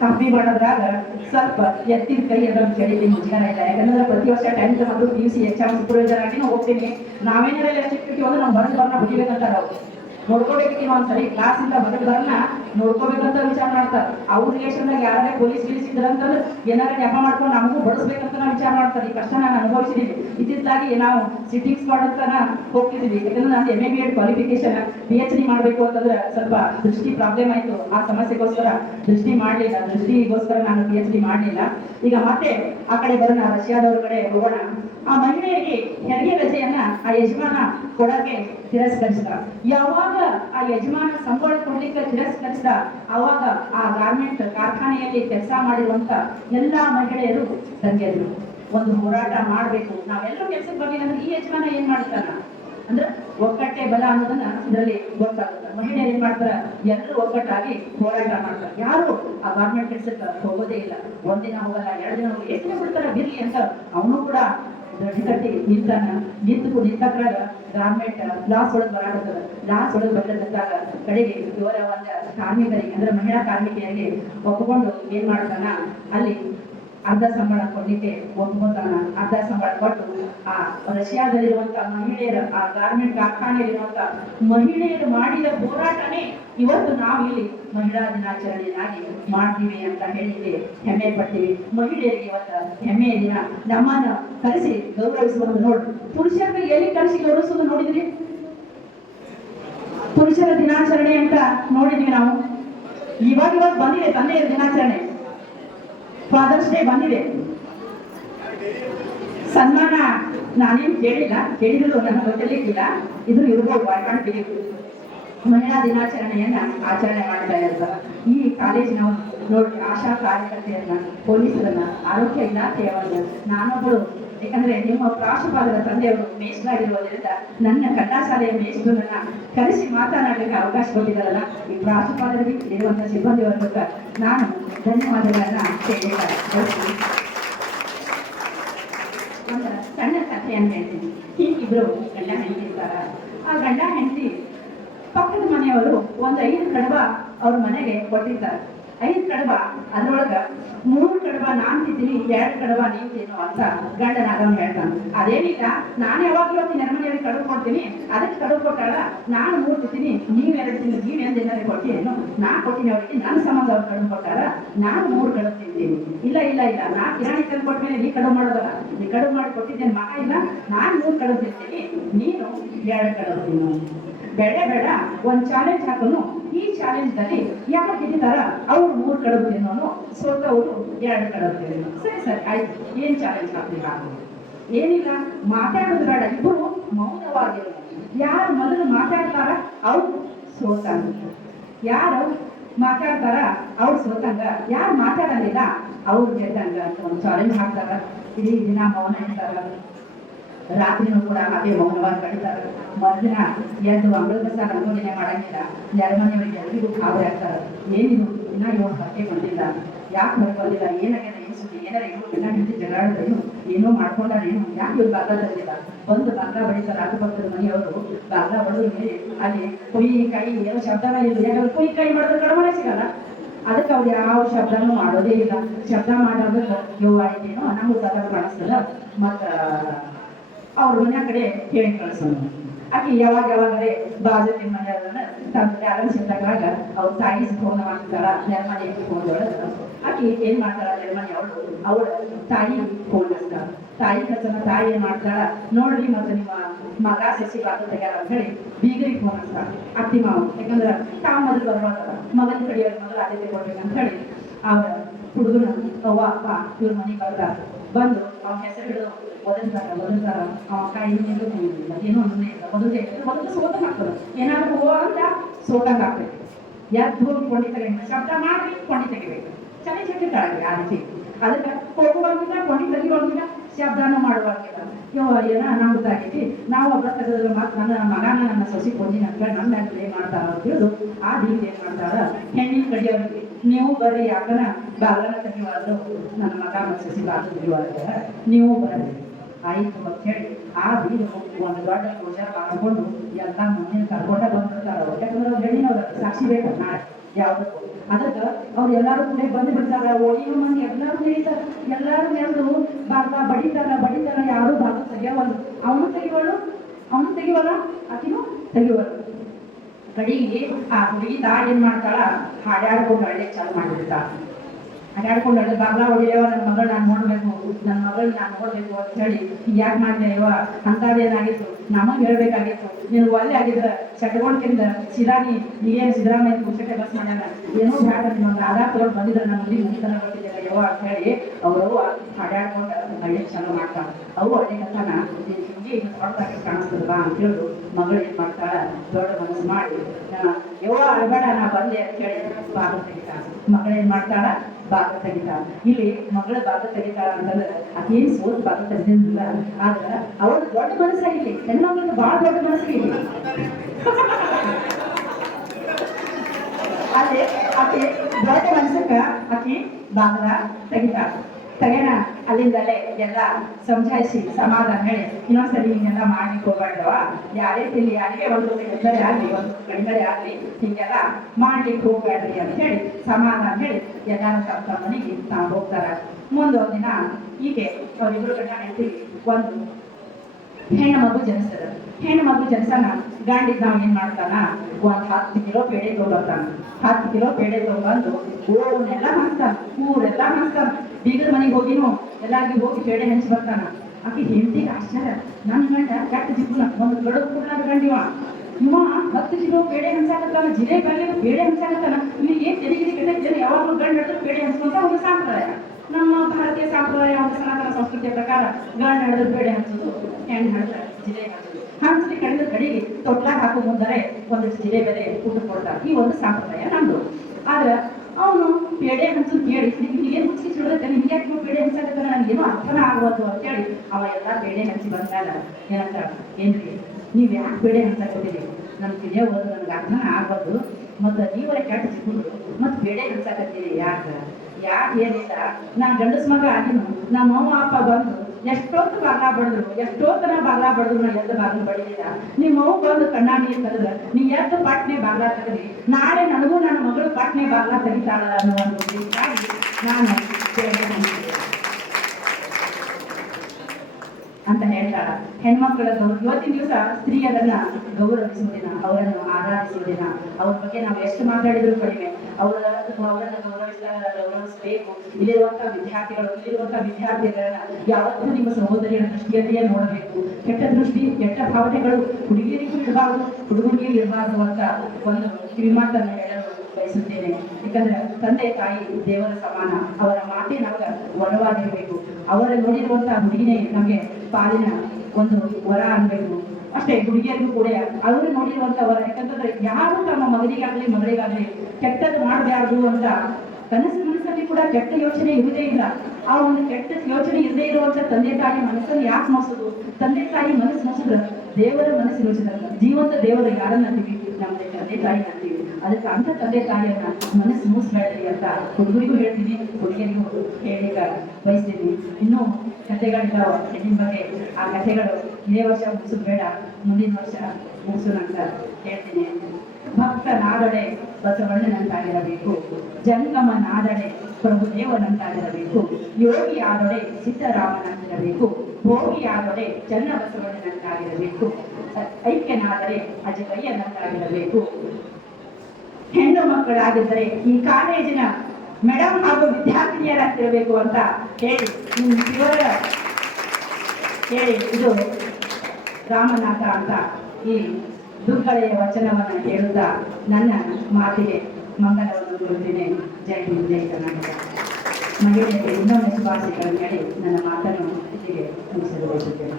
ಕಾಪಿ ಮಾಡೋದ್ರಾಗ ಸ್ವಲ್ಪ ಎತ್ತಿದ ಕೈ ಅದನ್ನು ಕೇಳಿದ್ದೀನಿ, ಮುಜಾರ ಇಲ್ಲ. ಯಾಕಂದ್ರೆ ಪ್ರತಿ ವರ್ಷ 10th ಮತ್ತು PUC ಎಕ್ಸಾಮ್ ಸೂಪರ್ವೈಸರ್ ಆಗಿನೂ ಹೋಗ್ತೀನಿ. ನಾವೇನಾರ ಎಷ್ಟು ಇರ್ತೀವಿ ಅಂದ್ರೆ ನಾವು ಹೊರಗೆ ಬರೋಣ ಹೊಡಿಬೇಕಂತಾರೆ. ಅವ್ರು ನೋಡ್ಕೋಬೇಕಿದ್ದೀವಿ ಒಂದ್ಸರಿ ಕ್ಲಾಸಿಂದ ಹೊರಗೆ ಬರೋಣ ನೋಡ್ಕೋಬೇಕಂತ ವಿಚಾರ ಮಾಡ್ತಾರೆ. ಅವ್ರ ರಿಲೇಷನ್ದಾಗ ಯಾರೇ ಪೊಲೀಸ್ ಇದ್ರಂತಂದ್ರೆ ಏನಾರ ನೆಪ ಮಾಡ್ಕೊಂಡು ನಮಗೂ ಬಡಿಸ್ಬೇಕಂತ ನಾವು ವಿಚಾರ ಮಾಡ್ತಾರೆ. ಈ ಕಷ್ಟ ನಾನು ಅನುಭವಿಸಿದ್ದೀನಿ. ಇತ್ತಿತ್ತಾಗಿ ನಾವು ಸಿಟ್ಟಿಂಗ್ ಸ್ಕ್ವಾಡ್ ಅಂತ ಹೋಗ್ತಿದ್ದೀವಿ. ಯಾಕಂದ್ರೆ ನಾನು MA BEd ಕ್ವಾಲಿಫಿಕೇಶನ್ PhD ಮಾಡಬೇಕು ಅಂತಂದ್ರೆ ಸ್ವಲ್ಪ ದೃಷ್ಟಿ ಪ್ರಾಬ್ಲಮ್ ಆಯಿತು. ಆ ಸಮಸ್ಯೆಗೋಸ್ಕರ ದೃಷ್ಟಿಗೋಸ್ಕರ ನಾನು PhD ಮಾಡಲಿಲ್ಲ. ಈಗ ಮತ್ತೆ ಆ ಕಡೆ ಬರೋಣ, ರಷ್ಯಾದವ್ರ ಕಡೆ ಹೋಗೋಣ. ಆ ಮಹಿಳೆಯರಿಗೆ ಹೆರಿಗೆ ರಜೆಯನ್ನ ಆ ಯಜಮಾನ ಕೊಡಕ್ಕೆ ತಿರಸ್ಕರಿಸಿದ. ಯಾವಾಗ ಆ ಯಜಮಾನ ಸಂಬಳ ಕೊಡ್ಲಿಕ್ಕೆ ತಿರಸ್ಕರಿಸಿದ, ಅವಾಗ ಆ ಗಾರ್ಮೆಂಟ್ ಕಾರ್ಖಾನೆಯಲ್ಲಿ ಕೆಲಸ ಮಾಡಿರುವಂತ ಎಲ್ಲಾ ಮಹಿಳೆಯರು ತಂಗಿಯರು ಒಂದು ಹೋರಾಟ ಮಾಡ್ಬೇಕು, ನಾವೆಲ್ಲರೂ ಕೆಲಸಕ್ಕೆ ಬರ್ಲಿಲ್ಲ ಅಂದ್ರೆ ಈ ಯಜಮಾನ ಏನ್ ಮಾಡ್ತಾನ ಅಂದ್ರೆ ಒಕ್ಕಟ್ಟೆ ಬಲ ಅನ್ನೋದನ್ನ ಇದರಲ್ಲಿ ಗೊತ್ತಾಗುತ್ತೆ. ಮಹಿಳೆಯರು ಏನ್ ಮಾಡ್ತಾರ, ಎಲ್ಲರೂ ಒಗ್ಗಟ್ಟಾಗಿ ಹೋರಾಟ ಮಾಡ್ತಾರೆ. ಯಾರು ಆ ಗಾರ್ಮೆಂಟ್ ಕೆಲಸಕ್ಕೆ ಹೋಗೋದೇ ಇಲ್ಲ, ಒಂದಿನ ಹೋಗಲ್ಲ, 2 ದಿನ ಹೋಗಿ ಎಷ್ಟು ಬಿಡ್ತಾರ ಬಿರ್ಲಿ ಅಂತ ಅವನು ಕೂಡ ಕಟ್ಟಿ ನಿಂತಾನ. ನಿಂತಾಗ ಗಾರ್ಮೆಂಟ್ ಲಾಸ್ ಒಳಗೆ ಬರಾಡುತ್ತದೆ. ಲಾಸ್ ಒಳಗೆ ಬರದಿದ್ದಾಗ ಕಡೆಗೆ ಇವರ ಒಂದು ಕಾರ್ಮಿಕರಿಗೆ ಅಂದ್ರೆ ಮಹಿಳಾ ಕಾರ್ಮಿಕೆಯರಿಗೆ ಒಪ್ಪಿಕೊಂಡು ಏನ್ ಮಾಡ್ತಾನ, ಅಲ್ಲಿ ಅರ್ಧ ಸಂಬಳ ಕೊಡ್ಲಿಕ್ಕೆ ಒಪ್ಕೊಂತಾನ. ಅರ್ಧ ಸಂಬಳ ಕೊಟ್ಟು ಆ ರಷ್ಯಾದಲ್ಲಿರುವಂತ ಮಹಿಳೆಯರ ಆ ಗಾರ್ಮೆಂಟ್ ಕಾರ್ಖಾನೆಯಲ್ಲಿರುವಂತ ಮಹಿಳೆಯರು ಮಾಡಿದ ಹೋರಾಟನೇ ಇವತ್ತು ನಾವಿಲ್ಲಿ ಮಹಿಳಾ ದಿನಾಚರಣೆಯನ್ನಾಗಿ ಮಾಡ್ತೀವಿ ಅಂತ ಹೇಳಿಕ್ಕೆ ಹೆಮ್ಮೆ ಪಡ್ತೀವಿ. ಮಹಿಳೆಯರಿಗೆ ಇವತ್ತು ಹೆಮ್ಮೆಯ ದಿನ. ನಮ್ಮನ್ನ ಕರೆಸಿ ಗೌರವಿಸುವುದು ನೋಡಿ, ಪುರುಷರಿಗೆ ಎಲ್ಲಿ ಕರೆಸಿ ಗೌರವಿಸುವುದು ನೋಡಿದ್ರಿ? ಪುರುಷರ ದಿನಾಚರಣೆ ಅಂತ ನೋಡಿದ್ವಿ ನಾವು. ಇವಾಗ ಬಂದಿದೆ ತಂದೆಯರ ದಿನಾಚರಣೆ, ಫಾದರ್ಸ್ ಡೇ ಬಂದಿದೆ. ಸನ್ಮಾನ ನಾನೇನು ಕೇಳಿದ್ರು ನನಗೆ ಗೊತ್ತಿರ್ಲಿಕ್ಕಿಲ್ಲ, ಇದ್ರು ಇರ್ಬೋದು, ಐ ಕಾಂಟ್ ಬಿಲೀವ್. ಮಹಿಳಾ ದಿನಾಚರಣೆಯನ್ನ ಆಚರಣೆ ಮಾಡ್ತಾ ಇರ್ತಾರೆ. ಈ ಕಾಲೇಜಿನವರು ನೋಡಿ, ಆಶಾ ಕಾರ್ಯಕರ್ತೆಯರನ್ನ, ಪೊಲೀಸರನ್ನ, ಆರೋಗ್ಯ ಇಲಾಖೆಯವರನ್ನ, ನಾನೊಬ್ಬಳು, ಯಾಕಂದ್ರೆ ನಿಮ್ಮ ಪ್ರಾಂಶುಪಾಲರ ತಂದೆಯವರು ಮೇಷ್ಟ್ರಾಗಿರುವುದರಿಂದ ನನ್ನ ಕನ್ನಡ ಶಾಲೆಯ ಮೇಷ್ಟ್ರನ್ನ ಕರೆಸಿ ಮಾತನಾಡಲಿಕ್ಕೆ ಅವಕಾಶ ಕೊಟ್ಟಿದ್ದಾರಲ್ಲ, ಈ ಪ್ರಾಂಶುಪಾಲರಿಗೆ ಇರುವಂತಹ ಸಿಬ್ಬಂದಿಯವರ ನಾನು ಧನ್ಯವಾದಗಳನ್ನ ಹೇಳಿದ್ದಾರೆ. ಒಂದು ಸಣ್ಣ ಕಥೆಯನ್ನು ಹೇಳ್ತೀನಿ. ಹೀಗಿಬ್ರು ಗಂಡ ಹೆಂಡತಿ ಇರ್ತಾರ. ಆ ಗಂಡ ಹೆಂಡತಿ ಪಕ್ಕದ ಮನೆಯವರು ಒಂದು 5 ಕಡಬ ಅವ್ರ ಮನೆಗೆ ಕೊಟ್ಟಿರ್ತಾರೆ. 5 ಕಡಬ, ಅದ್ರೊಳಗ 3 ಕಡಬ ನಾನ್ ತಿಂತೀನಿ, 2 ಕಡಬ ನೀವ್ ತಿನ್ನು ಅಂತ ಗಂಡನಾದವನು ಹೇಳ್ತಾನೆ. ಅದೇನಿಲ್ಲ, ನಾನು ಯಾವಾಗಲೂ ನೆರಮನೆಯಲ್ಲಿ ಕಡುಬು ಕೊಡ್ತೀನಿ, ಅದಕ್ಕೆ ಕಡುಬು ಕೊಟ್ಟಾಳ, ನಾನು 3 ತಿಂತೀನಿ, ನೀವ್ 2 ತಿನ್ನಿ, ನೀವ್ ಏನಾದ್ರು ಕೊಡ್ತೀರೇನು? ನಾ ಕೊಡ್ತೀನಿ ಅವ್ರಿಗೆ, ನನ್ನ ಸಂಬಂಧ ಅವ್ರು ಕಡುಬು ಕೊಟ್ಟಾರ, ನಾನು 3 ಕಡುಬು ತಿಂತೀನಿ. ಇಲ್ಲ ಇಲ್ಲ ಇಲ್ಲ, ನಾ ಕಿರಾಣಿ ತಂದು ಕೊಟ್ಮೇಲೆ ನೀ ಕಡುಬು ಮಾಡೋದಲ್ಲ, ನೀ ಕಡುಬು ಮಾಡಿ ಕೊಟ್ಟಿದ್ದೇನೆ ಮಗ, ಇಲ್ಲ ನಾನು 3 ಕಡುಬು ತಿಂತೀನಿ, ನೀನು 2 ಕಡುಬು ತಿನ್ನು. ಬೇಡ, ಒಂದ್ ಚಾಲೆಂಜ್ ಹಾಕೋನು. ಈ ಚಾಲೆಂಜ್ ನಲ್ಲಿ ಯಾರು ಗೆದ್ದಿದಾರ ಅವ್ರು 3 ಕಡುಬು ತಿನ್ನೋನು, ಸೋತವರು 2 ಕಡುಬು ತಿನ್ನೋನು. ಸರಿ ಆಯ್ತು, ಏನ್ ಚಾಲೆಂಜ್ ಹಾಕ್ತೀವಿ? ಏನಿಲ್ಲ, ಮಾತಾಡೋದು ಬೇಡ, ಇಬ್ಬರು ಮೌನವಾಗಿರೋ. ಯಾರು ಮೊದಲು ಮಾತಾಡ್ತಾರ ಅವ್ರು ಸೋತಂಗ, ಯಾರು ಮಾತಾಡ್ತಾರ ಅವ್ರು ಸೋತಂಗ, ಯಾರು ಮಾತಾಡಲಿಲ್ಲ ಅವ್ರು ಗೆದ್ದಂಗ ಅಂತ ಒಂದು ಚಾಲೆಂಜ್ ಹಾಕ್ತಾರ. ಇಡೀ ದಿನ ಮೌನ ಇರ್ತಾರ, ರಾತ್ರಿನೂ ಕೂಡ ಅದೇ ಮೌನವಾಗಿ ಕಳೀತಾರೆ. ಮರುದಿನ ಎದ್ದು ಅಂಗಳ ಕಸ ರಂಗೋಲಿನೇ ಮಾಡಂಗಿಲ್ಲ, ನೆರಮನೆಯವರಿಗೆ ಎಲ್ರಿಗೂ ಖಾಬರಿ ಆಗ್ತಾರೆ. ಏನಿದು ಇನ್ನ ಇವನು ಹೊಟ್ಟೆ ಬಂದಿಲ್ಲ, ಯಾಕೆ ಬರ್ಬೋದಿಲ್ಲ, ಏನಾಗ್ಯದ, ಏನು ಸುದ್ದಿ, ಏನಾರ ಇವ್ರು ಎಲ್ಲ ಹಿಂದೆ ಜಗಾಡಿದ್ರು, ಏನೋ ಮಾಡ್ಕೊಂಡೇನು, ಯಾಕೆ ಇವ್ರು ಬಾಗ್ಲ ತಂದಿಲ್ಲ? ಬಂದು ಬಾಗ್ಲ ಬಡಿತಾರೆ. ಅಕ್ಕಪಕ್ಕದ ಮನೆಯವರು ಬಾಗ್ಲ ಬಡದ್ರ ಮೇಲೆ ಅಲ್ಲಿ ಕುಯಿ ಕೈ ಏನೋ ಶಬ್ದನ ಇಲ್ಲ, ಯಾಕಂದ್ರೆ ಕುಯಿ ಕೈ ಮಾಡಿದ್ರೆ ಕಡಿಮೆ ಸಿಗಲ್ಲ. ಅದಕ್ಕೆ ಅವ್ರು ಯಾವ ಶಬ್ದನೂ ಮಾಡೋದೇ ಇಲ್ಲ. ಶಬ್ದ ಮಾಡೋದಕ್ಕೆ ಯೋ ಆಯ್ತೇನೋ ನಮಗೂ ಸದಾ ಕಾಣಿಸ್ತದ, ಮತ್ತು ಅವ್ರ ಮನೆ ಕಡೆ ಹೇಳಿ ಕಳ್ಸೋಣ. ಆಕೆ ಯಾವಾಗಲೇ ಬಾಜುಕಿನ ಮನೆಯವ್ರನ್ನ ತಂದು ಬ್ಯಾಲೆನ್ಸ್ ಇದ್ದಾಗ ಅವ್ರ ತಾಯಿ ಫೋನ್ ಮಾಡ್ತಾರ, ನೆರಮನೆ ಫೋನ್ ಒಳಗೆ ಆಕೆ ಏನ್ ಮಾಡ್ತಾಳ, ನೆರಮನೆ ಅವಳ ತಾಯಿ ಫೋನ್ ಹಚ್ತಾಳ. ತಾಯಿ ಹಚ್ಚನ ತಾಯಿ ಏನ್ ಮಾಡ್ತಾಳ, ನೋಡ್ರಿ ಮತ್ತೆ ನಿಮ್ಮ ಮಗ ಸಸಿ ಬಾತು ತೆಗ್ಯಾರ ಅಂತ ಹೇಳಿ ಬೀಗರಿಗೆ ಫೋನ್ ಹಚ್ತಾಳ. ಅತ್ತಿ ಮಾವ, ಯಾಕಂದ್ರ ತಾವು ಮೊದಲು ಬರ್ಬಾರ್ದಲ್ಲ, ಮಗನ ಕಡೆಯವ್ರ ಮೊದಲು ಆದ್ಯತೆ ಕೊಡ್ಬೇಕಂತ ಹೇಳಿ ಅವ್ರ ಹುಡುಗನ ಅವ್ವ ಅಪ್ಪ ಇವ್ರ ಮನೆಗೆ ಬರ್ತಾರ. ಬಂದು ಅವ್ನ ಹೆಸರು ಹಿಡಿದು ಒದರ್ತಾರ. ಅವ ಕಾಯಿ ನಿಲ್ಲ, ಏನೋ ಒಂದೇ ಇಲ್ಲ, ಮೊದಲು ಸೋತಂಗ್ ಆಗ್ತದ. ಏನಾದ್ರು ಹೋ ಅಂತ ಸೋತಂಗ್ ಆಗ್ತೈತಿ. ಎದ್ದು ಹೋಗಿ ಕೊಂಡಿ ತೆಗಿಬೇಕು, ಶಬ್ದ ಮಾಡಿ ಕೊಂಡಿ ತೆಗಿಬೇಕು. ಚೆನ್ನಾಗಿ ಚೆಟ್ಟಿರ್ತಾಳೆ ಆ ರೀತಿ. ಅದಕ್ಕೆ ಹೋಗುವಂಗಿಲ್ಲ, ಕೊಂಡಿ ತೆಗಿಯುವಂಗಿಲ್ಲ, ಶಬ್ದನೂ ಮಾಡುವಂಗಿಲ್ಲ. ಏನ ನಮ್ದಾಗೈತಿ, ನಾವು ಒಬ್ಬರ ತೆಗೆದ್ರೆ ಮಾತ್ರ ನನ್ನ ಮಗನ ನನ್ನ ಸೊಸಿ ಕೊಂದಿನ ಅಂತ ನಮ್ಮ ಮೇಲೆ ಪ್ಲೇ ಮಾಡ್ತಾರ ಅಂತ ತಿಳಿದು ಆ ರೀತಿ ಏನ್ ಮಾಡ್ತಾರ, ಹೆಣ್ಣಿನ ಕಡಿಯೋರಿಗೆ ನೀವು ಬರ್ರಿ, ಯಾಕನ ಬಾಗಲನ ತೆಗಿಬಾರ್ದು, ನನ್ನ ಮಗ ಮತ್ತು ಸಸಿ ಬಾಗಿಲು ತೆಗಿಬಾರ್ದು, ನೀವು ಬರ್ರಿ ಆಯ್ತು ಅಂತ ಹೇಳಿ ಆ ಬೀರು ಒಂದು ದೊಡ್ಡ ಪೂಜಾ ಮಾಡ್ಕೊಂಡು ಎಲ್ಲ ಮುಂದಿನ ಕರ್ಕೊಂಡ ಬಂದ್ಬಿಡ್ತಾರ. ಯಾಕಂದ್ರೆ ಹೆಣ್ಣಿನವ್ರ ಸಾಕ್ಷಿ ಬೇಕು ನಾಳೆ ಯಾವ್ದಕ್ಕೂ. ಅದಕ್ಕೆ ಅವ್ರು ಎಲ್ಲಾರು ಕೂಡ ಬಂದು ಬಿಡ್ತಾರ. ಓಣಿನ ಮಂದಿ ಎಲ್ಲಾರು ನಡೀತಾರ, ಎಲ್ಲಾರು ನೆರೆದು ಬಾಗ ಬಡಿತಾರ. ಯಾರು ಬಾಗ ತೆಗಿಯವಲ್ಲ, ಅವನು ತೆಗಿವಲ್ಲ, ಆಕಿನೂ ತೆಗಿವಲ್ಲ. ಕಡೆಗೆ ಆ ಹುಡುಗಿ ತಾಯಿ ಏನ್ ಮಾಡ್ತಾಳ, ಹಾಡ್ಯಾಡ್ಕೊಂಡು ಹಳ್ಳಿ ಚಾಲು ಮಾಡಿಬಿಡ್ತಾಳ. ಅಡ್ಯಾಡ್ಕೊಂಡು ಅಲ್ಲಿ ಬಾಗ್ಲ ಹೊಡಿಯವ ನನ್ನ ಮಗಳು ನಾನು ನೋಡ್ಬೇಕು ಅಂತ ಹೇಳಿ ಯಾಕೆ ಮಾಡಿದೆ ಇವ ಅಂತದೇನಾಗಿತ್ತು ನಮಗೆ ಹೇಳ್ಬೇಕಾಗಿತ್ತು ನೀನು ಒಳ್ಳೆ ಆಗಿದ್ರೆ ಚಟಗೊಂಡ್ಕಿಂದ ಸಿರಾನಿ ಈಗೇನು ಸಿದ್ದರಾಮಯ್ಯ ಪುಸ್ತಕ ಬಸ್ ಮಾಡ್ಯಾನ ಏನೋ ಬೇಡ ನೀನೊಂದು ಆಧಾರ್ ತಗೊಂಡು ಬಂದಿದ್ರೆ ನಮ್ಮ ಮದುವೆ ಮುಗಿತನ ಬರ್ತಿದ್ದೆ ಯವ್ವ ಅಂತ ಹೇಳಿ ಅವರು ಅಡ್ಯಾಡ್ಕೊಂಡು ಹಳ್ಳಿ ಚಾಲು ಮಾಡ್ತಾಳೆ ಅವು ಹಳ್ಳಿ ಕಥನ ಹಿಂಗೆ ಹೊರತಾಗಿ ಕಾಣಿಸ್ತದ ಬಾ ಅಂತ ಹೇಳಿ ಮಗಳು ಏನ್ ಮಾಡ್ತಾಳ ದೊಡ್ಡ ಮನಸ್ಸು ಮಾಡಿ ಯವ್ವ ಅಳ್ಬೇಡ ನಾ ಬಂದೆ ಅಂತ ಹೇಳಿ ಬಾಗಿಲು ತೆಗಿತಾಳ ಮಗಳೇನ್ ಮಾಡ್ತಾಳ ಬಾಗಿಲು ತೆಗಿತಾಳ ಇಲ್ಲಿ ಮಗಳ ಬಾಗಿಲು ತೆಗಿತಾಳ ಅಂತಂದ್ರೆ ಅದೇನು ಸೋತ್ ಬಾಗಿಲು ತೆಗೆದಿಲ್ಲ ಆದ್ರೆ ಅವಳ ದೊಡ್ಡ ಮನಸ್ಸಾಗಿಲ್ಲ ಹೆಣ್ಮಕ್ಳಿಗೆ ಬಹಳ ದೊಡ್ಡ ಮನಸ್ಸಾಗಿಲ್ಲ ಅದೇ ಆಕೆ ದೊಡ್ಡ ಮನಸ್ಸಕ್ಕ ಆಕೆ ಬಾಗಿಲ ತೆಗಿತಾಳ ತೆಗೆನ ಅಲ್ಲಿಂದಲೇ ಎಲ್ಲ ಸಮಜಾಯಿಸಿ ಸಮಾಧಾನ ಹೇಳಿ ಇನ್ನೊಂದ್ಸರಿ ಹಿಂಗೆಲ್ಲ ಮಾಡ್ಲಿಕ್ಕೆ ಹೋಗ್ಬಾರ್ದವ ಯಾರೇ ತಿಳಿ ಯಾರಿಗೆ ಒಂದು ಹೆಸರೇ ಆಗಲಿ ಒಂದು ಕಡಿಮೆ ಆಗಲಿ ಹಿಂಗೆಲ್ಲ ಮಾಡ್ಲಿಕ್ಕೆ ಹೋಗ್ಬೇಡ್ರಿ ಅಂತ ಹೇಳಿ ಸಮಾಧಾನ ಹೇಳಿ ಎಲ್ಲಾರು ತಮ್ಮ ಮನೆಗೆ ತಾವು ಹೋಗ್ತಾರ. ಮುಂದೊಂದು ದಿನ ಹೀಗೆ ಅವರಿಬ್ರು ಗಂಡ ಹೆಂಡತಿ ಒಂದು ಹೆಣ್ಣು ಮಗು ಜನಿಸ್ತದ. ಹೆಣ್ಣು ಮಗು ಜನಿಸನ ಗಂಡಿದ್ ನಾವ್ ಏನ್ ಮಾಡ್ತಾನ ಒಂದ್ 10 ಕಿಲೋ ಪೇಡೆ ತಗೊಂಡ್ಬರ್ತಾನ. 10 ಕಿಲೋ ಪೇಡೆ ತಗೊಂಡ್ಬಂದು ಓವನ್ನೆಲ್ಲ ಹಂಚ್ತಾನ, ಊರೆಲ್ಲ ಹಂಚ್ತಾನ. ಬೀಗದ ಮನೆಗೆ ಹೋಗಿನು ಎಲ್ಲಾರ್ಗಿ ಹೋಗಿ ಪೇಡೆ ಹಂಚಿ ಬರ್ತಾನ. ಆಕೆ ಹೆಂಡತಿಗೆ ಆಶ್ಚರ್ಯ, ನನ್ ಗಂಡ ಕೆಟ್ಟ ಜಿಬ್ಬುನ ಒಂದು ಗಡು ಕೂಡಲಾದ ಗಂಡಿವ ಇವ 10 ಕಿಲೋ ಪೇಡೆ ಹಂಚಾಕತ್ತಾನ, ಜಿಲೆ ಬರಲಿ ಪೇಡೆ ಹಂಚಾಕತ್ತಾನ. ಇಲ್ಲಿ ಏನ್ ತೆರಿಗೆ ಕೆಟ್ಟ ಯಾವಾಗಲೂ ಗಂಡ ಹಿಡಿದ್ರೆ ಪೇಡೆ ಹಂಚ್ಕೊಂತ ಒಂದು ಸಂಪ್ರದಾಯ. ನಮ್ಮ ಭಾರತೀಯ ಸಂಪ್ರದಾಯ ಒಂದು ಸನಾತನ ಸಂಸ್ಕೃತಿಯ ಪ್ರಕಾರ ಗಂಡ ಹಿಡಿದ್ರೆ ಪೇಡೆ ಹಂಚೋದು, ಹೆಣ್ಣು ಹಿಡಿದ್ರೆ ಜಿಲೆ ಹಂಚೋದು. ಹಂಚಲಿ ಕಡಿದ ಕಡೆಗೆ ತೊಟ್ಲಾಗ ಹಾಕೋ ಮುಂದರೆ ಒಂದಿಷ್ಟು ಜಿಲೆ ಬೆಲೆ ಊಟ ಕೊಡ್ತಾರೆ. ಈ ಒಂದು ಸಂಪ್ರದಾಯ ನಮ್ದು. ಆದ್ರೆ ಅವನು ಪೇಡೆ ಹಂಚು ಕೇಳಿ ಏನ್ ಮುಚ್ಚಿ ಸುಡತ್ತೆ, ನಿಮ್ಗೆ ಯಾಕೆ ಪೇಡೆ ಹಂಚಾಕತ್ತಾನ, ನನಗೇನು ಅರ್ಥನ ಆಗ್ಬೋದು ಅಂತೇಳಿ ಅವ ಎಲ್ಲ ಪೇಡೆ ಹಂಚಿ ಬಂದಾಗ ಏನಂತ, ಏನ್ರಿ ನೀವ್ ಯಾಕೆ ಪೇಡೆ ಹಂಚಾಕತ್ತೀರಿ, ನನ್ ತಿಳಿಯೋ ಹೋದ್ರು ನನಗೆ ಅರ್ಥನ ಆಗ್ಬೋದು, ಮತ್ತ ನೀವರೇ ಕೆಟ್ಟ ಸಿಗುದು ಮತ್ ಪೇಡೆ ಹಂಚಾಕತ್ತೀರಿ ಯಾಕೆ ಏನಿಲ್ಲ. ನಾ ಗಂಡಸ್ ಮಗ ಆಗಿನು ನಮ್ಮ ಅವ್ವ ಅಪ್ಪ ಬಂದು ಎಷ್ಟೊತ್ತು ಬಾಗ್ಲ ಬಡಿದ್ರು, ಎಷ್ಟೊತ್ತನ ಬಾಗ್ಲ ಬಡಿದ್ರು ನಾ ಎದ್ದು ಬಾಗ್ಲ ಬಡಿಲಿಲ್ಲ. ನಿಮ್ಮ ಅವ್ವ ಬಂದು ಕಣ್ಣ ನೀರು ತೆಗೆದ್ರ ನೀ ಎದ್ದು ಪಾಟ್ನೆ ಬಾಗ್ಲ ತೆಗದಿ, ನಾಳೆ ನನಗೂ ನನ್ನ ಮಗಳು ಪಾಟ್ನೆ ಬಾಗ್ಲ ತೆಗಿತಾಳ ಅನ್ನೋ ಒಂದು ಉದ್ದೇಶಕ್ಕಾಗಿ ನಾನು ಅಂತ ಹೇಳ್ತಾಳ. ಹೆಣ್ಮಕ್ಳ ಇವತ್ತಿನ ದಿವಸ ಸ್ತ್ರೀಯರನ್ನ ಗೌರವಿಸುವ ದಿನ, ಅವರನ್ನು ಆರಾಧಿಸುವ ದಿನ. ಅವ್ರ ಬಗ್ಗೆ ನಾವು ಎಷ್ಟು ಮಾತಾಡಿದ್ರು ಕಡಿಮೆ. ಅವರನ್ನ ಗೌರವಿಸಬೇಕು. ಇಲ್ಲಿರುವಂತಹ ವಿದ್ಯಾರ್ಥಿಗಳನ್ನ ಯಾವತ್ತೂ ನಿಮ್ಮ ಸಹೋದರಿಯ ದೃಷ್ಟಿಯಲ್ಲಿಯೇ ನೋಡಬೇಕು. ಕೆಟ್ಟ ದೃಷ್ಟಿ, ಕೆಟ್ಟ ಭಾವನೆಗಳು ಹುಡುಗಿಯರಿಗೂ ಇರಬಾರ್ದು, ಹುಡುಗರಿಗೂ ಇರಬಾರ್ದು ಅಂತ ಒಂದು ಕಿವಿಮಾತನ್ನ ಹೇಳಲು ಬಯಸುತ್ತೇನೆ. ಯಾಕಂದ್ರೆ ತಂದೆ ತಾಯಿ ದೇವರ ಸಮಾನ, ಅವರ ಮಾತೇ ನಮ್ಗೆ ವರವಾಗಿರ್ಬೇಕು. ಅವರ ನೋಡಿರುವಂತಹ ಹುಡುಗಿನೇ ನಮ್ಗೆ ಪಾಲಿನ ಒಂದು ವರ ಅನ್ಬೇಕು ಅಷ್ಟೇ. ಹುಡುಗಿಯರಿಗೂ ಕೂಡ ಅವರು ನೋಡಿರುವಂತ ವರ. ಯಾಕಂತಂದ್ರೆ ಯಾರು ತಮ್ಮ ಮಗನಿಗಾಗ್ಲಿ ಮಗಳಿಗಾಗ್ಲಿ ಕೆಟ್ಟದ್ದು ಮಾಡಬಾರ್ದು ಅಂತ ಮನಸ್ಸಲ್ಲಿ ಕೂಡ ಕೆಟ್ಟ ಯೋಚನೆ ಇರುವುದೇ ಇಲ್ಲ. ಆ ಒಂದು ಕೆಟ್ಟ ಯೋಚನೆ ಇರದೇ ಇರುವಂತ ತಂದೆ ತಾಯಿ ಮನಸ್ಸನ್ನು ಯಾಕೆ ಮೋಸೋದು? ತಂದೆ ತಾಯಿ ಮನಸ್ಸು ಮೋಸಿದ್ರ ದೇವರ ಮನಸ್ಸು ಯೋಚಿಸಿದ್ರ ಜೀವಂತ ದೇವರು ಯಾರನ್ನ ಅಂತೀವಿ? ನಮ್ಮ ತಂದೆ ತಾಯಿ ಅಂತೀವಿ. ಅದಕ್ಕೆ ಅಂತ ತಂದೆ ತಾಯಿಯನ್ನ ಮನಸ್ಸು ಮೂಸ್ಬೇಡ್ರಿ ಅಂತ ಹುಡುಗರಿಗೂ ಹೇಳ್ತೀನಿ, ಹುಡುಗಿಯರಿಗೂ ಹೇಳಿಕ ಬಯಸ್ತೀನಿ. ಇನ್ನೂ ಕಥೆಗಳಿದ್ದಾವ ಹೆಣ್ಣಿನ ಬಗ್ಗೆ. ಆ ಕಥೆಗಳು ಇದೇ ವರ್ಷ ಮುಗಿಸೋದು ಬೇಡ, ಮುಂದಿನ ವರ್ಷ ಮುಗಿಸೋಣ ಅಂತ ಹೇಳ್ತೀನಿ. ಭಕ್ತನಾದೊಡೆ ಬಸವಣ್ಣನಂತಾಗಿರಬೇಕು, ಜಂಗಮನಾದಡೆ ಪ್ರಭುದೇವನಂತಾಗಿರಬೇಕು, ಯೋಗಿಯಾದೊಡೆ ಸಿದ್ದರಾಮನಂತಿರಬೇಕು, ಭೋಗಿಯಾದೊಡೆ ಚನ್ನಬಸವಣ್ಣನಂತಾಗಿರಬೇಕು, ಐಕ್ಯನಾದರೆ ಅಜಗಯ್ಯನಂತಾಗಿರಬೇಕು. ಹೆಣ್ಣು ಮಕ್ಕಳಾಗಿದ್ದರೆ ಈ ಕಾಲೇಜಿನ ಮೇಡಮ್ ಹಾಗೂ ವಿದ್ಯಾರ್ಥಿನಿಯರಂತಿರಬೇಕು ಅಂತ ಹೇಳಿ ಹೇಳಿ ಇದು ರಾಮನಾಥ ಅಂತ ಈ ದುರ್ಗಳೆಯ ವಚನವನ್ನು ಹೇಳುತ್ತಾ ನನ್ನ ಮಾತಿಗೆ ಮಂಗಲವನ್ನು ಕೊಡುತ್ತೇನೆ. ಜೈ ಹಿಂದ್, ಜೈ ಕರ್ನಾಟಕ. ಮಹಿಳೆಯರಿಗೆ ಇನ್ನೊಂದು ಶುಭಾಶಯಗಳನ್ನು ಹೇಳಿ ನನ್ನ ಮಾತನ್ನು ಇಲ್ಲಿಗೆ ಮುಗಿಸಲು ಬಯಸುತ್ತೇನೆ.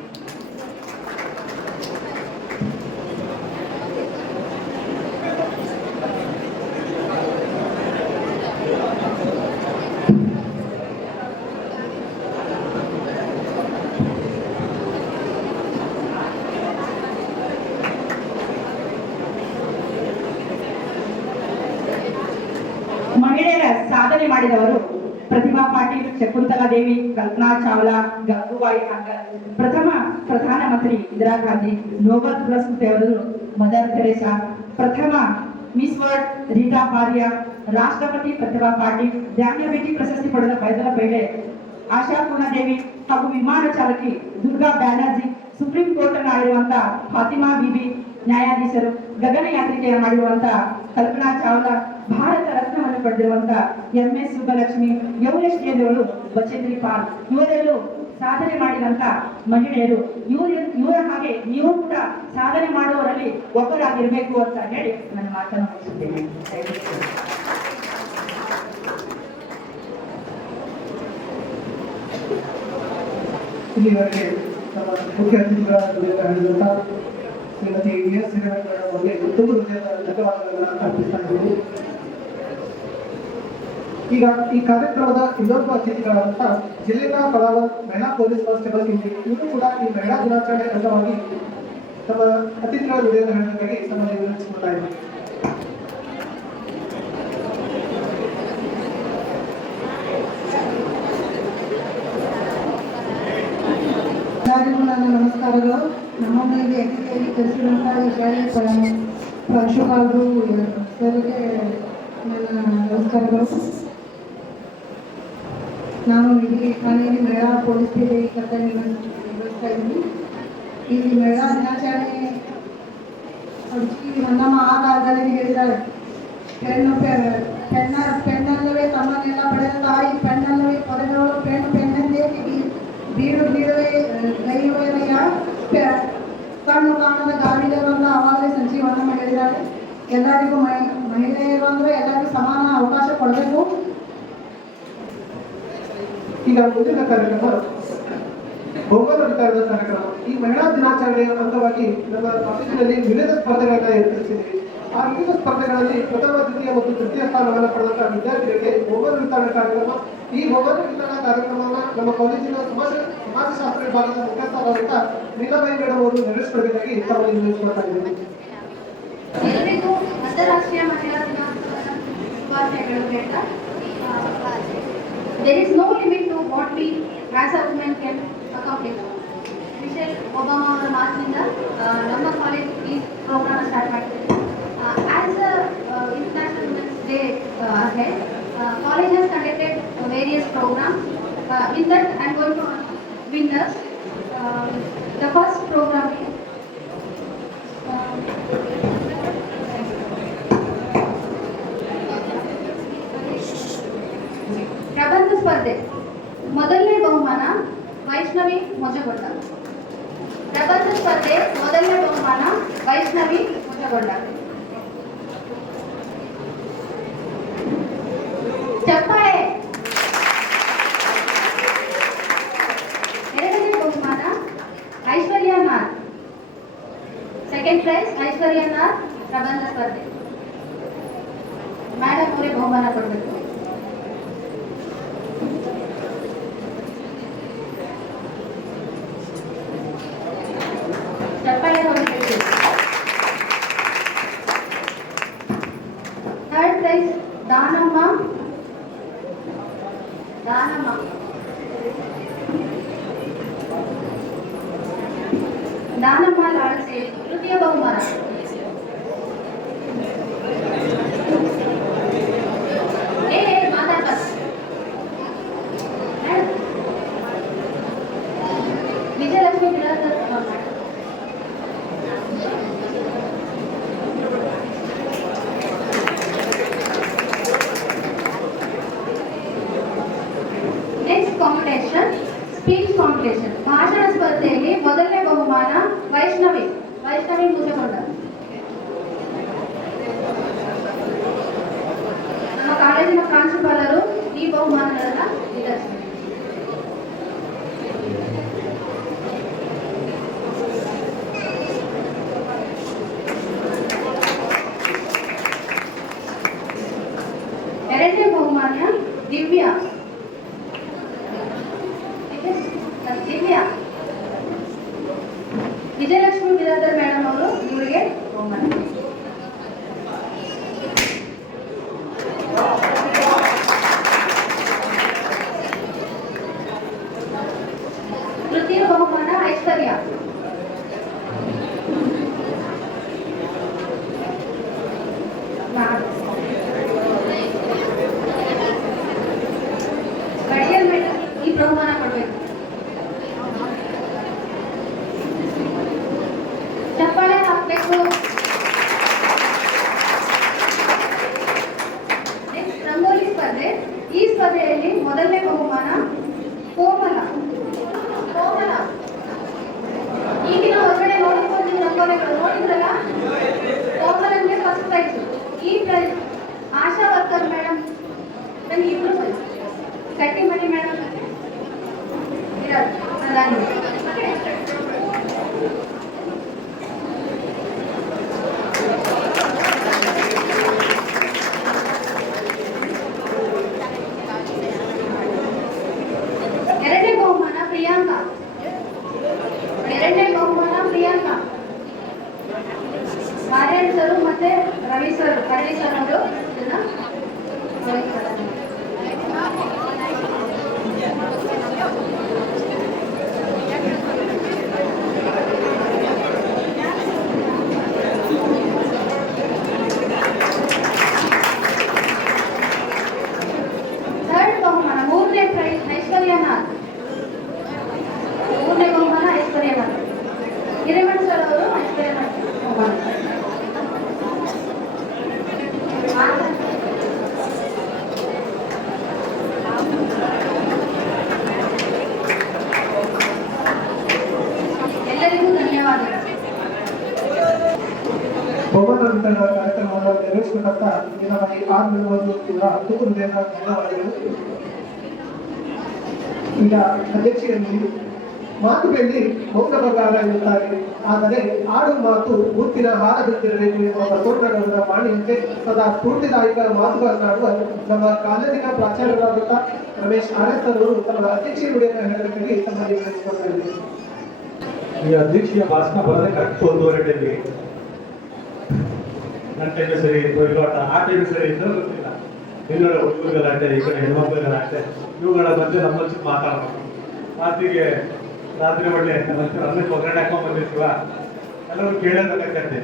ಮಹಿಳೆಯರ ಸಾಧನೆ ಮಾಡಿದವರು ಪ್ರತಿಭಾ ಪಾಟೀಲ್, ಶಕುಂತಲಾ ದೇವಿ, ಕಲ್ಪನಾ ಚಾವ್ಲಾ, ಗಂಗೂಬಾಯಿ ಹಂಗಲ್, ಪ್ರಥಮ ಪ್ರಧಾನಮಂತ್ರಿ ಇಂದಿರಾ ಗಾಂಧಿ, ನೋಬೆಲ್ ಪುರಸ್ಕೃತರು ಮದರ್ ತೆರೇಸಾ, ಪ್ರಥಮ ಮಿಸ್ ವರ್ಲ್ಡ್ ರೀಟಾ ಪಾರಿಯಾ, ರಾಷ್ಟ್ರಪತಿ ಪ್ರತಿಭಾ ಪಾಟೀಲ್, ಜ್ಞಾನಪೀಠ ಪ್ರಶಸ್ತಿ ಪಡೆದ ಪೈದಲ ಪೈಲೆ ಆಶಾಪೂರ್ಣ ದೇವಿ ಹಾಗೂ ವಿಮಾನ ಚಾಲಕಿ ದುರ್ಗಾ ಬ್ಯಾನರ್ಜಿ, ಸುಪ್ರೀಂ ಕೋರ್ಟ್ ಆಗಿರುವಂತಹ ಫಾತಿಮಾ ಬೀಬಿ ನ್ಯಾಯಾಧೀಶರು, ಗಗನಯಾತ್ರಿಕೆ ಮಾಡಿರುವಂತ ಕಲ್ಪನಾ ಚಾವ್ಲಾ, ಭಾರತ ರತ್ನವನ್ನು ಪಡೆದಿರುವಂತ MS ಸುಬ್ಬಲಕ್ಷ್ಮಿ, ಯೋಗೇಶ್ ದೇವರು, ಬಚೇಂದ್ರಿ ಪಾಲ್ ಇವರೆಲ್ಲೂ ಸಾಧನೆ ಮಾಡಿದಂತ ಮಹಿಳೆಯರು. ಇವರ ಹಾಗೆ ನೀವು ಕೂಡ ಸಾಧನೆ ಮಾಡುವವರಲ್ಲಿ ಒಬ್ಬರಾಗಿರ್ಬೇಕು ಅಂತ ಹೇಳಿ ನನ್ನ ಮಾತನ್ನು ಮುಗಿಸುತ್ತೇನೆ. ಇಲ್ಲಿವರೆಗೆ ನಮ್ಮ ಮುಖ್ಯ ಅತಿಥಿಗಳಾದಂತಹ ಶ್ರೀಮತಿ DS ಹಿರೇಮಠ ಮೇಡಮ್ ಅವರಿಗೆ ತುಂಬ ಹೃದಯದ ಧನ್ಯವಾದಗಳನ್ನು ಅರ್ಪಿಸ್ತಾ ಇದ್ದೀನಿ. ಈಗ ಈ ಕಾರ್ಯಕ್ರಮದ ಇನ್ನೊಬ್ಬ ಅತಿಥಿಗಳಾದಂತಹ ಜಿಲ್ಲೆಯ ಕಲಾವರ್ ಮಹಿಳಾ ಪೊಲೀಸ್ ಕಾನ್ಸ್ಟೇಬಲ್ ಇಲ್ಲಿ ಇವರು ಕೂಡ ಈ ಮಹಿಳಾ ದಿನಾಚರಣೆ ಅಂಗವಾಗಿ ನಮ್ಮ ಅತಿಥಿಗಳ ಹೃದಯದ ಹೇಳಬೇಕಾಗಿ ತಮ್ಮಲ್ಲಿ ವಿನಂತಿಸಿಕೊಳ್ತಾ ಇದ್ದೀನಿ. ಎಲ್ಲರಿಗೂ ನನ್ನ ನಮಸ್ಕಾರಗಳು. ನಮ್ಮನ್ನು ಇಲ್ಲಿ ಅತಿಥಿಯಾಗಿ ಕರೆಸಿದಂಥ ಈ ಶಾಲೆಯ ಪ್ರಾಂಶುಪಾಲರು ಸರ್ಗೆ ನನ್ನ ನಮಸ್ಕಾರಗಳು. ನಾನು ಇಲ್ಲಿ ಠಾಣೆಯಲ್ಲಿ ಮಹಿಳಾ ಪೊಲೀಸ್ ಪೇದೆ ಕರ್ತವ್ಯ ನಿರ್ವಹಿಸ್ತಾ ಇದ್ದೀನಿ. ಇಲ್ಲಿ ಮಹಿಳಾ ದಿನಾಚರಣೆ ನಮ್ಮ ಆ ಕಾಲದಲ್ಲಿ ಹೇಳಿದ್ದಾರೆ, ಪೆನ್ನಲ್ಲವೇ ತಮ್ಮನ್ನೆಲ್ಲ ಪಡೆದ ತಾಯಿ, ಪೆನ್ನಲ್ಲವೇ ಪಡೆದವಳು, ಪೆನ್ನಂದೇ ಬೀಳುವೆ ಗೈಯುವೆನೆಯ ಕಣ್ಣು ಕಾಣದ ಗಾಳಿಗಳನ್ನು ಅವಾಗಲೇ ಸಂಜೀವನ ಹೇಳಿದ್ದಾರೆ. ಎಲ್ಲರಿಗೂ ಮಹಿಳೆಯರು ಅಂದರೆ ಎಲ್ಲರಿಗೂ ಸಮಾನ ಅವಕಾಶ ಕೊಡಬೇಕು. ಈಗ ಮುಂದಿನ ಕಾರ್ಯಕ್ರಮ ಬಹುಮಾನ ವಿತರಣಾ ಕಾರ್ಯಕ್ರಮ. ಈ ಮಹಿಳಾ ದಿನಾಚರಣೆಯ ಅಂಗವಾಗಿ ನಮ್ಮ ಕಾಲೇಜಿನಲ್ಲಿ ವಿವಿಧ ಸ್ಪರ್ಧೆಗಳನ್ನ ಏರ್ಪಡಿಸಿದ್ದೀವಿ. ಆ ವಿವಿಧ ಸ್ಪರ್ಧೆಗಳಲ್ಲಿ ಪ್ರಥಮ, ದ್ವಿತೀಯ ಮತ್ತು ತೃತೀಯ ಸ್ಥಾನವನ್ನು ಪಡೆದಂತಹ ವಿದ್ಯಾರ್ಥಿಗಳಿಗೆ ಬಹುಮಾನ ವಿತರಣಾ ಕಾರ್ಯಕ್ರಮ. ಈ ಬಹುಮಾನ ವಿತರಣಾ ಕಾರ್ಯಕ್ರಮವನ್ನು ನಮ್ಮ ಕಾಲೇಜಿನ ಸಮಾಜಶಾಸ್ತ್ರ ವಿಭಾಗದ ಮುಖ್ಯಸ್ಥರಾದಂತಹ ನೀಲಾಬಾಯಿ ಮೇಡಮ್ ಅವರು ನೆರವೇರಿಸಬೇಕಾಗಿ ತಮ್ಮಲ್ಲಿ ವಿನಂತಿಸ್ಕೊಳ್ತಾ ಇದ್ದೀನಿ. ಎಲ್ಲರಿಗೂ ಅಂತಾರಾಷ್ಟ್ರೀಯ ಮಹಿಳಾ ದಿನಾಚರಣೆಯ ಶುಭಾಶಯಗಳು ಹೇಳ್ತಾ, there is no limit to what we as a women can accomplish. Michelle Obama ಅವರ ಮಾತಿನಿಂದ ನಮ್ಮ ಕಾಲೇಜ್ ಈ ಪ್ರೋಗ್ರಾಮ್ ಸ್ಟಾರ್ಟ್ ಮಾಡ್ತೀವಿ. As international women's day ahead, college has conducted various programs. In that I am going to winners. The first program is ಪ್ರಬಂಧ ಸ್ಪರ್ಧೆ. ಮೊದಲನೇ ಬಹುಮಾನ ವೈಷ್ಣವಿ ಮೊಜಗೊಂಡ. ಪ್ರಬಂಧ ಸ್ಪರ್ಧೆ ಮೊದಲನೇ ಬಹುಮಾನ ವೈಷ್ಣವಿ ಮೊಜಗೊಂಡ. ಚಪ್ಪಾಳೆ. ಎರಡನೇ ಬಹುಮಾನ ಐಶ್ವರ್ಯ ನಾಥ್. ಸೆಕೆಂಡ್ ಪ್ರೈಸ್ ಐಶ್ವರ್ಯ ನಾಥ್ ಪ್ರಬಂಧ ಸ್ಪರ್ಧೆ. ಮೇಡಮ್ ಅವರೇ ಬಹುಮಾನ ಕೊಡಬೇಕು. ಚಪ್ಪಾಳೆ ಹೊರಬೇಕು. Third prize Danamma. ದಾನಮ್ಮ ಲಾಳ್ಸೆ ತೃತೀಯ ಬಹುಮಾನ. ಮಾತಾಡ್ಬಾರ್ದು. Vijayalakshmi Biradar. Next competition speech competition. ಭಾಷಣ ಸ್ಪರ್ಧೆಯಲ್ಲಿ ಮೊದಲನೇ ಬಹುಮಾನ ವೈಷ್ಣವಿ ಮುಜಗೊಂಡ. ನಮ್ಮ ಕಾಲೇಜಿನ ಪ್ರಾಂಶುಪಾಲರು ಈ ಬಹುಮಾನಗಳನ್ನು ವಿತರಿಸಿದರು. ಎರಡನೇ ಬಹುಮಾನ ದಿವ್ಯಾ. ವಿಜಯಲಕ್ಷ್ಮಿ ಬಿರಾದರ್ ಮೇಡಮ್ ಅವರು ಇವರಿಗೆ ಬಹುಮಾನ. ತೃತೀಯ ಬಹುಮಾನ ಐಶ್ವರ್ಯ. ಕಟ್ಟಿಮನಿ ಮೇಡಮ್ ಪ್ರಧಾನಿ. ಎರಡನೇ ಬಹುಮಾನ ಪ್ರಿಯಾಂಕಾ. ಎರಡನೇ ಬಹುಮಾನ ಪ್ರಿಯಾಂಕಾ. ನಾರಾಯಣ್ ಸರ್ ಮತ್ತೆ ರವಿ ಸರ್ ಅವರು ಇದನ್ನ ವಹಿಸ್ತಾರೆ. ಥರ್ಡ್ ಬಹುಮಾನ ಮೂರನೇ ಪ್ರೈಸ್ ಐಶ್ವರ್ಯನಾಥ್. ಮೂರನೇ ಬಹುಮಾನ ಐಶ್ವರ್ಯನಾಥ್. ಹಿರೇಮಠ ಸರ್ ಅವರು ಐಶ್ವರ್ಯನಾಥ್ ಬಹುಮಾನ. ಎಲ್ಲರಿಗೂ ಧನ್ಯವಾದಗಳು. ಬಹುಮಾನ ವಿತರಣಾ ಕಾರ್ಯಕ್ರಮವನ್ನು ನೆರವೇರಿಸಬೇಕಂತ ನಮಗೆ ಆಗಿರುವುದು ಕೂಡ ತುಂಬ ಹೃದಯದ ಧನ್ಯವಾದಗಳು. ಈಗ ಅಧ್ಯಕ್ಷೆಯಲ್ಲಿ ಮಾತು ಬೆಳ್ಳಿ ಮೌನ ಬಂಗಾರ ಎನ್ನುತ್ತಾರೆ, ಆದರೆ ಆಡು ಮಾತು ಮುತ್ತಿನ ಹಾರದಂತಿರಬೇಕು ಎಂಬ ಬಸವಣ್ಣನವರ ವಾಣಿಯಂತೆ ಸದಾ ಸ್ಫೂರ್ತಿದಾಯಕ ಮಾತುಗಳನ್ನಾಡುವ ನಮ್ಮ ಕಾಲೇಜಿನ ಪ್ರಾಚಾರ್ಯರಾದಂಥ ರಮೇಶ್ ಆರ್ಎಸ್ ಅವರು ತಮ್ಮ ಅಧ್ಯಕ್ಷೀಯ ನುಡಿಯನ್ನು ಹೇಳಬೇಕಾಗಿ ತಮ್ಮಲ್ಲಿ ವಿನಂತಿಸಿಕೊಳ್ತಾ ಇದ್ದೇನೆ. ಈ ಅಧ್ಯಕ್ಷೀಯ ಭಾಷಣ ಬರೋದೇ ಕರೆಕ್ಟ್ 1:30 ಗಂಟೆಗೆ. ನನ್ನ ಟೈಮೇ ಸರಿ ಇತ್ತು, ಇವಾಗ ಆ ಟೈಮೇ ಸರಿ ಇತ್ತು ಗೊತ್ತಿಲ್ಲ. ಇನ್ನೂರ ಹುಡುಗರ ಗಲಾಟೆ, ಈ ಕಡೆ ಹೆಣ್ಮಕ್ಳ ಗಲಾಟೆ, ಇವುಗಳ ಮಧ್ಯೆ ನಮ್ಮಲ್ಲಿ ಮಾತಾಡಬೇಕು. ಮಾತಿಗೆ ರಾತ್ರಿ ಒಳ್ಳೆ ಅನ್ನಕ್ಕೆ ಒಗ್ಗರಣೆ ಹಾಕೊಂಡ್ ಬಂದಿರ್ತೀವ, ಎಲ್ಲರೂ ಕೇಳೋದಕ್ಕೆ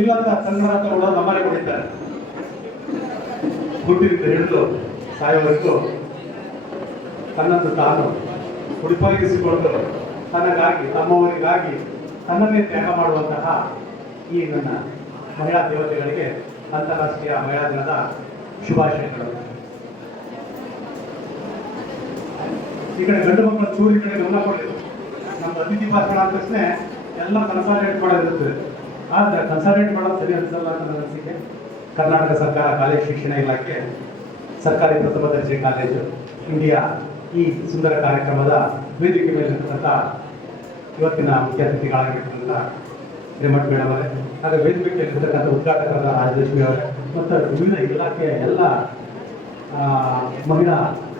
ಇಲ್ಲ ಅಂತ ಕನ್ನಡ ಕೂಡ ನಮ್ಮನೆ ಹೊಡಿತಾರೆ. ಹುಟ್ಟಿನಿಂದ ಹಿಡಿದು ಸಾಯೋವರೆಗೂ ತನ್ನನ್ನು ತಾನು ಉಡುಪಾಗಿಸಿಕೊಂಡು ತನಗಾಗಿ ತಮ್ಮವರಿಗಾಗಿ ತನ್ನನ್ನೇ ತ್ಯಾಗ ಮಾಡುವಂತಹ ಈ ನನ್ನ ಮಹಿಳಾ ದೇವತೆಗಳಿಗೆ ಅಂತಾರಾಷ್ಟ್ರೀಯ ಮಹಿಳಾ ದಿನದ ಶುಭಾಶಯಗಳು. ಈ ಕಡೆ ಗಂಡು ಮಕ್ಕಳ ಚೂರು ಈ ಕಡೆ ಗಮನ ಕೊಡಲಿಲ್ಲ. ನಮ್ಮ ಅತಿಥಿ ಭಾಷಣ ಆದ ತಕ್ಷಣ ಎಲ್ಲ ಕನ್ಸಾಲ್ಟೇಟ್ ಮಾಡೋದಿರ್ತದೆ, ಆದರೆ ಕನ್ಸಾಲ್ಟೇಟ್ ಮಾಡೋದು ಸರಿ ಅನಿಸಲ್ಲ ಅಂತ ನನ್ನ ಅನಿಸಿಕೆ. ಕರ್ನಾಟಕ ಸರ್ಕಾರ ಕಾಲೇಜು ಶಿಕ್ಷಣ ಇಲಾಖೆ ಸರ್ಕಾರಿ ಪ್ರಥಮ ದರ್ಜೆ ಕಾಲೇಜು ಇಂಡಿಯಾ ಈ ಸುಂದರ ಕಾರ್ಯಕ್ರಮದ ವೇದಿಕೆ ಮೇಲೆ ನಿಂತಂಥ ಇವತ್ತಿನ ಮುಖ್ಯ ಅತಿಥಿಗಳಾಗಿರ್ತಕ್ಕಂಥ ಹಿರೇಮಠ ಮೇಡಮ್ ಅವರೇ, ಹಾಗೆ ವೇದಿಕೆಯಲ್ಲಿರ್ತಕ್ಕಂಥ ಉದ್ಘಾಟಕರಾದ ರಾಜಲಕ್ಷ್ಮಿ ಅವರೇ ಮತ್ತು ವಿವಿಧ ಇಲಾಖೆಯ ಎಲ್ಲ ಮಹಿಳಾ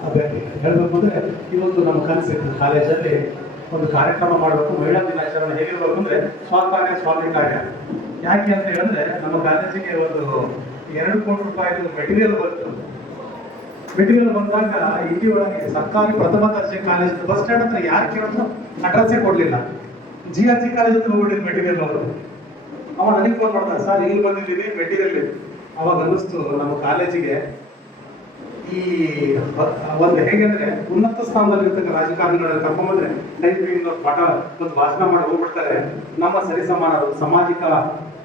ಅಭ್ಯರ್ಥಿ. ಹೇಳಬೇಕು ಅಂದರೆ ಇವತ್ತು ನಮ್ಮ ಕನಸಿತ್ತು ಕಾಲೇಜಲ್ಲಿ ಒಂದು ಕಾರ್ಯಕ್ರಮ ಮಾಡಬೇಕು, ಮಹಿಳಾ ದಿನಾಚರಣೆ ಹೇಗಿರಬೇಕು ಅಂದರೆ ಸ್ವಕಾರ್ಯ ಸ್ವಾಮಿ ಕಾರ್ಯ. ಯಾಕೆ ಅಂತ ಹೇಳಿದ್ರೆ ನಮ್ಮ ಕಾಲೇಜಿಗೆ ಒಂದು 2 ಕೋಟಿ ರೂಪಾಯಿದು ಮೆಟೀರಿಯಲ್ ಬಂತು. ಮೆಟೀರಿಯಲ್ ಬಂದಾಗ ಇಲ್ಲಿ ಒಳಗೆ ಸರ್ಕಾರಿ ಪ್ರಥಮ ದರ್ಜೆ ಕಾಲೇಜ್ ಬಸ್ ಸ್ಟ್ಯಾಂಡ್ ಹತ್ರ ಯಾರು ಕೇಳಿದ್ರು ಅಡ್ರೆಸ್ಸೇ ಕೊಡಲಿಲ್ಲ. GRG ಕಾಲೇಜ್ ಹತ್ರ ಹೋಗ್ಬಿಟ್ಟಿದ್ದು ಮೆಟೀರಿಯಲ್ ಅವರು. ಅವ ನನಗೆ ಫೋನ್ ಮಾಡ್ತಾರೆ, ಸರ್ ಇಲ್ಲಿ ಬಂದಿದ್ದೀವಿ ಮೆಟೀರಿಯಲ್. ಅವಾಗ ಅನ್ನಿಸ್ತು ನಮ್ಮ ಕಾಲೇಜಿಗೆ ಈ ಒಂದು ಹೇಗೆಂದ್ರೆ ಉನ್ನತ ಸ್ಥಾನದಲ್ಲಿರ್ತಕ್ಕ ರಾಜಕಾರಣಿಗಳಲ್ಲಿ ಕರ್ಕೊಂಡ್ಬಂದ್ರೆ ಟೈಪಿಂಗ್ ಪಾಠ ಒಂದು ಭಾಷಣ ಮಾಡಿ ಹೋಗ್ಬಿಡ್ತಾರೆ. ನಮ್ಮ ಸರಿಸಮಾನರು, ಸಾಮಾಜಿಕ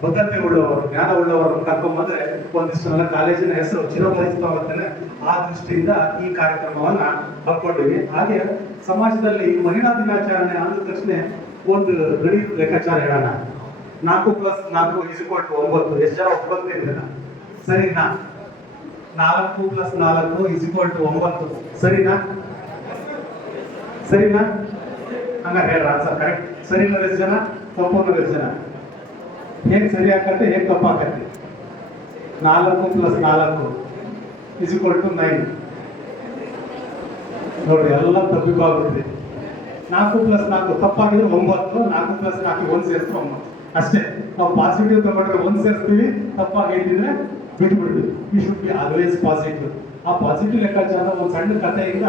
ಬದ್ಧತೆ ಉಳ್ಳವರು, ಜ್ಞಾನ ಉಳ್ಳವರನ್ನು ಕರ್ಕೊಂಡ್ಬಂದ್ರೆ ಒಂದಿಷ್ಟೆಲ್ಲ ಕಾಲೇಜಿನ ಹೆಸರು ಚಿರವಹಿಸ್ತಾವಂತಾನೆ. ಆ ದೃಷ್ಟಿಯಿಂದ ಈ ಕಾರ್ಯಕ್ರಮವನ್ನ ಹಮ್ಮಿಕೊಂಡಿವಿ. ಹಾಗೆ ಸಮಾಜದಲ್ಲಿ ಮಹಿಳಾ ದಿನಾಚರಣೆ ಆದ ತಕ್ಷಣ ಒಂದು ಗಣಿತ ಲೆಕ್ಕಾಚಾರ ಹೇಳೋಣ. 4 + 4 = 9. ಎಷ್ಟು ಜನ ಒಪ್ಕೊಂತಿದ್ದೀರ? ಸರಿನಾ? 4 + 4 = 9. ಸರಿನಾ? ಸರಿನಾ? ಹಂಗಾರೆ ಹೇಳ್ರ ಆನ್ಸರ್ ಕರೆಕ್ಟ್. ಸರಿನಾ ಎಷ್ಟು ಜನ? ತಪ್ಪು ಎಷ್ಟು ಜನ? ಹೇಗೆ ಸರಿ ಹಾಕತ್ತೆ, ಹೇಗೆ ತಪ್ಪು ಹಾಕತ್ತೆ? 4 + 4 = 9. ನೋಡ್ರಿ ಎಲ್ಲ ತಪ್ಪಿಪಾಗ್ಬಿಟ್ಟಿದೆ. 4 + 4 ತಪ್ಪಾಗಿದ್ರೆ 9. 4 + 4 1 ಸೇರಿಸಿದ್ರೆ 9 ಅಷ್ಟೇ. ನಾವು ಪಾಸಿಟಿವ್ ತಗೊಂಡ್ರೆ 1 ಸೇರಿಸ್ತೀವಿ, ತಪ್ಪಾಗಿದ್ರೆ ಬಿಟ್ಬಿಡ್ತೀವಿ. ಈ ಶುಡ್ ಬಿ ಆಲ್ವೇಸ್ ಪಾಸಿಟಿವ್. ಆ ಪಾಸಿಟಿವ್ ಲೆಕ್ಕಾಚಾರ ಒಂದು ಸಣ್ಣ ಕಥೆಯಿಂದ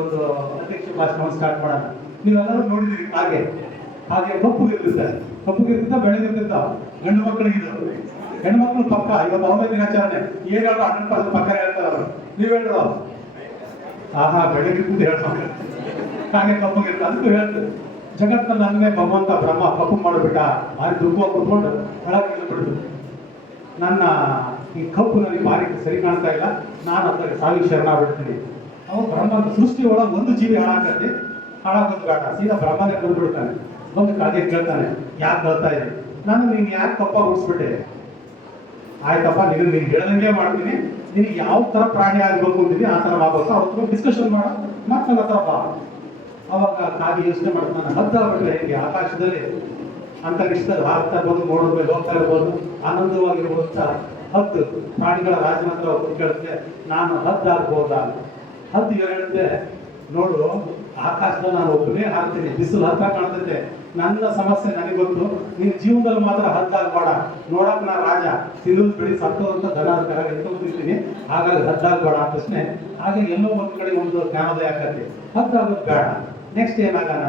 ಒಂದು ಅಧ್ಯಕ್ಷ ಭಾಷಣವನ್ನು ಸ್ಟಾರ್ಟ್ ಮಾಡೋಣ. ನೀವೆಲ್ಲರೂ ನೋಡಿದ್ದೀರಿ. ಹಾಗೆ ಕಪ್ಪುಗಿರ್ತಿದ್ದ ಬೆಳೆದಿರ್ತಿದ್ದ ಗಂಡು ಮಕ್ಕಳಿಗಿದ್ರು. ಹೆಣ್ಣು ಮಕ್ಕಳು ಪಕ್ಕ ಇವತ್ತು ಅವರ ದಿನಾಚರಣೆ ಏನು ಹೇಳೋ 100% ಪಕ್ಕ ಹೇಳ್ತಾರೆ ಅವರು. ನೀವು ಹೇಳೋ ಆಹಾ ಬೆಳಗಿರ್ತಿದ್ದು ಹೇಳ್ತಾರೆ. ಹಾಗೆ ಕಪ್ಪುಗಿರ್ತ ಅದಕ್ಕೂ ಹೇಳ್ತದೆ. ಜಗತ್ತಿನಲ್ಲಿ ನನ್ನೇ ಭಗವಂತ ಬ್ರಹ್ಮ ಕಪ್ಪು ಮಾಡಿಬಿಟ್ಟ, ಭಾರಿ ದುಃಖ ಕುತ್ಕೊಂಡು ಒಳಗೆ ಬಿಡ್ತು. ನನ್ನ ಈ ಕಪ್ಪು ನನಗೆ ಭಾರಿ ಸರಿ ಕಾಣ್ತಾ ಇಲ್ಲ, ನಾನು ಅದಕ್ಕೆ ಸಾವಿಗೆ ಶರಣಾಗ್ಬಿಡ್ತೀನಿ. ಅವ ಬ್ರಹ್ಮ ಸೃಷ್ಟಿ ಒಳಗೆ ಒಂದು ಜೀವಿ ಹಾಳಾಗತ್ತೆ, ಹಾಳಾಗೋದು ಬೇಡ, ಸೀದಾ ಬ್ರಹ್ಮನೇ ಬಂದ್ಬಿಡ್ತಾನೆ. ಬಂದು ಕಾಗೆ ಕೇಳ್ತಾನೆ, ಯಾಕೆ ಹೇಳ್ತಾ ಇದೆ ನಾನು ನೀನು ಯಾಕೆ ಕಪ್ಪ ಹುಡ್ಸ್ಬಿಟ್ಟೆ? ಆಯ್ತಪ್ಪ ನೀನು ಹೇಳ್ದಂಗೆ ಮಾಡ್ತೀನಿ, ನಿನಗೆ ಯಾವ ತರ ಪ್ರಾಣಿ ಆಗ್ಬೇಕು ಅಂತೀನಿ ಆ ತರ ಆಗ್ಬೇಕು, ಅವ್ರ ಡಿಸ್ಕಷನ್ ಮಾಡೋ ಮತ್ತೆ ನನ್ನ ಹತ್ರ ಬಾ. ಅವಾಗ ಕಾಗಿ ಯೋಚನೆ ಮಾಡ್ತಾನೆ, ನಾನು ಹದ್ದಾಗ್ಬಿಟ್ರೆ ಹೇಗೆ ಆಕಾಶದಲ್ಲಿ ಅಂತರಿಕ್ಷದಲ್ಲಿ ಹಾರ್ತಾ ಇರ್ಬೋದು, ನೋಡೋದು ಹೋಗ್ತಾ ಇರ್ಬೋದು, ಆನಂದವಾಗಿರ್ಬೋದು. ಹದ್ದು ಪ್ರಾಣಿಗಳ ರಾಜನ ಹತ್ರ ಕೇಳುತ್ತೆ, ನಾನು ಹದ್ದಾಗ್ಬೋದಾ? ಹದ್ದು ಹೇಳುತ್ತೆ, ನೋಡು ಆಕಾಶದಲ್ಲಿ ನಾನು ಒಬ್ಬನೇ ಹಾರ್ತೀನಿ, ಬಿಸಿಲು ಹತ್ತ ಕಾಣ್ತೈತೆ, ನನ್ನ ಸಮಸ್ಯೆ ನನಗೆ ಗೊತ್ತು, ನಿನ್ನ ಜೀವನದಲ್ಲಿ ಮಾತ್ರ ಹದ್ದಾಗ್ಬೇಡ, ನೋಡಕ್ ನಾ ರಾಜ, ತಿನ್ನೋದು ಬಿಡಿ ಸತ್ತೋದಂತ ದನ ತಿಂತೀನಿ, ಹಾಗಾಗಿ ಹದ್ದಾಗ್ಬೇಡ ಅಂತ ಪ್ರಶ್ನೆ. ಹಾಗೆ ಎಲ್ಲೋ ಒಂದ್ ಕಡೆ ಒಂದು ಜ್ಞಾನೋದಯ ಆಗತ್ತೆ, ಹದ್ದಾಗೋದು ಬೇಡ. ನೆಕ್ಸ್ಟ್ ಏನಾಗೋಣ,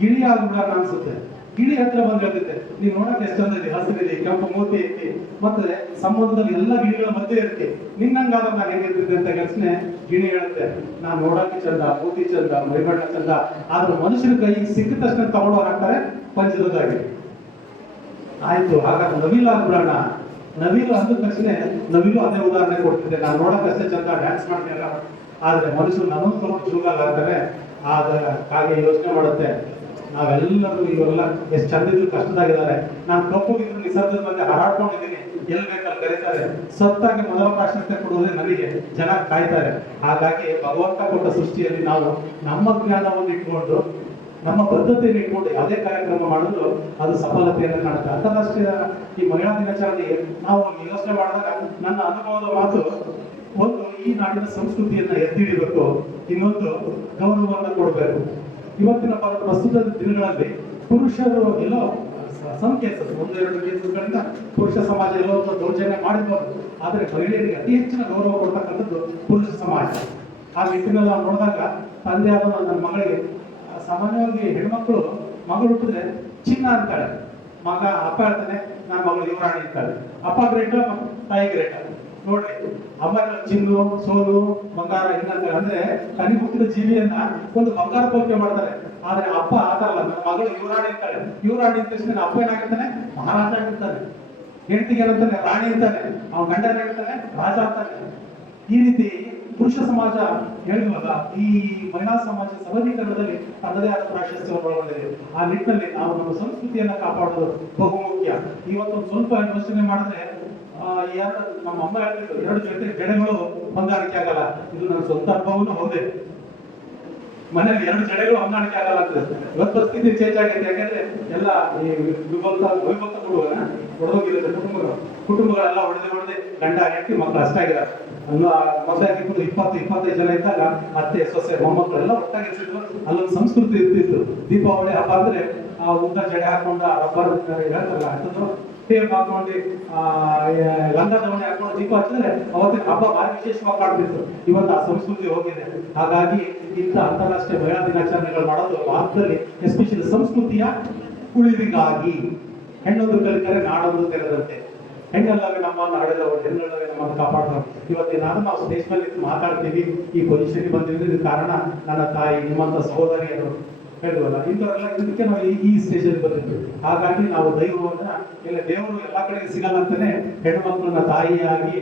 ಗಿಳಿ ಆಗ್ಬಿಡೋಣ ಅನ್ಸುತ್ತೆ. ಗಿಳಿ ಹತ್ರ ಬಂದು ಹೇಳ್ತೈತೆ, ನೀವು ನೋಡಕ್ ಎಷ್ಟು ಚಂದ ಇದೆ, ಹಸಿರಿದೆ, ಕೆಂಪು ಮೂತಿ ಐತಿ, ಮತ್ತೆ ಸಂಬಂಧದಲ್ಲಿ ಎಲ್ಲ ಗಿಳಿಗಳ ಮಧ್ಯೆ ಇರ್ತಿ, ನಿನ್ನಂಗಾದ್ರೆ ನಾನು ಹೆಂಗಿರ್ತಿದ್ದೆ ಅಂತ ಯೋಚನೆ. ಗಿಳಿ ಹೇಳುತ್ತೆ, ನಾನು ನೋಡಕ್ಕೆ ಚಂದ, ಮೂತಿ ಚಂದ, ಮೈಬಣ್ಣ ಚಂದ, ಆದ್ರೆ ಮನುಷ್ಯನ ಕೈ ಸಿಕ್ಕ ತಕ್ಷಣ ತಗೊಂಡು ಹಾಕ್ತಾರೆ ಪಂಚದದಾಗಿ. ಆಯ್ತು, ಹಾಗಾದ್ರೆ ನವಿಲು ಆಗ್ಬಿಡೋಣ. ನವಿಲು ಅಂದ ತಕ್ಷಣ ನವಿಲು ಅದೇ ಉದಾಹರಣೆ ಕೊಡ್ತಿದ್ದೆ, ನಾನು ನೋಡಕ್ ಅಷ್ಟೇ ಚಂದ, ಡ್ಯಾನ್ಸ್ ಮಾಡ್ತೀನಲ್ಲ, ಆದ್ರೆ ಮನುಷ್ಯರು ನನ್ನೊಂದು ತಗೊಂಡು ಶೂಗಾಲ ಆಗ್ತಾರೆ. ಆದ್ರೆ ಹಾಗೆ ಯೋಚನೆ ಮಾಡುತ್ತೆ, ನಾವೆಲ್ಲರೂ ಇವೆಲ್ಲ ಎಷ್ಟು ಚಂದಿದ್ರು ಕಷ್ಟದಾಗಿದ್ದಾರೆ, ನಾನು ಕಪ್ಪುಗಿದ್ರು ನಿಸರ್ಗದ ಮಧ್ಯೆ ಹಾರಾಡ್ಕೊಂಡಿದ್ದೀನಿ, ಎಲ್ಲಿ ಬೇಕಲ್ಲಿ ಕರೀತಾರೆ, ಸತ್ತಾಗಿ ಮೊದಲ ಪ್ರಾಶಸ್ತ್ಯ ಕೊಡುವುದೇ ನನಗೆ, ಜನ ಕಾಯ್ತಾರೆ. ಹಾಗಾಗಿ ಭಗವಂತ ಕೊಟ್ಟ ಸೃಷ್ಟಿಯಲ್ಲಿ ನಾವು ನಮ್ಮ ಜ್ಞಾನವನ್ನು ಇಟ್ಕೊಂಡು, ನಮ್ಮ ಬದ್ಧತೆಯನ್ನು ಇಟ್ಕೊಂಡು ಯಾವುದೇ ಕಾರ್ಯಕ್ರಮ ಮಾಡಿದ್ರು ಅದು ಸಫಲತೆಯನ್ನು ಕಾಣುತ್ತೆ. ಅಂತಾರಾಷ್ಟ್ರೀಯ ಈ ಮಹಿಳಾ ದಿನಾಚರಣೆಗೆ ನಾವು ಯೋಚನೆ ಮಾಡಿದಾಗ ನನ್ನ ಅನುಭವದ ಮಾತು, ಒಂದು ಈ ನಾಡಿನ ಸಂಸ್ಕೃತಿಯನ್ನ ಎತ್ತಿ ಹಿಡಿಬೇಕು, ಇನ್ನೊಂದು ಗೌರವವನ್ನು ಕೊಡಬೇಕು. ಇವತ್ತಿನ ಪ್ರಸ್ತುತ ದಿನಗಳಲ್ಲಿ ಪುರುಷರು ಎಲ್ಲೋ ಸಮ್ ಕೇಸಸ್, 1-2 ಕೇಸುಗಳಿಂದ ಪುರುಷ ಸಮಾಜ ಎಲ್ಲೋ ದೌರ್ಜನ್ಯ ಮಾಡಿರ್ಬೋದು, ಆದರೆ ಮಹಿಳೆಯರಿಗೆ ಅತಿ ಹೆಚ್ಚಿನ ಗೌರವ ಕೊಡ್ತಕ್ಕಂಥದ್ದು ಪುರುಷ ಸಮಾಜ. ಆ ನಿಟ್ಟಿನಲ್ಲಿ ನಾವು ನೋಡಿದಾಗ ತಂದೆಯಾದ ನನ್ನ ಮಗಳಿಗೆ, ಸಾಮಾನ್ಯವಾಗಿ ಹೆಣ್ಮಕ್ಳು ಮಗಳು ಹುಟ್ಟಿದ್ರೆ ಚಿನ್ನ ಅಂತಾಳೆ, ಮಗ ಅಪ್ಪ ಹೇಳ್ತಾನೆ ನನ್ನ ಮಗಳು ಯುವರಾಣಿ ಅಂತಾಳೆ. ಅಪ್ಪ ಗ್ರೇಟ, ತಾಯಿ ಗ್ರೇಟ. ನೋಡ್ರಿ, ಅಮ್ಮ ಚಿನ್ನು, ಸೋಲು, ಬಂಗಾರ ಹಿಂಗಂತ ಅಂದ್ರೆ ತನಗೆ ಹುಟ್ಟಿದ ಜೀವಿಯನ್ನ ಒಂದು ಬಂಗಾರ ಪೋಲಿಕೆ ಮಾಡ್ತಾರೆ. ಆದ್ರೆ ಅಪ್ಪ ಆತಲ್ಲ, ನನ್ನ ಮಗಳು ಯುವರಾಣಿ ಅಂತಾಳೆ. ಯುವರಾಣಿ ಅಂತ ತಕ್ಷಣ ಅಪ್ಪ ಏನಾಗಿರ್ತಾನೆ, ಮಹಾರಾಜ ಆಗಿರ್ತಾನೆ. ಹೆಂಡತಿಗೆ ಏನಂತಾನೆ, ರಾಣಿ ಅಂತಾನೆ. ಅವನ ಗಂಡ ಏನಾಗಿರ್ತಾನೆ, ರಾಜ ಅಂತಾನೆ. ಈ ರೀತಿ ಪುರುಷ ಸಮಾಜ ಹೇಳಿದ್ವಲ್ಲ, ಈ ಮಹಿಳಾ ಸಮಾಜ ಸಬಲೀಕರಣದಲ್ಲಿ ತನ್ನದೇ ಆದ ಪ್ರಾಶಸ್ತ್ಯವನ್ನು ಒಳಗೊಂಡಿದೆ. ಆ ನಿಟ್ಟಿನಲ್ಲಿ ನಾವು ನಮ್ಮ ಸಂಸ್ಕೃತಿಯನ್ನ ಕಾಪಾಡೋದು ಬಹುಮುಖ್ಯ. ಇವತ್ತೊಂದು ಸ್ವಲ್ಪ ಯೋಚನೆ ಮಾಡಿದ್ರೆ, ನಮ್ಮ ಅಮ್ಮ ಹೇಳ್ತಿದ್ರು, 2 ಜಡೆಗಳು ಹೊಂದಾಣಿಕೆ ಆಗಲ್ಲ. ಇದು ನನ್ನ ಸ್ವಂತ ಅನುಭವನೂ ಹೌದೇ. ಮನೇಲಿ 2 ಜಡೆಗಳು ಹೊಂದಾಣಿಕೆ ಆಗಲ್ಲ ಅಂತ ಇವತ್ತು ಪರಿಸ್ಥಿತಿ ಚೇಂಜ್ ಆಗೈತೆ. ಯಾಕಂದ್ರೆ ಎಲ್ಲ ಈ ವಿಭಕ್ತ ಹೊಡೆದೋಗಿರುತ್ತೆ, ಕುಟುಂಬಗಳೆಲ್ಲ ಹೊಡೆದು ಗಂಡ ಹೆಂಡತಿ ಮಕ್ಕಳು ಅಷ್ಟಾಗಿದ್ದಾರೆ. ಮೊದಲೇ 20-25 ಜನ ಇದ್ದಾಗ ಅತ್ತೆ ಸೊಸೆ ಮೊಮ್ಮಕ್ಕಳೆಲ್ಲ ಒಟ್ಟಾಗಿರ್ತಿದ್ರು. ಅಲ್ಲೊಂದು ಸಂಸ್ಕೃತಿ ಇರ್ತಿತ್ತು. ದೀಪಾವಳಿ ಹಬ್ಬ ಅಂದ್ರೆ ಆ ಉದ್ದ ಜಡೆ ಹಾಕೊಂಡ ರಬ್ಬರ್ ಹೇಳ್ತಾರಲ್ಲ, ಅಂತಂದ್ರು ಟೇಪ್ ಹಾಕೊಂಡು ಲಂಗ ದಾವಣಿ ಹಾಕೊಂಡು ದೀಪ ಹಚ್ಚಿದ್ರೆ ಅವತ್ತಿನ ಹಬ್ಬ ಭಾರಿ ವಿಶೇಷವಾಗಿ ಕಾಡ್ತಿತ್ತು. ಇವತ್ತು ಆ ಸಂಸ್ಕೃತಿ ಹೋಗಿದೆ. ಹಾಗಾಗಿ ಇಂಥ ಅಂತಾರಾಷ್ಟ್ರೀಯ ಮಹಿಳಾ ದಿನಾಚರಣೆಗಳು ಮಾಡೋದು ಭಾರತದಲ್ಲಿ ಎಸ್ಪೆಷಲಿ ಸಂಸ್ಕೃತಿಯ ಉಳಿವಿಗಾಗಿ. ಹೆಣ್ಣೊಂದು ಕಲಿತರೆ ನಾಡೊಂದು ತೆರೆದಂತೆ. ಹೆಣ್ಣಲ್ಲವೇ ನಮ್ಮನ್ನು ಹಡೆದವರು, ಹೆಣ್ಣಲ್ಲವೇ ನಮ್ಮನ್ನು ಕಾಪಾಡಿದವರು. ಇವತ್ತೇನಾದ್ರೂ ನಾವು ಸ್ಟೇಜ್ ಮೇಲೆ ಮಾತಾಡ್ತೀವಿ, ಈ ಪೊಸಿಷನ್ಗೆ ಬಂದಿರೋದು ಇದು ಕಾರಣ ನನ್ನ ತಾಯಿ, ನಿಮ್ಮಂತ ಸಹೋದರಿಯರು ಹೇಳಿದ್ವಲ್ಲ, ಇಂಥವರೆಲ್ಲ ಇದಕ್ಕೆ ನಾವು ಈ ಸ್ಟೇಜಲ್ಲಿ ಬಂದಿದ್ವಿ. ಹಾಗಾಗಿ ನಾವು ದೈವವನ್ನ ಇಲ್ಲ, ದೇವರು ಎಲ್ಲಾ ಕಡೆಗೆ ಸಿಗಲ್ಲ ಅಂತಾನೆ ಹೆಣ್ಮಕ್ಳನ್ನ ತಾಯಿಯಾಗಿ,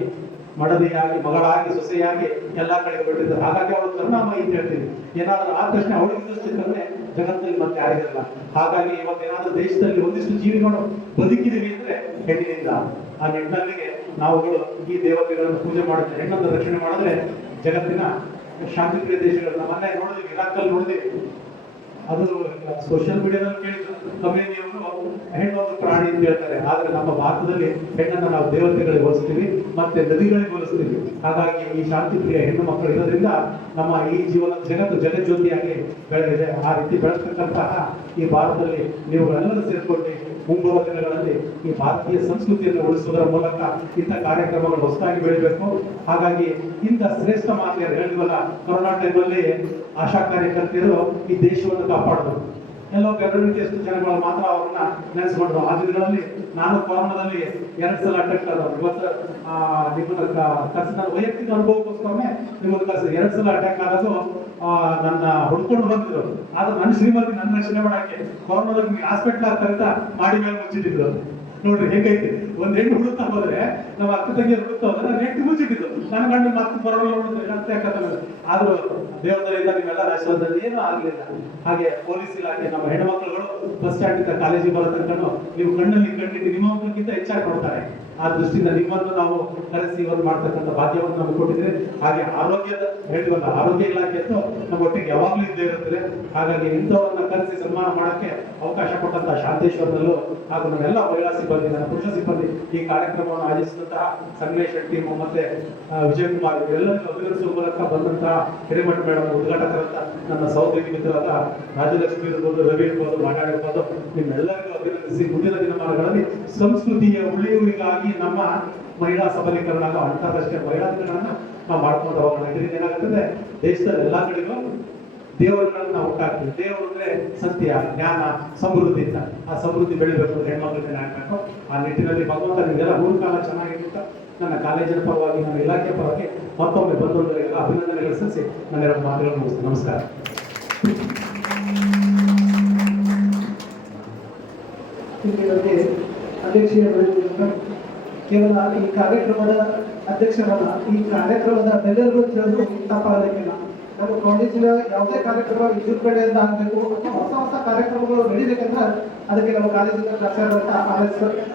ಮಡದಿಯಾಗಿ, ಮಗಳಾಗಿ, ಸೊಸೆಯಾಗಿ ಎಲ್ಲಾ ಕಡೆ ಬಿಟ್ಟಿದ್ದಾರೆ. ಹಾಗಾಗಿ ಅವಳು ಕರುಣಾಮಯಿ ಅಂತ ಹೇಳ್ತೀವಿ. ಏನಾದ್ರೂ ಆ ಪ್ರಶ್ನೆ ಅವಳಿಗಿದ್ದಷ್ಟೇ ಜಗತ್ತಲ್ಲಿ ಮತ್ತೆ ಯಾರಿಗಲ್ಲ. ಹಾಗಾಗಿ ಇವತ್ತೇನಾದ್ರೂ ದೇಶದಲ್ಲಿ ಒಂದಿಷ್ಟು ಜೀವಿಗಳು ಬದುಕಿದೀವಿ ಅಂದ್ರೆ ಹೆಣ್ಣಿನಿಂದ. ಆ ನಿಟ್ಟಿನಲ್ಲಿಗೆ ನಾವುಗಳು ಈ ದೇವತೆಗಳನ್ನು ಪೂಜೆ ಮಾಡಿದ್ರೆ, ಹೆಣ್ಣನ್ನು ರಕ್ಷಣೆ ಮಾಡಿದ್ರೆ ಜಗತ್ತಿನ ಶಾಂತಿಪ್ರಿಯ ದೇಶಗಳನ್ನ ಮೊನ್ನೆ ನೋಡಿದ್ವಿ, ಇರಾಕಲ್ಲಿ ನೋಡಿದ್ವಿ. ಅದು ಸೋಷಿಯಲ್ ಮೀಡಿಯಾದಲ್ಲಿ ಕೇಳಿದ್ರು, ಕಮೇನಿಯವರು ಹೆಣ್ಣೊಂದು ಪ್ರಾಣಿ ಅಂತ ಹೇಳ್ತಾರೆ. ಆದ್ರೆ ನಮ್ಮ ಭಾರತದಲ್ಲಿ ಹೆಣ್ಣನ್ನು ನಾವು ದೇವತೆಗಳಿಗೆ ಹೋಲಿಸ್ತೀವಿ, ಮತ್ತೆ ನದಿಗಳಿಗೆ ಹೋಲಿಸ್ತೀವಿ. ಹಾಗಾಗಿ ಈ ಶಾಂತಿಪ್ರಿಯ ಹೆಣ್ಣು ಮಕ್ಕಳು ಇರೋದ್ರಿಂದ ನಮ್ಮ ಈ ಜೀವನ ಜಗತ್ತು ಜಗಜ್ಯೋತಿಯಾಗಿ ಬೆಳೆದಿದೆ. ಆ ರೀತಿ ಬೆಳೆಸ್ತಕ್ಕಂತಹ ಈ ಭಾರತದಲ್ಲಿ ನೀವುಗಳೆಲ್ಲರೂ ಸೇರ್ಕೊಂಡು ಮುಂಬರುವ ದಿನಗಳಲ್ಲಿ ಈ ಭಾರತೀಯ ಸಂಸ್ಕೃತಿಯನ್ನು ಉಳಿಸುವುದರ ಮೂಲಕ ಇಂಥ ಕಾರ್ಯಕ್ರಮಗಳು ಹೊಸದಾಗಿ ಬೆಳಿಬೇಕು. ಹಾಗಾಗಿ ಇಂಥ ಶ್ರೇಷ್ಠ ಮಾತೆಯರು ಹೇಳಿದ್ವಲ್ಲ, ಕೊರೋನಾ ಟೈಮಲ್ಲಿ ಆಶಾ ಕಾರ್ಯಕರ್ತೆಯರು ಈ ದೇಶವನ್ನು ಕಾಪಾಡೋದು. ಎಲ್ಲೋ ಬೆರಳಿಕೆಯಷ್ಟು ಜನಗಳು ಮಾತ್ರ ಅವ್ರನ್ನ ನೆನೆಸ್ಕೊಂಡ್ರು. ಆ ದಿನಗಳಲ್ಲಿ ನಾನು ಕೊರೋನಾದಲ್ಲಿ 2 ಸಲ ಅಟೆಕ್ಟ್ ಆದವರು. ಇವತ್ತು ನಿಮ್ಮನ್ನ ಕರ್ಸಿ ನನ್ನ ವೈಯಕ್ತಿಕ ಅನುಭವಕ್ಕೋಸ್ಕರನೇ ನಿಮ್ಮನ್ನು ಕರ್ಸಿ 2 ಸಲ ಅಟ್ಯಾಕ್ ಆದದ್ದು ನನ್ನ ಹುಡ್ಕೊಂಡು ಬಂದಿದ್ರು. ಆದ್ರೆ ನನ್ನ ಶ್ರೀಮತಿ ನನ್ನ ರಕ್ಷಣೆ ಮಾಡಕ್ಕೆ ಕೊರೋನಾದಲ್ಲಿ ಹಾಸ್ಪಿಟ್ಲ್ ಕರೆತ ಮಾಡಿ ಮೇಲೆ ಮುಚ್ಚಿಟ್ಟಿದ್ರು. ನೋಡ್ರಿ ಹೇಗೈತಿ, ಒಂದ್ ಹೆಣ್ಣು ಹುಡುಕ್ತಾ ಹೋದ್ರೆ ನಮ್ಮ ಅಕ್ಕ ತಂಗಿ ಹುಡುಕ್ತಾ ಹೋದ್ರೆ ನಾನು ಹೆಂಡತಿ ಮುಚ್ಚಿಟ್ಟಿದ್ದು. ನನ್ನ ಗಂಡು ಮತ್ತೆ ಕೊರೋನಾ ನೋಡಿದ್ರೆ ಆದ್ರೂ ದೇವದರಿಂದ ನೀವೆಲ್ಲ ರಾಷ್ಟ್ರದಲ್ಲಿ ಏನೂ ಆಗ್ಲಿಲ್ಲ. ಹಾಗೆ ಪೊಲೀಸ್ ಇಲಾಖೆ, ನಮ್ಮ ಹೆಣ್ಮಕ್ಳುಗಳು ಬಸ್ ಸ್ಟ್ಯಾಂಡ್ ಇಂದ ಕಾಲೇಜಿಗೆ ಬರೋ ತನಕ ನೀವು ಕಣ್ಣಲ್ಲಿ ಕಣ್ಣಿಟ್ಟು ನಿಮ್ಮ ಮಕ್ಕಳಿಗಿಂತ ಹೆಚ್ಚಾಗಿ ನೋಡ್ತಾರೆ. ಆ ದೃಷ್ಟಿಯಿಂದ ನಿಮ್ಮನ್ನು ನಾವು ಕರೆಸಿ ಒಂದು ಮಾಡ್ತಕ್ಕಂಥ ಭಾಗ್ಯವನ್ನು ನಮಗೆ ಕೊಟ್ಟಿದ್ರೆ, ಹಾಗೆ ಆರೋಗ್ಯದ ಹೇಳಿದ್ವಲ್ಲ, ಆರೋಗ್ಯ ಇಲಾಖೆ ಅಂತೂ ನಮ್ಮ ಒಟ್ಟಿಗೆ ಯಾವಾಗಲೂ ಇದ್ದೇ ಇರುತ್ತದೆ. ಹಾಗಾಗಿ ಇಂಥವನ್ನ ಕರೆಸಿ ಸನ್ಮಾನ ಮಾಡೋಕ್ಕೆ ಅವಕಾಶ ಕೊಟ್ಟಂತ ಶಾಂತೇಶ್ವರದಲ್ಲೂ ಹಾಗೂ ನಮ್ಮೆಲ್ಲ ಮಹಿಳಾ ಸಿಬ್ಬಂದಿ, ನನ್ನ ಪುರುಷ ಸಿಬ್ಬಂದಿ, ಈ ಕಾರ್ಯಕ್ರಮವನ್ನು ಆಯೋಜಿಸಿದಂತಹ ಸಂಗಮೇಶ್ ಟೀಮು ಮತ್ತೆ ವಿಜಯಕುಮಾರ್ ಇವರೆಲ್ಲರಿಗೂ ಅಭಿನಂದಿಸುವ ಮೂಲಕ ಬಂದಂತಹ ಹಿರೇಮಠ ಮೇಡಮ್, ಉದ್ಘಾಟಕರಂತ ನನ್ನ ಸಹೋದರಿ ಮಿತ್ರರಾದ ರಾಜಲಕ್ಷ್ಮಿ ಇರ್ಬೋದು, ರವಿ ಇರ್ಬೋದು, ಮಾತಾಡಿರ್ಬೋದು, ನಿಮ್ಮೆಲ್ಲರಿಗೂ ಅಭಿನಂದಿಸಿ ಮುಂದಿನ ದಿನಮಾನಗಳಲ್ಲಿ ಸಂಸ್ಕೃತಿಯ ಉಳಿಯುವಿಗಾಗಿ ನಮ್ಮ ಮಹಿಳಾ ಸಬಲೀಕರಣ ಹಾಗೂ ಅಂತಾರಾಷ್ಟ್ರೀಯ ಮಹಿಳಾ ದಿನಗಳನ್ನ ನಾವು ಮಾಡ್ಕೊಂಡು ಹೋಗೋಣ. ಇದರಿಂದ ಏನಾಗುತ್ತದೆ, ದೇಶದ ಎಲ್ಲಾ ಕಡೆಗೂ ದೇವರುಗಳನ್ನ ನಾವು ಹುಟ್ಟಾಕ್ತೀವಿ. ದೇವರು ಅಂದ್ರೆ ಸತ್ಯ, ಜ್ಞಾನ, ಸಮೃದ್ಧಿ ಅಂತ. ಆ ಸಮೃದ್ಧಿ ಬೆಳಿಬೇಕು, ಹೆಣ್ಮಕ್ಳ ದಿನ ಆಗ್ಬೇಕು. ಆ ನಿಟ್ಟಿನಲ್ಲಿ ಭಗವಂತ ನಿಮಗೆಲ್ಲ ಮೂರು ಕಾಲ ಚೆನ್ನಾಗಿರುತ್ತ ನನ್ನ ಕಾಲೇಜಿನ ಪರವಾಗಿ, ನನ್ನ ಇಲಾಖೆ ಪರವಾಗಿ ಮತ್ತೊಮ್ಮೆ ಬಂಧುಗಳಿಗೆಲ್ಲ ಅಭಿನಂದನೆಗಳು ಸಲ್ಲಿಸಿ ನನ್ನ ಎರಡು ಮಾತುಗಳನ್ನು ಮುಗಿಸ್ತೀನಿ. ನಮಸ್ಕಾರ. ಇಲ್ಲಿ ನಮಗೆ ಅಧ್ಯಕ್ಷೀಯ ಕೇವಲ ಈ ಕಾರ್ಯಕ್ರಮದ ಅಧ್ಯಕ್ಷರಲ್ಲ, ಈ ಕಾರ್ಯಕ್ರಮದ ಬೆಲೆಗಳು ತಿಳಿದು ತಪ್ಪಾಗಲಿಕ್ಕಿಲ್ಲ. ನಮ್ಮ ಕಾಲೇಜಿನ ಯಾವುದೇ ಕಾರ್ಯಕ್ರಮ ವಿಜೃಂಭಣೆಯಿಂದ ಆಗಬೇಕು ಅಥವಾ ಹೊಸ ಹೊಸ ಕಾರ್ಯಕ್ರಮಗಳು ನಡೀಬೇಕಂದ್ರೆ ಅದಕ್ಕೆ ನಮ್ಮ ಕಾಲೇಜಿನ ಪ್ರಾಚಾರ್ಯ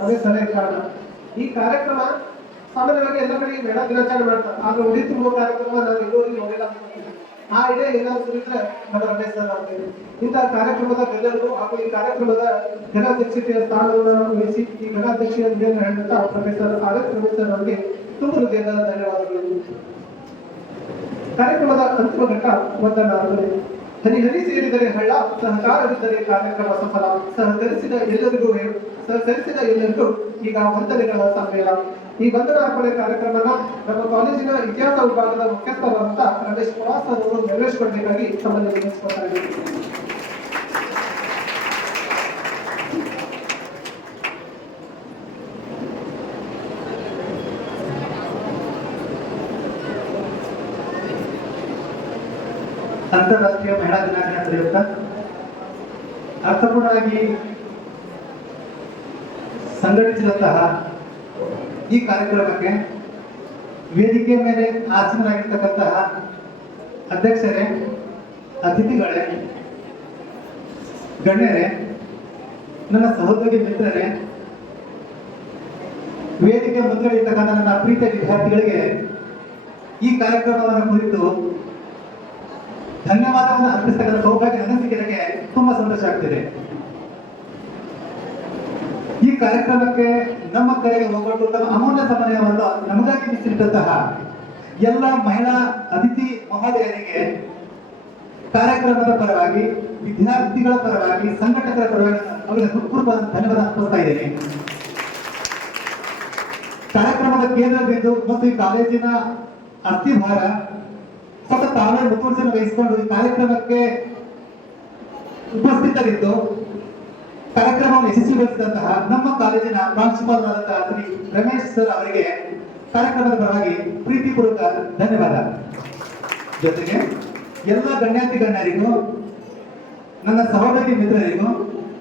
ಅವೇ ಸರಿಯಾದ ಕಾರಣ. ಈ ಕಾರ್ಯಕ್ರಮ ಸಾಮಾನ್ಯವಾಗಿ ಎಲ್ಲ ಕಡೆ ಮೇಳ ದಿನಾಚರಣೆ ಮಾಡ್ತಾರೆ, ಆದ್ರೆ ಉಡಿ ತುಂಬುವ ಕಾರ್ಯಕ್ರಮ ನಾವು ಇದುವರೆಗೆ ನೋಡಿಲ್ಲ. ಆ ಇಡೇ ಏನಾದ್ರು ಇದ್ರೆ ನಮ್ಮ ರಮೇಶ್ ಸರ್ ಆಗ್ತೇವೆ. ಇಂತಹ ಕಾರ್ಯಕ್ರಮದ ಗೆಲ್ಲರು ಹಾಗೂ ಈ ಕಾರ್ಯಕ್ರಮದ ಘನಾಧ್ಯಕ್ಷತೆಯ ಸ್ಥಾನವನ್ನು ವಹಿಸಿ ಈ ಘನಾಧ್ಯಕ್ಷೆಯನ್ನು ಹೇಳಿದಂತ ಪ್ರೊಫೆಸರ್ ಆರ್.ಎಸ್. ರಮೇಶ್ ಸರ್ ಅವರಿಗೆ ತುಂಬ ಹೃದಯದ ಧನ್ಯವಾದಗಳು. ಕಾರ್ಯಕ್ರಮದ ಅಂತಿಮ ಘಟ್ಟ ವಂದನಾರ್ಹತೆ. ಹನಿ ಹನಿ ಸೇರಿದರೆ ಹಳ್ಳ, ಸಹಕಾರವಿದ್ದರೆ ಕಾರ್ಯಕ್ರಮ ಸಫಲ. ಸಹಕರಿಸಿದ ಎಲ್ಲರಿಗೂ ಈಗ ವಂದನೆಗಳ ಸಮ್ಮೇಳನ. ಈ ವಂದನಾರ್ಪಣೆ ಕಾರ್ಯಕ್ರಮನ ನಮ್ಮ ಕಾಲೇಜಿನ ಇತಿಹಾಸ ವಿಭಾಗದ ಮುಖ್ಯಸ್ಥರಾದಂತ ರಮೇಶ್ ಪ್ರವಾಸ್ ಅವರು ನೆರವೇರಿಸಿಕೊಳ್ಬೇಕಾಗಿ ತಮ್ಮಲ್ಲಿ ವಿನಂತಿಸ್ಕೊಳ್ತಾ ಇದ್ದೀನಿ. ಅಂತಾರಾಷ್ಟ್ರೀಯ ಮಹಿಳಾ ದಿನಾಚರಣೆ ಪ್ರಯುಕ್ತ ಅರ್ಥಪೂರ್ಣವಾಗಿ ಸಂಘಟಿಸಿದಂತಹ ಈ ಕಾರ್ಯಕ್ರಮಕ್ಕೆ ವೇದಿಕೆಯ ಮೇಲೆ ಆಸೀನರಾಗಿರ್ತಕ್ಕಂತಹ ಅಧ್ಯಕ್ಷರೇ, ಅತಿಥಿಗಳೇ, ಗಣ್ಯರೇ, ನನ್ನ ಸಹೋದರಿ ಮಿತ್ರರೇ, ವೇದಿಕೆ ಮುಂದುವರಿಯತಕ್ಕಂಥ ನನ್ನ ಪ್ರೀತಿಯ ವಿದ್ಯಾರ್ಥಿಗಳಿಗೆ ಈ ಕಾರ್ಯಕ್ರಮವನ್ನು ಕುರಿತು ಧನ್ಯವಾದವನ್ನು ಅರ್ಪಿಸತಕ್ಕಂಥ ಸೌಭಾಗ್ಯ ನನ್ನ ಸಿಕ್ಕಿದ್ದಕ್ಕೆ ತುಂಬಾ ಸಂತೋಷ ಆಗ್ತಿದೆ. ಈ ಕಾರ್ಯಕ್ರಮಕ್ಕೆ ನಮ್ಮ ಕರೆಗೆ ಹೋಗಲು ತಮ್ಮ ಅಮೂಲ್ಯ ಸಮಯವನ್ನು ನಮಗಾಗಿ ಮೀಸಲಿಟ್ಟಂತಹ ಎಲ್ಲ ಮಹಿಳಾ ಅತಿಥಿ ಮಹೋದಯರಿಗೆ ಕಾರ್ಯಕ್ರಮದ ಪರವಾಗಿ, ವಿದ್ಯಾರ್ಥಿಗಳ ಪರವಾಗಿ, ಸಂಘಟಕರ ಪರವಾಗಿ ಅವರಿಗೆ ಹೃತ್ಪೂರ್ವಕ ಧನ್ಯವಾದ ಅರ್ಪಿಸ್ತಾ ಇದ್ದೇನೆ. ಕಾರ್ಯಕ್ರಮದ ಕೇಂದ್ರ ಬಿಂದು ಮತ್ತು ಈ ಕಾಲೇಜಿನ ಅಸ್ಥಿಭಾರ ಸ್ವತಃ ತಾವೇ ಮುತುವರ್ಜಿಯನ್ನು ವಹಿಸಿಕೊಂಡು ಈ ಕಾರ್ಯಕ್ರಮಕ್ಕೆ ಉಪಸ್ಥಿತರಿದ್ದು ಕಾರ್ಯಕ್ರಮವನ್ನು ಯಶಸ್ವಿಗೊಳಿಸಿದಂತಹ ನಮ್ಮ ಕಾಲೇಜಿನ ಪ್ರಾಂಶುಪಾಲರಾದಂತಹ ಶ್ರೀ ರಮೇಶ್ ಸರ್ ಅವರಿಗೆ ಕಾರ್ಯಕ್ರಮದ ಪರವಾಗಿ ಪ್ರೀತಿಪೂರ್ವಕ ಧನ್ಯವಾದ. ಜೊತೆಗೆ ಎಲ್ಲ ಗಣ್ಯರಿಗೂ, ನನ್ನ ಸಹೋದರಿ ಮಿತ್ರರಿಗೂ,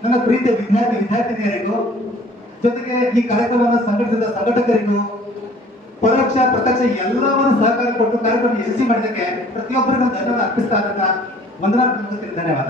ನನ್ನ ಪ್ರೀತಿಯ ವಿದ್ಯಾರ್ಥಿನಿಯರಿಗೂ, ಜೊತೆಗೆ ಈ ಕಾರ್ಯಕ್ರಮವನ್ನು ಸಂಘಟಿಸಿದ ಸಂಘಟಕರಿಗೂ ಪರೋಕ್ಷ ಪ್ರತ್ಯಕ್ಷ ಎಲ್ಲವನ್ನು ಸಹಕಾರ ಕೊಟ್ಟು ಕಾರ್ಯಕ್ರಮ ಯಶಸ್ವಿ ಮಾಡಿದ್ದಕ್ಕೆ ಪ್ರತಿಯೊಬ್ಬರಿಗೂ ಧನ್ಯವಾದ ಅರ್ಪಿಸ್ತಾ ಇದ್ದ ವಂದನಾ ಮುಗಿಸ್ತೀನಿ. ಧನ್ಯವಾದ.